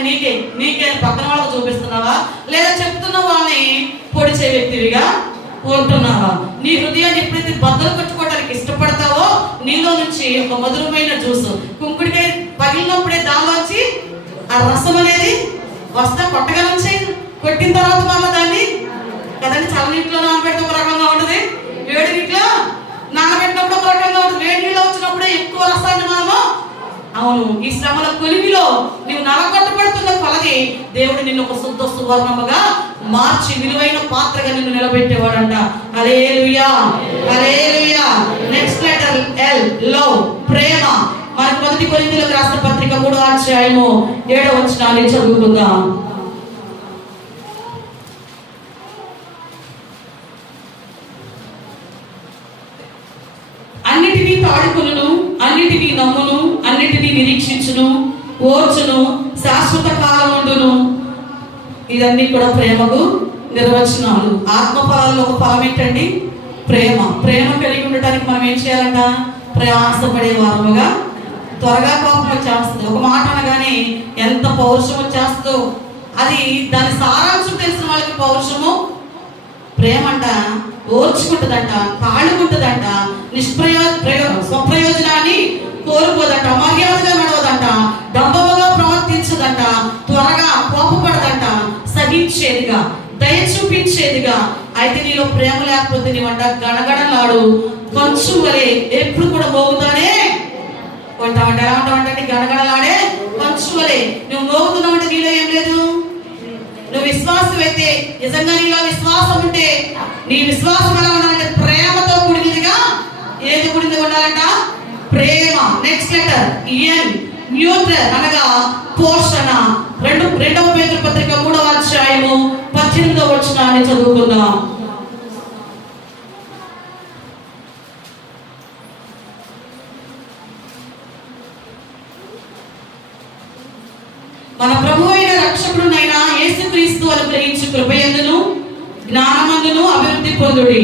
నీకే పక్కన వాళ్ళకు చూపిస్తున్నావా? లేదా చెప్తున్న వాళ్ళని పొడిచే వ్యక్తివిగా ఉంటున్నావా? నీ హృదయాన్ని ఎప్పుడైతే బద్దలు కొట్టుకోవడానికి ఇష్టపడతావో నీలో నుంచి ఒక మధురమైన జ్యూస్, కుంకుడికాయ పగిలినప్పుడే దానిలోంచి ఆ రసం అనేది వస్తా కొట్టగలం చేయి. కొట్టిన తర్వాత మళ్ళీ దాన్ని కదండి చల్లనీటిలో నానబెడితే ఒక రకంగా ఉంటుంది, వేడి నీటిలో నానబెట్టినప్పుడు ఒక రకంగా ఉంటుంది. వేడి నీళ్ళు వచ్చినప్పుడే ఎక్కువ రసాన్ని మనము అవును ఈ శ్రమల కొలిమిలో నీవు నలగొట్టబడుతున్న కొలది దేవుడు నిన్ను ఒక శుద్ధ సువర్ణముగా మార్చి విలువైన పాత్రగా నిన్ను నిలబెట్టేవాడంట. హల్లెలూయా, హల్లెలూయా. నెక్స్ట్ లెటర్ ఎల్, లవ్, ప్రేమ. మనకి 1 కొరింథీయులకు రాసిన పత్రిక 3వ అధ్యాయము 7వ వచనాన్ని చదువుకుందాం. అన్నిటినీ తాడుకును, అన్నిటినీ నమ్మును, అన్నిటినీ నిరీక్షించును, ఓర్చును, శాశ్వత కాలముండును. ఇదన్నీ కూడా ప్రేమకు నిర్వచనాలు. ఆత్మఫలాల్లో ఒక ఫలం ఏంటండి? ప్రేమ. ప్రేమ కలిగి ఉండటానికి మనం ఏం చేయాలంట? ప్రయాసపడే వారముగా. త్వరగా కోపం వచ్చేస్తుంది. ఒక మాట అనగానే ఎంత పౌరుషం వచ్చేస్తుందో. అది దాని సారాంశం తెలిసిన వాళ్ళకి పౌరుషము. ప్రేమ అంట ఓర్చుకుంటుందంట, తాళుకుంటుందంట, స్వప్రయోజనాన్ని కోరుకోదంట, మర్యాదగా నడవదంట, డంబముగా ప్రవర్తించదంట, త్వరగా కోపపడదంట, సహించేదిగా, దయ చూపించేదిగా. అయితే నీలో ప్రేమ లేకపోతే నీవంట గడగడలాడు కొంచెం వలె ఎప్పుడు కూడా మోగుతానే ఉంటావంట. ఎలా ఉంటావంటే గడగడలాడే కొంచెం వలె నువ్వు మోగుతున్నావంటే నీలో ఏం లేదు. నువ్వు విశ్వాసం అయితే, నిజంగా నీలో విశ్వాసం ఉంటే, నీ విశ్వాసం ఎలా ఉండాలంటే ప్రేమతో కూడినదిగా. ఏది కూడినది ఉండాలంట? ప్రేమ. నెక్స్ట్ లెటర్ ఎన్, న్యూట్రల్ అనగా పోషణ. 2వ పేతురు పత్రిక 3వ అధ్యాయము 18వ వచనాన్ని చదువుకుందాం. మన ప్రభు అయిన రక్షకుడునైన యేసుక్రీస్తు అనుగ్రహించు కృపయందును జ్ఞానమందును అభివృద్ధి పొందుడి.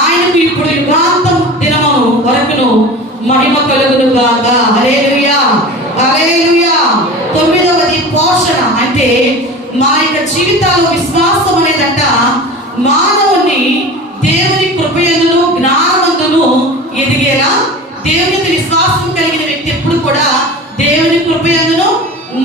ఆయనకు ఇప్పుడు యుగాంతం దినమును వరకును మహిమ కలుగును గాక. హల్లెలూయా, హల్లెలూయా. 9వది పోషణ. అంటే మన యొక్క జీవితాల్లో విశ్వాసం అనేదంట మానవుని దేవుని కృపయందును జ్ఞానమందును ఎదిగేలా. దేవునికి విశ్వాసం కలిగిన వ్యక్తి ఎప్పుడు కూడా దేవుని కృపయందును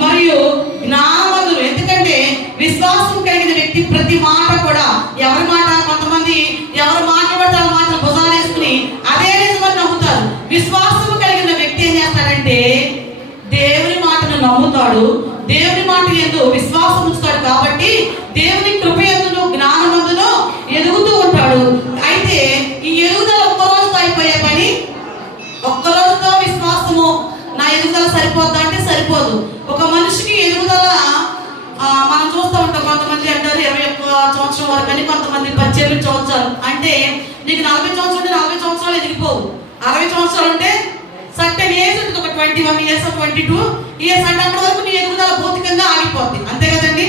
మరియు జ్ఞానమందును. ఎందుకంటే విశ్వాసం కలిగిన వ్యక్తి ప్రతి మాట కూడా, ఎవరి మాట, కొంతమంది ఎవరు మాట్లాడితే ఆ మాటలు భుజాలు వేసుకుని అదే నిజమని నమ్ముతారు. విశ్వాసం కలిగిన వ్యక్తి ఏం చేస్తాడంటే దేవుని మాటను నమ్ముతాడు, దేవుని మాట యందు విశ్వాసం ఉంచుతాడు. కాబట్టి దేవుని కృప యందును జ్ఞానమందును ఎదుగుతూ ఉంటాడు. అయితే ఈ ఎదుగుదల ఒక్కరోజుతో అయిపోయే పని. ఒక్కరోజుతో విశ్వాసము నా ఎదుగుదల సరిపోద్దా అంటే సరిపోదు. ఒక మనిషికి ఎదుగుదల మనం చూస్తూ ఉంటాం. కొంతమంది అంటారు 21 సంవత్సరం వరకు అని, కొంతమంది 18 సంవత్సరాలు. అంటే నీకు 40 సంవత్సరాలు ఉంటే 40 సంవత్సరాలు ఎదిగిపోవు. 60 సంవత్సరాలు ఉంటే సర్టెన్ ఏజ్ ఉంటుంది, ఒక 21 ఇయర్స్ 22 ఇయర్స్ అంటే అప్పటి వరకు నీ ఎదుగుదల భౌతికంగా ఆగిపోద్ది. అంతే కదండి.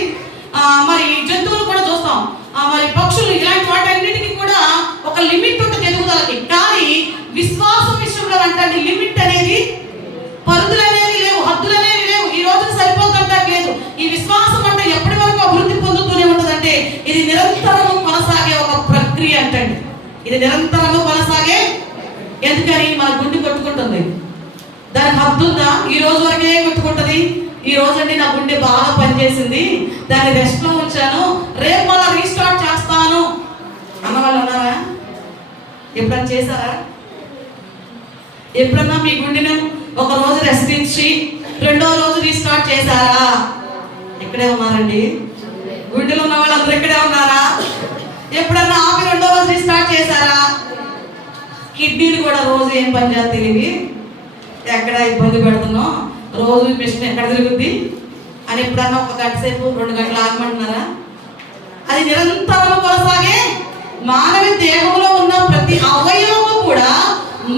మరి జంతువులు కూడా చూస్తాం, మరి పక్షులు, ఇలాంటి వాటన్నిటికీ కూడా ఒక లిమిట్ ఉంటుంది ఎదుగుదలకి. కానీ విశ్వాసం విషయంలో అంటే లిమిట్ అనేది, పరిధులు అనేవి లేవు, హద్దులు అనేవి లేవు. ఈ రోజు సరిపోతుంటలేదు. ఈ విశ్వాసం అంటే ఎప్పటి వరకు అభివృద్ధి పొందుతూనే ఉంటుందంటే ఇది నిరంతరము కొనసాగే ఒక ప్రక్రియ అంటండి. ఇది నిరంతరము కొనసాగే. ఎందుకని మన గుండె కొట్టుకుంటుంది, దానికి హద్దు ఉందా? ఈ రోజు వరకే కొట్టుకుంటుంది. ఈ రోజు అంటే నా గుండె బాగా పనిచేసింది, దాన్ని రెస్ట్ లో ఉంచాను, రేపు మళ్ళీ రీస్టార్ట్ చేస్తాను అన్న వాళ్ళు ఉన్నారా? ఎప్పుడన్నా చేశారా? ఎప్పుడన్నా మీ గుండెను ఒక రోజు రెస్ట్ ఇచ్చి 2వ రోజు రీస్టార్ట్ చేశారా? ఇక్కడే ఉన్నారండి. గుండెలో ఉన్న వాళ్ళందరూ ఇక్కడే ఉన్నారా? ఎప్పుడన్నా ఆపి 2వ రోజు రీస్టార్ట్ చేశారా? కిడ్నీలు కూడా రోజు ఏం పని చేస్తాయి, ఎక్కడ ఇబ్బంది పెడుతున్నాం, రోజు మిషన్ ఎక్కడ తిరుగుద్ది అని ఎప్పుడన్నా ఒక గంట సేపు 2 గంటలు ఆగమంటున్నారా? అది నిరంతరం కొనసాగే మానవ దేహంలో ఉన్న ప్రతి అవయవము కూడా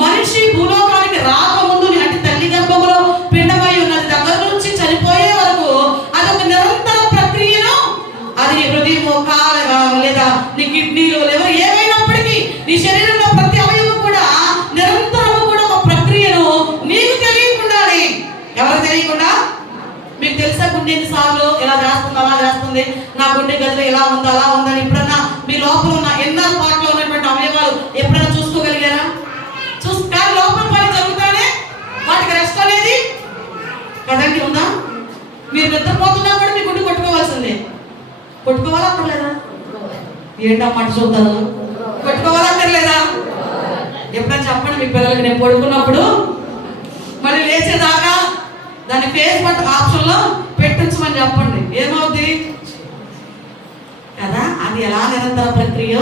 మనిషి భూలోకానికి రాకముందు అంటే తల్లి గర్భంలో పిండమై ఉన్నది దగ్గర నుంచి చనిపోయే వరకు అదొక నిరంతర ప్రక్రియను, అది హృదయము లేదా నీ కిడ్నీలు లేదా ఏమైనప్పటికీ నీ శరీరంలో ప్రతి అవయవం కూడా నిరంతరము కూడా ఒక ప్రక్రియను నీకు తెలియకుండానే. ఎవరు తెలియకుండా? మీకు తెలుసా గుండె ఎన్నిసార్లు ఇలా చేస్తుంది అలా చేస్తుంది, నా గుండె గదిలో ఇలా ఉందా అలా ఉందని ఎప్పుడన్నా మీ లోపల ఉన్న ఎన్నో పాటలో ఉన్నటువంటి అవయవాలు ఎప్పుడైనా చూసుకోగలిగారా? కానీ లోపల పని జరుగుతానే వాటికి రెస్ట్ అనేది కదండి ఉందా? మీరు నిద్రపోతున్నా కూడా మీ గుండె కొట్టుకోవాల్సిందే. కొట్టుకోవాలా అక్కర్లేదా? ఏంటమ్మాట చూస్తారు, కొట్టుకోవాలా అక్కర్లేదా? ఎప్పుడైనా చెప్పండి మీ పిల్లలకి, నేను పడుకున్నప్పుడు మళ్ళీ లేచేదాకా దాన్ని ఫేస్ బట్ ఆప్షన్లో పెట్టించమని చెప్పండి, ఏమవుద్ది కదా? అది ఎలా నిరంతర ప్రక్రియ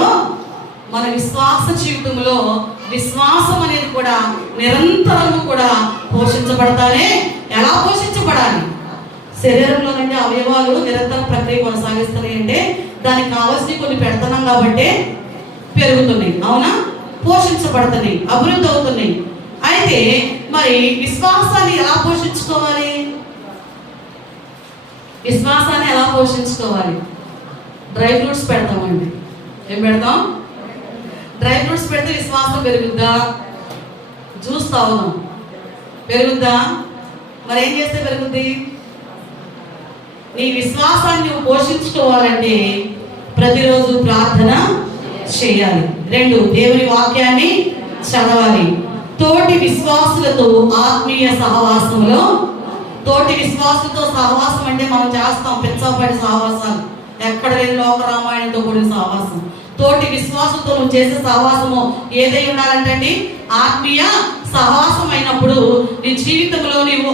మన విశ్వాస జీవితంలో విశ్వాసం అనేది కూడా నిరంతరము కూడా పోషించబడతానే. ఎలా పోషించబడాలి? శరీరంలో నుండి అవయవాలు నిరంతర ప్రక్రియ కొనసాగిస్తున్నాయి అంటే దానికి కావాల్సినవి కొన్ని పెడుతున్నాం కాబట్టి పెరుగుతున్నాయి, అవునా? పోషించబడుతున్నాయి, అభివృద్ధి అవుతున్నాయి. అయితే మరి విశ్వాసాన్ని ఎలా పోషించుకోవాలి? విశ్వాసాన్ని ఎలా పోషించుకోవాలి? డ్రై ఫ్రూట్స్ పెడతామండి. ఏం పెడతాం? డ్రై ఫ్రూట్స్ పెడితే విశ్వాసం పెరుగుద్దా? జ్యూస్ తాగుదాం, పెరుగుద్దా? మరి ఏం చేస్తే పెరుగుద్ది? నీ విశ్వాసాన్ని నువ్వు పోషించుకోవాలంటే ప్రతిరోజు ప్రార్థన చేయాలి. 2, దేవుని వాక్యాన్ని చదవాలి. తోటి విశ్వాసులతో ఆత్మీయ సహవాసంలో, తోటి విశ్వాసులతో సహవాసం అంటే మనం చేస్తాం పిచ్చాపడి సహవాసాలు, ఎక్కడ లేని లోక రామాయణంతో కూడిన సహవాసం. తోటి విశ్వాసంతో నువ్వు చేసే సహవాసము ఏదై ఉండాలంటే ఆత్మీయ సహవాసం అయినప్పుడు నీ జీవితంలో నీవు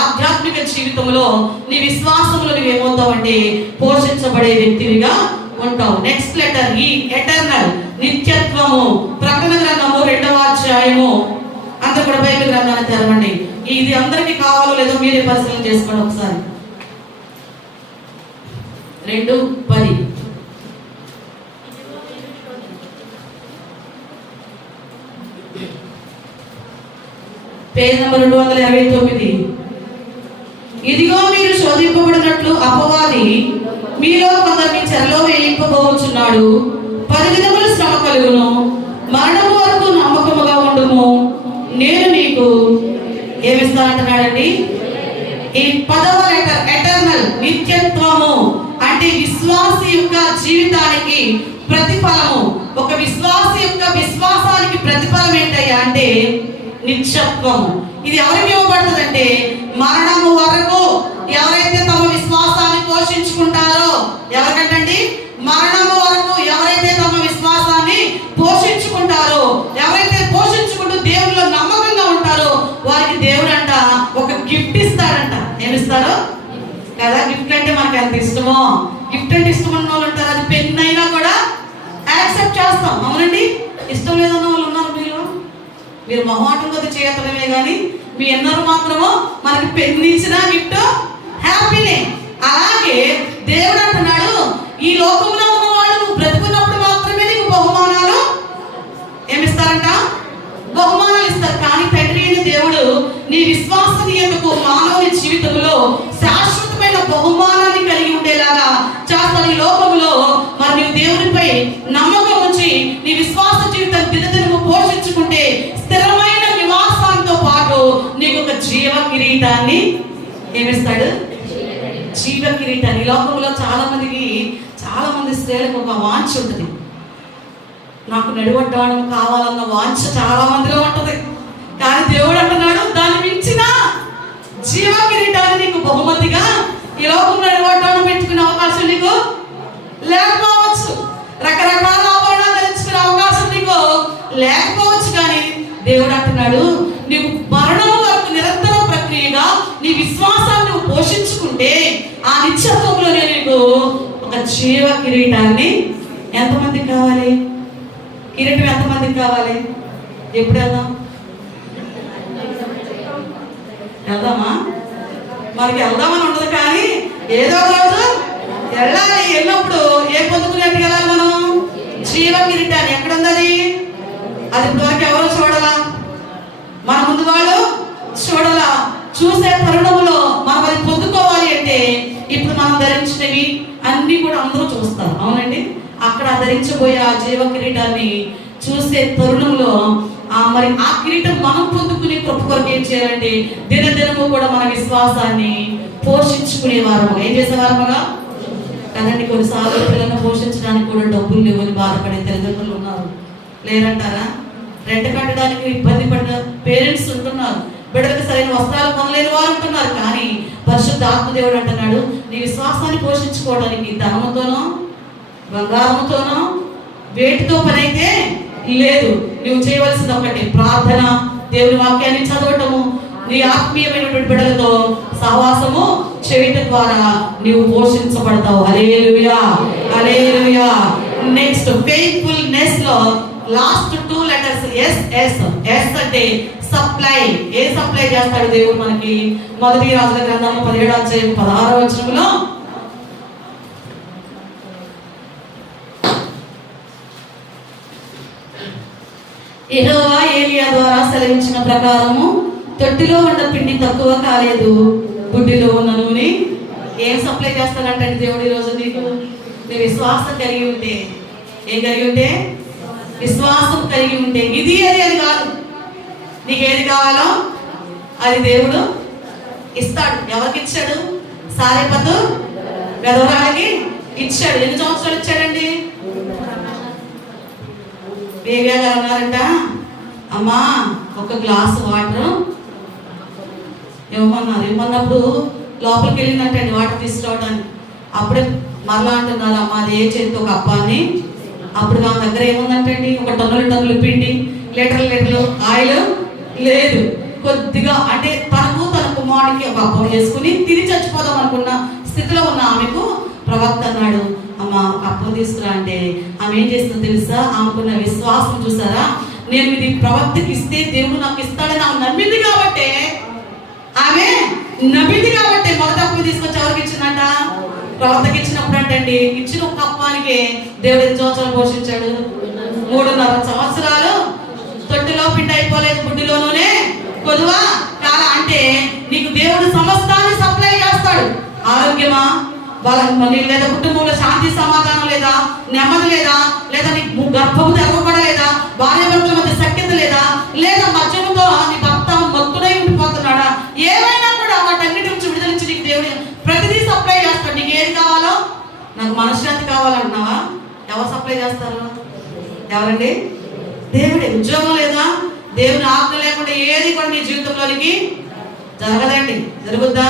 ఆధ్యాత్మిక జీవితంలో నీ విశ్వాసంలో నువ్వు ఏమవుతావు అంటే పోషించబడే వ్యక్తివిగా ఉంటావు. నెక్స్ట్ లెటర్ ఈ ఎటర్నల్ నిత్యత్వము. ప్రకటన గ్రంథము 2వ అధ్యాయము. అంతా కూడా బైబిల్ గ్రంథాన్ని తెరవండి. ఇది అందరికీ కావాలో లేదో మీరే పరిశీలన చేసుకోండి ఒకసారి. 2:10 పేజ్ నంబర్ 229. ఇదిగో మీరు శోధింపబడినట్లు అపవాది మీలో కొందరిని చెరలో వేయింపబోచున్నాడు. 10 దినములు శ్రమ కలుగును, మరణము వరకు నమ్మకముగా ఉండుము, నేను నీకు ఏమిస్తానంటున్నాడండి? ఈ 10వ లెటర్ ఎటర్నల్ నిత్యత్వము అంటే విశ్వాసి యొక్క జీవితానికి ప్రతిఫలము. ఒక విశ్వాసి యొక్క విశ్వాసానికి ప్రతిఫలం ఏంటయ్యా అంటే నిత్యత్వము. ఇది ఎవరికి ఇవ్వబడుతుంది అంటే మరణము వరకు ఎవరైతే తమ విశ్వాసాన్ని పోషించుకుంటారో, ఎవరికంటండి? మరణము వరకు ఎవరైతే తమ విశ్వాసాన్ని పోషించుకుంటారో, ఎవరైతే పోషించుకుంటూ దేవునిలో నమ్మకంగా ఉంటారో వారికి దేవుడు అంట ఒక గిఫ్ట్ ఇస్తాడంట. ఏమిస్తారో కదా? గిఫ్ట్ అంటే మనకి ఎంత ఇష్టమో, గిఫ్ట్ అంటే ఇష్టం ఉన్న వాళ్ళు ఉంటారు. అది పెన్ అయినా కూడా యాక్సెప్ట్ చేస్తాం, అవునండి? ఇష్టం లేదన్న వాళ్ళు ఉన్నారు మీరు మొహమాటం కొద్ది చేయటమే కానీ మీ ఎన్నరు మాత్రమో మనకి పెన్ ఇచ్చిన గిఫ్ట్ హ్యాపీనే. అలాగే దేవుడు అంటున్నాడు ఈ లోకంలో ఉన్న వాళ్ళు నువ్వు బ్రతుకున్నప్పుడు మాత్రమే నీకు బహుమానాలు ఏమిస్తారంట? బహుమానాలు ఇస్తారు. కానీ తండ్రి అయిన దేవుడు నీ విశ్వాసం ఎందుకు మానవుని జీవితంలో శాశ్వతమైన బహుమానాన్ని కలిగి ఉండేలాగా చేస్తాడు ఈ లోకంలో. మరి నీవు దేవునిపై నమ్మకం ఉంచి నీ విశ్వాస జీవితం దినదినము పోషించుకుంటే స్థిరమైన నివాసంతో పాటు నీకు ఒక జీవ కిరీటాన్ని ఏమిస్తాడు? జీవ కిరీటాన్ని. ఈ లోకంలో చాలా మంది స్త్రీలకు ఒక వాంఛ ఉంటుంది. నాకు నడివడ్డానం కావాలన్న వాంఛ చాలా మందిలో ఉంటుంది. కానీ దేవుడు అంటున్నాడు దాన్ని మించిన జీవ కిరీటాన్ని నీకు బహుమతిగా ఈ లోకంలో నడివడ్డానం పెట్టుకునే అవకాశం నీకు లేకపోవచ్చు, రకరకాల ఆభరణాలు ధరించుకునే అవకాశం నీకు లేకపోవచ్చు. కానీ దేవుడు అంటున్నాడు నీవు మరణం వరకు నిరంతర ప్రక్రియగా నీ విశ్వాసాన్ని నువ్వు పోషించుకుంటే ఆ నిత్యత్వంలో నీకు ఒక జీవ కిరీటాన్ని. ఎంతమందికి కావాలి కిరీటం? ఎంతమందికి కావాలి? ఎప్పుడు వెళ్దామా? మనకి వెళ్దామని ఉండదు కానీ ఏదో రోజు వెళ్ళాలి. వెళ్ళినప్పుడు ఏ పొందుకునేట్టు వెళ్ళాలి మనం? జీవ కిరీటాన్ని ఎక్కడుంది అది ఇప్పటివరకు ఎవరు చూడాలా, మన ముందు వాళ్ళు చూడాలా. చూసే తరుణంలో మనం అది పొందుకోవాలి అంటే ఇప్పుడు మనం ధరించినవి అన్ని కూడా అందరూ చూస్తారు. అవునండి, అక్కడ ధరించబోయే ఆ జీవ కిరీటాన్ని చూసే తరుణంలో మరి ఆ కిరీటం మనం పొందుకునే కృప కొరకు ఏం చేయాలంటే దినదినము కూడా మన విశ్వాసాన్ని పోషించుకునేవారు. ఏం చేసేవారమగా కదండి. కొన్నిసార్లు పిల్లలను పోషించడానికి కూడా డబ్బులు లేవని బాధపడే తల్లిదండ్రులు ఉన్నారు, లేరంటారా? రెంట్ కట్టడానికి ఇబ్బంది పడిన పేరెంట్స్ ఉంటున్నారు, బిడ్డలకు సరైన వస్త్రాలు కొనలేని వారు ఉంటున్నారు. కానీ పరిశుద్ధ ఆత్మదేవుడు అంటున్నాడు, నీ విశ్వాసాన్ని పోషించుకోవడానికి ధనముతోనో బంగారముతోనో వేటితో పని అయితే లేదు. నువ్వు చేయవలసిన ఒకటి ప్రార్థన, దేవుని వాక్యాన్ని చదవటము, నీ ఆత్మీయమైనటువంటి బిడ్డలతో సహవాసము చేయటం ద్వారా నీవు పోషించబడతావు. హల్లెలూయా, హల్లెలూయా. నెక్స్ట్ ఫెయిత్ఫుల్నెస్ లో last 2 letters S. S S అంటే సప్లై. ఏ సప్లై చేస్తాడు దేవుడు మనకి? మొదటి రాజుల గ్రంథము 17వ అధ్యాయం 16వ వచనంలో యెహోవా ఏలియా ద్వారా సెలవించిన ప్రకారము తొట్టిలో ఉన్న పిండి తక్కువ కాలేదు, బుడ్డిలో ఉన్న నూనె. ఏం సప్లై చేస్తాడంటే దేవుడు ఈరోజు నీకు నీ విశ్వాసం కలిగి ఉంటే, ఏం కలిగి ఉంటే? విశ్వాసం కలిగి ఉంటే ఇది అది అని కాదు, నీకు ఏది కావాలో అది దేవుడు ఇస్తాడు. ఎవరికి ఇచ్చాడు? సారెపతు గదవరాలకి ఇచ్చాడు. ఎన్ని సంవత్సరాలు ఇచ్చాడండి? బేబీ గారు అన్నారంట, అమ్మా ఒక గ్లాసు వాటర్ ఇవ్వమన్నారు. ఇవ్వమన్నప్పుడు లోపలికి వెళ్ళిందంటండి వాటర్ తీసుకురావడానికి. అప్పుడే మరలా అంటున్నారు, అమ్మ అది ఏ చేతితో ఒక అప్పాన్ని. అప్పుడు నా దగ్గర ఏముందంటండి? ఒక టన్నులు పిండి, లీటర్లు ఆయిల్ లేదు. కొద్దిగా అంటే తన కుమారుడికి ఒక అప్పం చేసుకుని తిని చచ్చిపోదాం అనుకున్న స్థితిలో ఉన్న ఆమెకు ప్రవక్త అన్నాడు, అమ్మ ఒక అప్పం తీసుకురా అంటే ఆమె ఏం చేస్తుందో తెలుసా? ఆమెకున్న విశ్వాసం చూసారా? నేను ఇది ప్రవక్తకి ఇస్తే దేవుడు నాకు ఇస్తాడని ఆమె నమ్మింది కాబట్టి, మొదటి అప్పు తీసుకొచ్చి ఎవరికి ఇచ్చిందంట? ప్రవక్తకి ఇచ్చినప్పుడు అంటండి, ఇచ్చిన ఒక అప్పానికి దేవుడు ఎన్ని సంవత్సరాలు పోషించాడు? 3.5 సంవత్సరాలు. తొట్టిలో పిండి అయిపోలేదు, బుడ్డిలోనే కొదువా చాలా. అంటే నీకు దేవుడు సమస్తాన్ని సప్లై చేస్తాడు. ఆరోగ్యమా, లేదా కుటుంబంలో శాంతి సమాధానం లేదా, నెమ్మది లేదా, లేదా నీకు గర్భము తెరవబడలేదా, భార్య భర్తల మధ్య సఖ్యత లేదా మద్యముతో నీ భర్త మత్తుడై ఉండిపోతున్నాడా, ఏమైనా కూడా వాటన్నిటి నుంచి విడుదలించి నీకు దేవుడు ప్రతిదీ సప్లై చేస్తాడు. నీకు ఏది కావాలో? నాకు మనశ్శాంతి కావాలంటున్నావా? ఎవరు సప్లై చేస్తారు? ఎవరండి? దేవుడే. ఉద్యోగం లేదా? దేవుని ఆజ్ఞ లేకుండా ఏది కూడా నీ జీవితంలోనికి జరగదండి. జరుగుద్దా?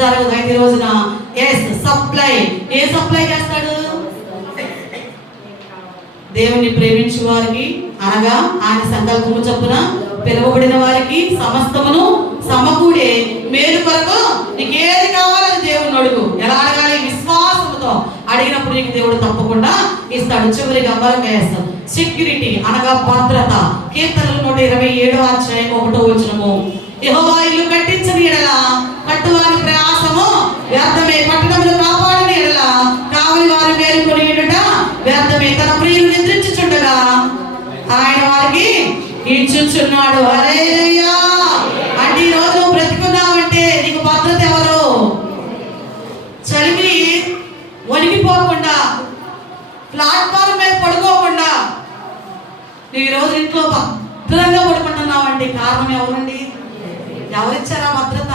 జరగదు. అయితే రోజున ఎస్ సప్లై. ఏ సప్లై చేస్తాడు? దేవుని ప్రేమించే వారికి, అనగా ఆయన సంకల్పము చొప్పున పిలువబడిన వారికి సమస్తమును సమకూడే మేలు కొరకు నీకు ఏది కావాలని దేవుని అడుగు. ఎలా అడగాలి? విశ్వాసంతో అడిగినప్పుడు నీకు దేవుడు తప్పకుండా ఇస్తాడు. చివరిగా మరొక సెక్యూరిటీ అనగా భద్రత. కీర్తనలు 127వ అధ్యాయం 1వ వచనము, యెహోవా ఇల్లు కట్టించని ఎడల కట్టువారి ప్రయాసము వ్యర్థమే, పట్టణములు కాపాడని ఎడల కావలి వారు మేలుకొని ఎడుట వ్యర్థమే, తన ప్రియులు నిద్రించుచుండగా ఆయన వారికి ఇచ్చుచున్నాడు. హల్లెలూయా. అంటే ఈ రోజు నువ్వు బ్రతికున్నావంటే నీకు భద్రత ఎవరు? చలిమి వణికిపోకుండా, ప్లాట్ఫామ్ మీద పడుకోకుండా నువ్వు ఈరోజు ఇంట్లో భద్రంగా పడుకుంటున్నావంటే కారణం ఎవరండి? ఎవరిచ్చారా భద్రత?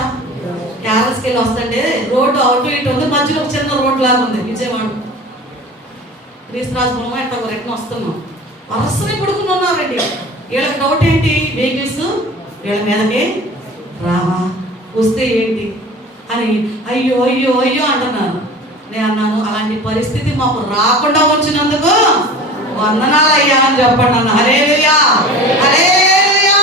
క్యారల్స్కి వెళ్ళి వస్తుంటే రోడ్డు అటు ఇటు ఉంది, మధ్యలో ఒక చిన్న రోడ్డు లాగా ఉంది. విజయవాడ క్రీస్తురాజపురం ఎట్లా రెట్న వస్తున్నాం, వరుసని పడుకుని ఉన్నారండి. వీళ్ళకి డౌట్ ఏంటి? వెహికల్స్ వీళ్ళ మీదకి రావా, వస్తే ఏంటి అని అయ్యో అయ్యో అయ్యో అంటున్నారు. నేను అన్నాను, అలాంటి పరిస్థితి మాకు రాకుండా వచ్చినందుకు వందనాలయ్యా అని చెప్పండి అన్న. హల్లెలూయా, హల్లెలూయా.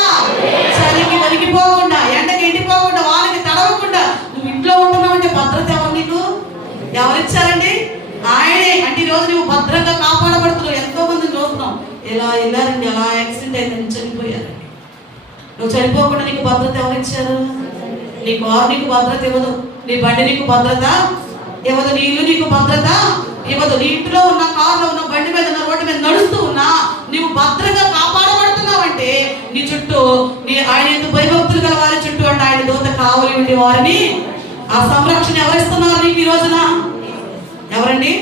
చలికి వణికిపోకుండా, ఎండకి ఎండిపోకుండా, వాళ్ళకి తడవకుండా నువ్వు ఇంట్లో ఉంటున్నావంటే భద్రత ఎవరు నీకు? ఎవరిచ్చారండి? ఆయనే. అంటే ఈరోజు నువ్వు భద్రంగా కాపాడబడుతున్నావు. ఎంతో మందిని చూస్తున్నాం, ఇలా వెళ్ళారండి, అలా యాక్సిడెంట్ అయిందని చనిపోయారండి. నువ్వు చనిపోకుండా నీకు భద్రత ఎవరిచ్చారు? నీ కారు నీకు భద్రత ఇవ్వదు, నీ బండి నీకు భద్రత ఇవ్వదు, నీ ఇల్లు నీకు భద్రత ఇవ్వదు. నీ ఇంట్లో ఉన్న, కారులో ఉన్న, బండి మీద ఉన్న, రోడ్డు మీద నడుస్తూ ఉన్నా నీవు భద్రంగా కాపాడబడుతున్నావంటే నీ చుట్టూ ఆయన ఎందుకు భయభక్తులు గల వారి చుట్టూ అంటే ఆయన దూత కావలి ఉండి వారిని ఆ సంరక్షణ ఎవరిస్తున్నారు నీకు ఈ రోజున? ఎవరండి?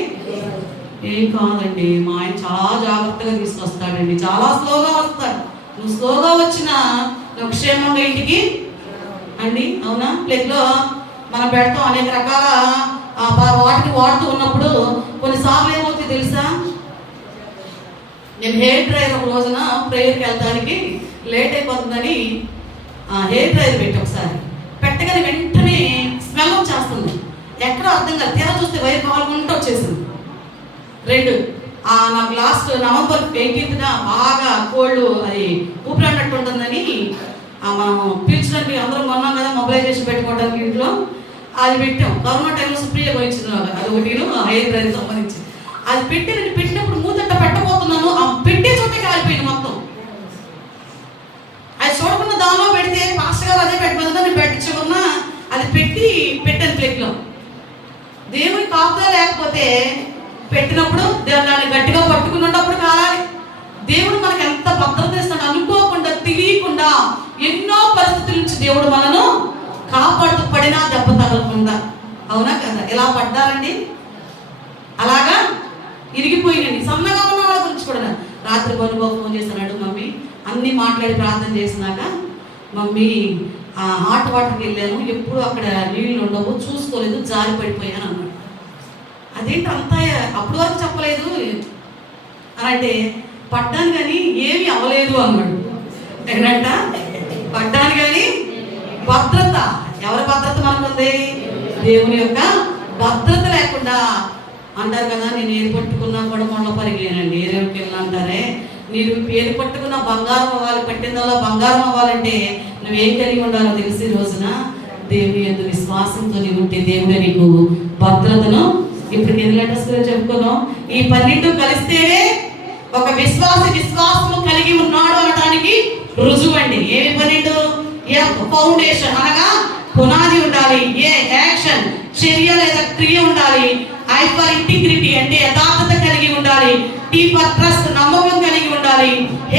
ఏం కాదండి, మా ఆయన చాలా జాగ్రత్తగా తీసుకొస్తాడండి, చాలా స్లోగా వస్తాడు. నువ్వు స్లోగా వచ్చినా నువ్వు క్షేమంగా ఇంటికి అండి. అవునా? ప్లేట్లో మనం పెడతాం అనేక రకాల వాటిని వాడుతూ ఉన్నప్పుడు కొన్నిసార్లు ఏమవుతుంది తెలుసా? నేను హెయిర్ డ్రైయర్ ఒక రోజున ప్రేయర్కి వెళ్ళడానికి లేట్ అయిపోతుందని హెయిర్ డ్రైయర్ పెట్టి ఒకసారి పెట్టగానే వెంటనే స్మెల్ వచ్చేస్తుంది. ఎక్కడో అర్థం కాదు, తెర చూస్తే వైర్ కావాలకుంటూ వచ్చేసింది. నాకు లాస్ట్ నవంబర్ 18న బాగా కోల్డ్ అది ఊపిరాడినట్టు ఉంటుందని మనం పీల్చడానికి అందరం కొన్నాం కదా, మొబైలైజేషన్ పెట్టుకోవడానికి ఇంట్లో అది పెట్టాం. కరోనా టైంలో సుప్రియ పోయించింది అది ఒకటి హెయిర్ డ్రైయర్ సంబంధించి. అది పెట్టినప్పుడు మూతట్ట పెట్టబోతున్నాను, ఆ పెట్టే చోటే కాలిపోయింది మొత్తం. అది చూడకుండా దానిలో పెడితే పాస్టర్ గారు అదే పెట్టబోతుందా నేను పెట్టించుకున్నా అది పెట్టాను ప్లేట్లో. దేవుని కాపుదల లేకపోతే పెట్టినప్పుడు దాన్ని గట్టిగా పట్టుకున్నప్పుడు కాలాలి. దేవుడు మనకు ఎంత భద్రత ఇస్తాడు, అనుకోకుండా తెలియకుండా ఎన్నో పరిస్థితుల నుంచి దేవుడు మనను కాపాడుతూ పడినా దెబ్బ తగలకుండా. అవునా కదా? ఎలా పడ్డారండి? అలాగా ఇరిగిపోయినండి. సన్నగా ఉన్న వాళ్ళ గురించి కూడా రాత్రి బనుబాబు ఫోన్ చేస్తున్నాడు, మమ్మీ అన్ని మాట్లాడి ప్రార్థన చేసినాక మమ్మీ హాట్ వాటర్కి వెళ్ళాను, ఎప్పుడు అక్కడ నీళ్ళు ఉండవు, చూసుకోలేదు, జారి పడిపోయాను అన్నాడు. అదేంటి అంతా అప్పుడు వరకు చెప్పలేదు అని అంటే పడ్డాను కానీ ఏమీ అవ్వలేదు అన్నాడు. ఏంటంట పడ్డాను కానీ భద్రత. ఎవరి భద్రత మనకుంది? దేవుని యొక్క భద్రత లేకుండా అంటారు కదా, నేను ఏది పట్టుకున్నా కూడా మొన్న పరిగలేనండి. ఏరేకి వెళ్ళిన అంటారే, మీరు ఏది పట్టుకున్నా బంగారం అవ్వాలి, పట్టిందల్లా బంగారం అవ్వాలంటే నువ్వేం కలిగి ఉండాలో తెలిసి రోజున దేవుని యందు విశ్వాసంతో నీవు ఉంటే దేవుడే నీకు భద్రతను. ఇప్పుడు ఎన్ని లెటర్స్ గురించి చెప్పుకున్నాం? ఈ 12 కలిస్తేనే ఒక విశ్వాసము కలిగి ఉన్నాడు అనడానికి రుజువు అండి. ఏమి 12? ఫౌండేషన్ అనగా పునాది ఉండాలి. యాక్షన్ చర్య లేదా క్రియ ఉండాలి. I for ఇంటిగ్రిటీ అంటే యథార్థత కలిగి ఉండాలి. T for ట్రస్ట్ నమ్మకం కలిగి ఉండాలి.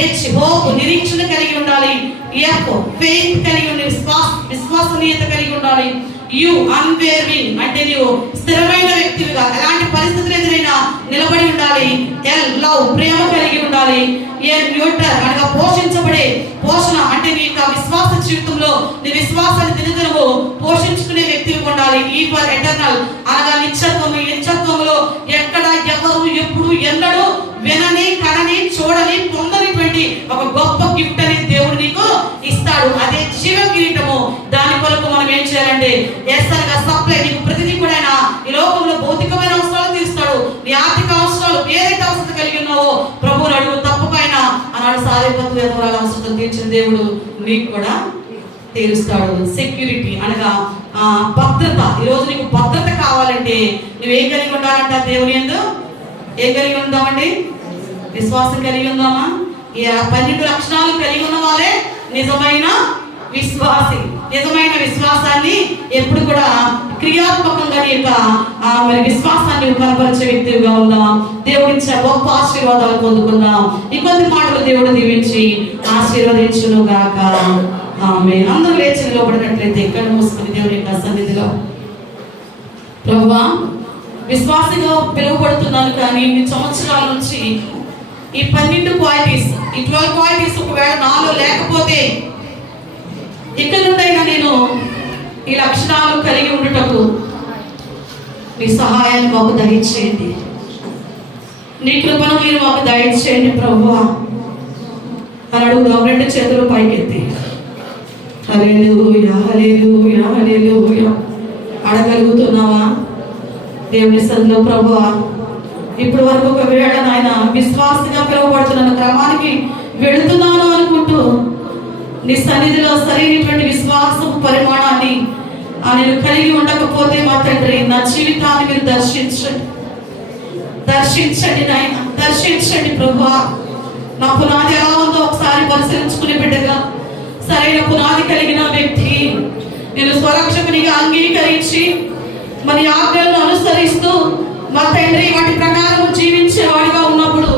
H హోప్ నిరీక్షణ కలిగి ఉండాలి. F ఫెయిత్ కలిగి ఉండాలి, విశ్వసనీయత కలిగి ఉండాలి. U అన్వేరింగ్ అంటే నీవు స్థిరమైన వ్యక్తిగా ఎలాంటి పరిస్థితులు ఎదురైనా నిలబడి ఉండాలి. L లవ్ ప్రేమ కలిగి ఉండాలి. A న్యూట్రల్ అనగా పోషించబడే పోషణ అంటే నీ యొక్క విశ్వాస జీవితంలో నీ విశ్వాసాన్ని దినదినము పోషించుకునే వ్యక్తిగా ఉండాలి. E ఫర్ ఎటర్నల్ అనగా నిత్యత్వములో ఎక్కడ ఎవరు ఎప్పుడు ఎన్నడూ వినని కనని చూడని పొందనిటువంటి ఒక గొప్ప గిఫ్ట్ అనేది దేవుడు నీకు ఇస్తాడు. అదే జీవ కిరీటము. దాని కొరకు మనం ఏం చేయాలంటే అనగా సప్లై. నీకు ప్రతిదీ కూడా ఈ లోకంలో భౌతికమైన అవసరాలు తీరుస్తాడు. నీ ఆర్థిక అవసరాలు ఏదైతే అవసరం కలిగి ఉన్నావో ప్రభువుని అడుగు, తప్పపైన ఆనాడు సారేపత్తు ఎదవరాల అవసరం తీర్చిన దేవుడు నీకు కూడా తీరుస్తాడు. సెక్యూరిటీ అనగా భద్రత. ఈరోజు నీకు భద్రత కావాలంటే నువ్వేం కలిగి ఉండాలంట? దేవుని యందు ఏం కలిగి ఉందామండి? విశ్వాసం కలిగి ఉందామా? ఈ 12 లక్షణాలు కలిగి ఉన్న వాళ్ళే నిజమైన విశ్వాసి. నిజమైన విశ్వాసాన్ని ఎప్పుడు కూడా క్రియాత్మకంగా మరి విశ్వాసాన్ని కనపరిచే వ్యక్తిగా ఉందాం. దేవుడిచ్చే గొప్ప ఆశీర్వాదాలు పొందుకుందాం. ఇంకొద్ది మాటలు దేవుడు దీవించి ఆశీర్వదించును గాక. ఆమేన్. అందరూ లేచి నిలబడినట్లయితే కళ్ళు మూసుకుని దేవుని యొక్క సన్నిధిలో, ప్రభువా విశ్వాసంగా పిలువబడుతున్నాను కానీ ఇన్ని సంవత్సరాల నుంచి ఈ 12 క్వాలిటీస్, ఈ 12 క్వాలిటీస్ ఒకవేళ నాలో లేకపోతే ఇక్కడ నుండైనా నేను ఈ లక్షణాలు కలిగి ఉండుటకు నీ సహాయాన్ని మాకు దయచేయండి. నీ కృపను మీరు మాకు దయచేయండి ప్రభువా అని అడుగుదాం. 2 చేతులు పైకెత్తి హల్లెలూయా హల్లెలూయా హల్లెలూయా అడగలుగుతున్నావా దేవుని సన్నిధిలో? ప్రభువా ఇప్పటి వరకు ఒకవేళ నాయన విశ్వాసంగా పిలువబడుతున్న క్రమానికి వెళుతున్నాను అనుకుంటూ నీ సన్నిధిలో సరైనటువంటి విశ్వాసం పరిమాణాన్ని నేను కలిగి ఉండకపోతే మా తండ్రి నా జీవితాన్ని మీరు దర్శించండి నాయన, దర్శించండి ప్రభువా. నా పునాది ఎలా ఉందో ఒకసారి పరిశీలించుకునే బిడ్డగా సరైన పునాది కలిగిన వ్యక్తి నేను స్వరక్షకునిగా అంగీకరించి మన ఆజ్ఞలను అనుసరిస్తూ మా తండ్రి వాటి ప్రకారం జీవించేవాడిగా ఉన్నప్పుడు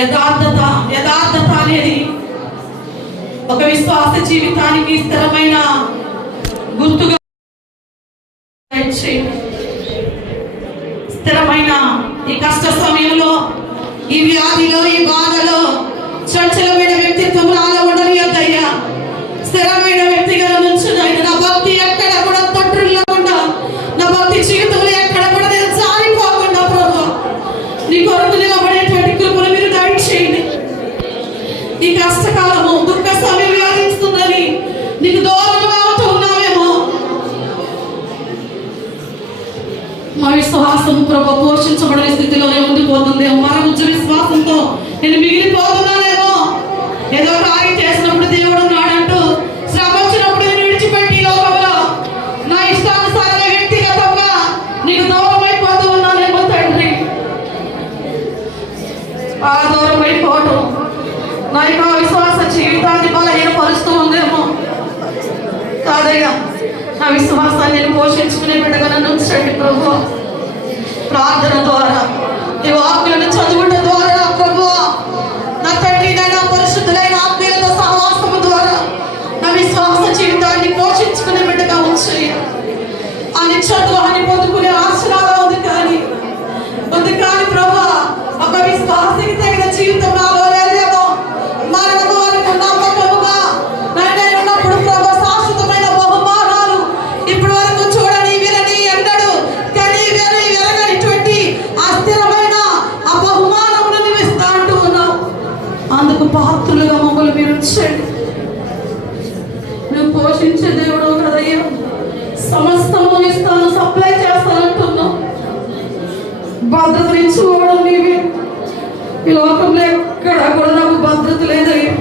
యథార్థత అనేది ఒక విశ్వాస జీవితానికి స్థిరమైన గుర్తుగా, స్థిరమైన ఈ కష్ట సమయంలో, ఈ వ్యాధిలో, ఈ బాధలో చంచలమైన వ్యక్తిత్వం నాలో ఉండనియద్దయ్యా. స్థిరమైన వ్యక్తిగా నుంచున్నాయి. నా భక్తి ఎక్కడ కూడా తొట్టిల్లకుండా, నా భక్తి జీవితంలో ఎక్కడ కూడా నేను జారిపోకుండా ప్రభు నీ కొరకు నిలబడేటువంటి కృపను మీరు దయచేయండి. ఈ కష్టకాలము, దుఃఖ సమయం వ్యాధిస్తుందని నీకు దూరంగా ఉంటూ ఉన్నామేమో. మా విశ్వాసం ప్రభు పోషించబడిన స్థితిలోనే ఉండిపోతుందేమో. మరొంచు విశ్వాసంతో నేను మిగిలిపోతున్నానేమో. ఏదో కార్యం చేసినప్పుడు దేవుడు ఉన్నాడంటూ, శ్రమ వచ్చినప్పుడు నేను విడిచిపెట్టి లోకంలో నా ఇష్టానుసారంగా వ్యక్తిగతంగా నీకు దూరం అయిపోతూ ఉన్నానేమో తండ్రి. ఆ దూరం అయిపోవటం నా యొక్క విశ్వాస జీవితాన్ని బలహీనపరుస్తూ ఉందేమో. కాదయ్యా, నా విశ్వాసాన్ని నేను పోషించుకునే బిడ్డగా నన్ను ఉంచండి ప్రభు. ప్రార్థన ద్వారా, ఈ వాక్కులను చదువుట ద్వారా ప్రభు, నా తండ్రి నా పరిశుద్ధులైన ఆత్మీయులతో సహవాసము ద్వారా నా విశ్వాస జీవితాన్ని పోషించుకునే బిడ్డగా ఉంచి అని చదువు పొందుకునే ఆశలాగా ఉంది. కానీ ప్రభు, ఒక విశ్వాసానికి తగిన జీవితం నాలో లేదేమో. మరణము వరకు నమ్మకముగా నేను ఉన్నప్పుడు ప్రభు శాశ్వతమైన బహుమానాలు ఇప్పటి వరకు చూడని వినని ఎన్నడు కానీ వెరగనిటువంటి అస్థిరమైన ఆ బహుమానమును నువ్వు ఇస్తా అంటూ ఉన్నావు. అందుకు పాత్రులుగా మమ్మల్ని మీరు ఉంచండి. నువ్వు పోషించే దేవుడు కదయ్యా. సమస్తము ఇస్తాను, సప్లై చేస్తానంటున్నావు. భద్రత ఇచ్చేవాడు నీవే. ఈ లోకంలో ఎక్కడ కూడా నాకు భద్రత లేదయ్యా.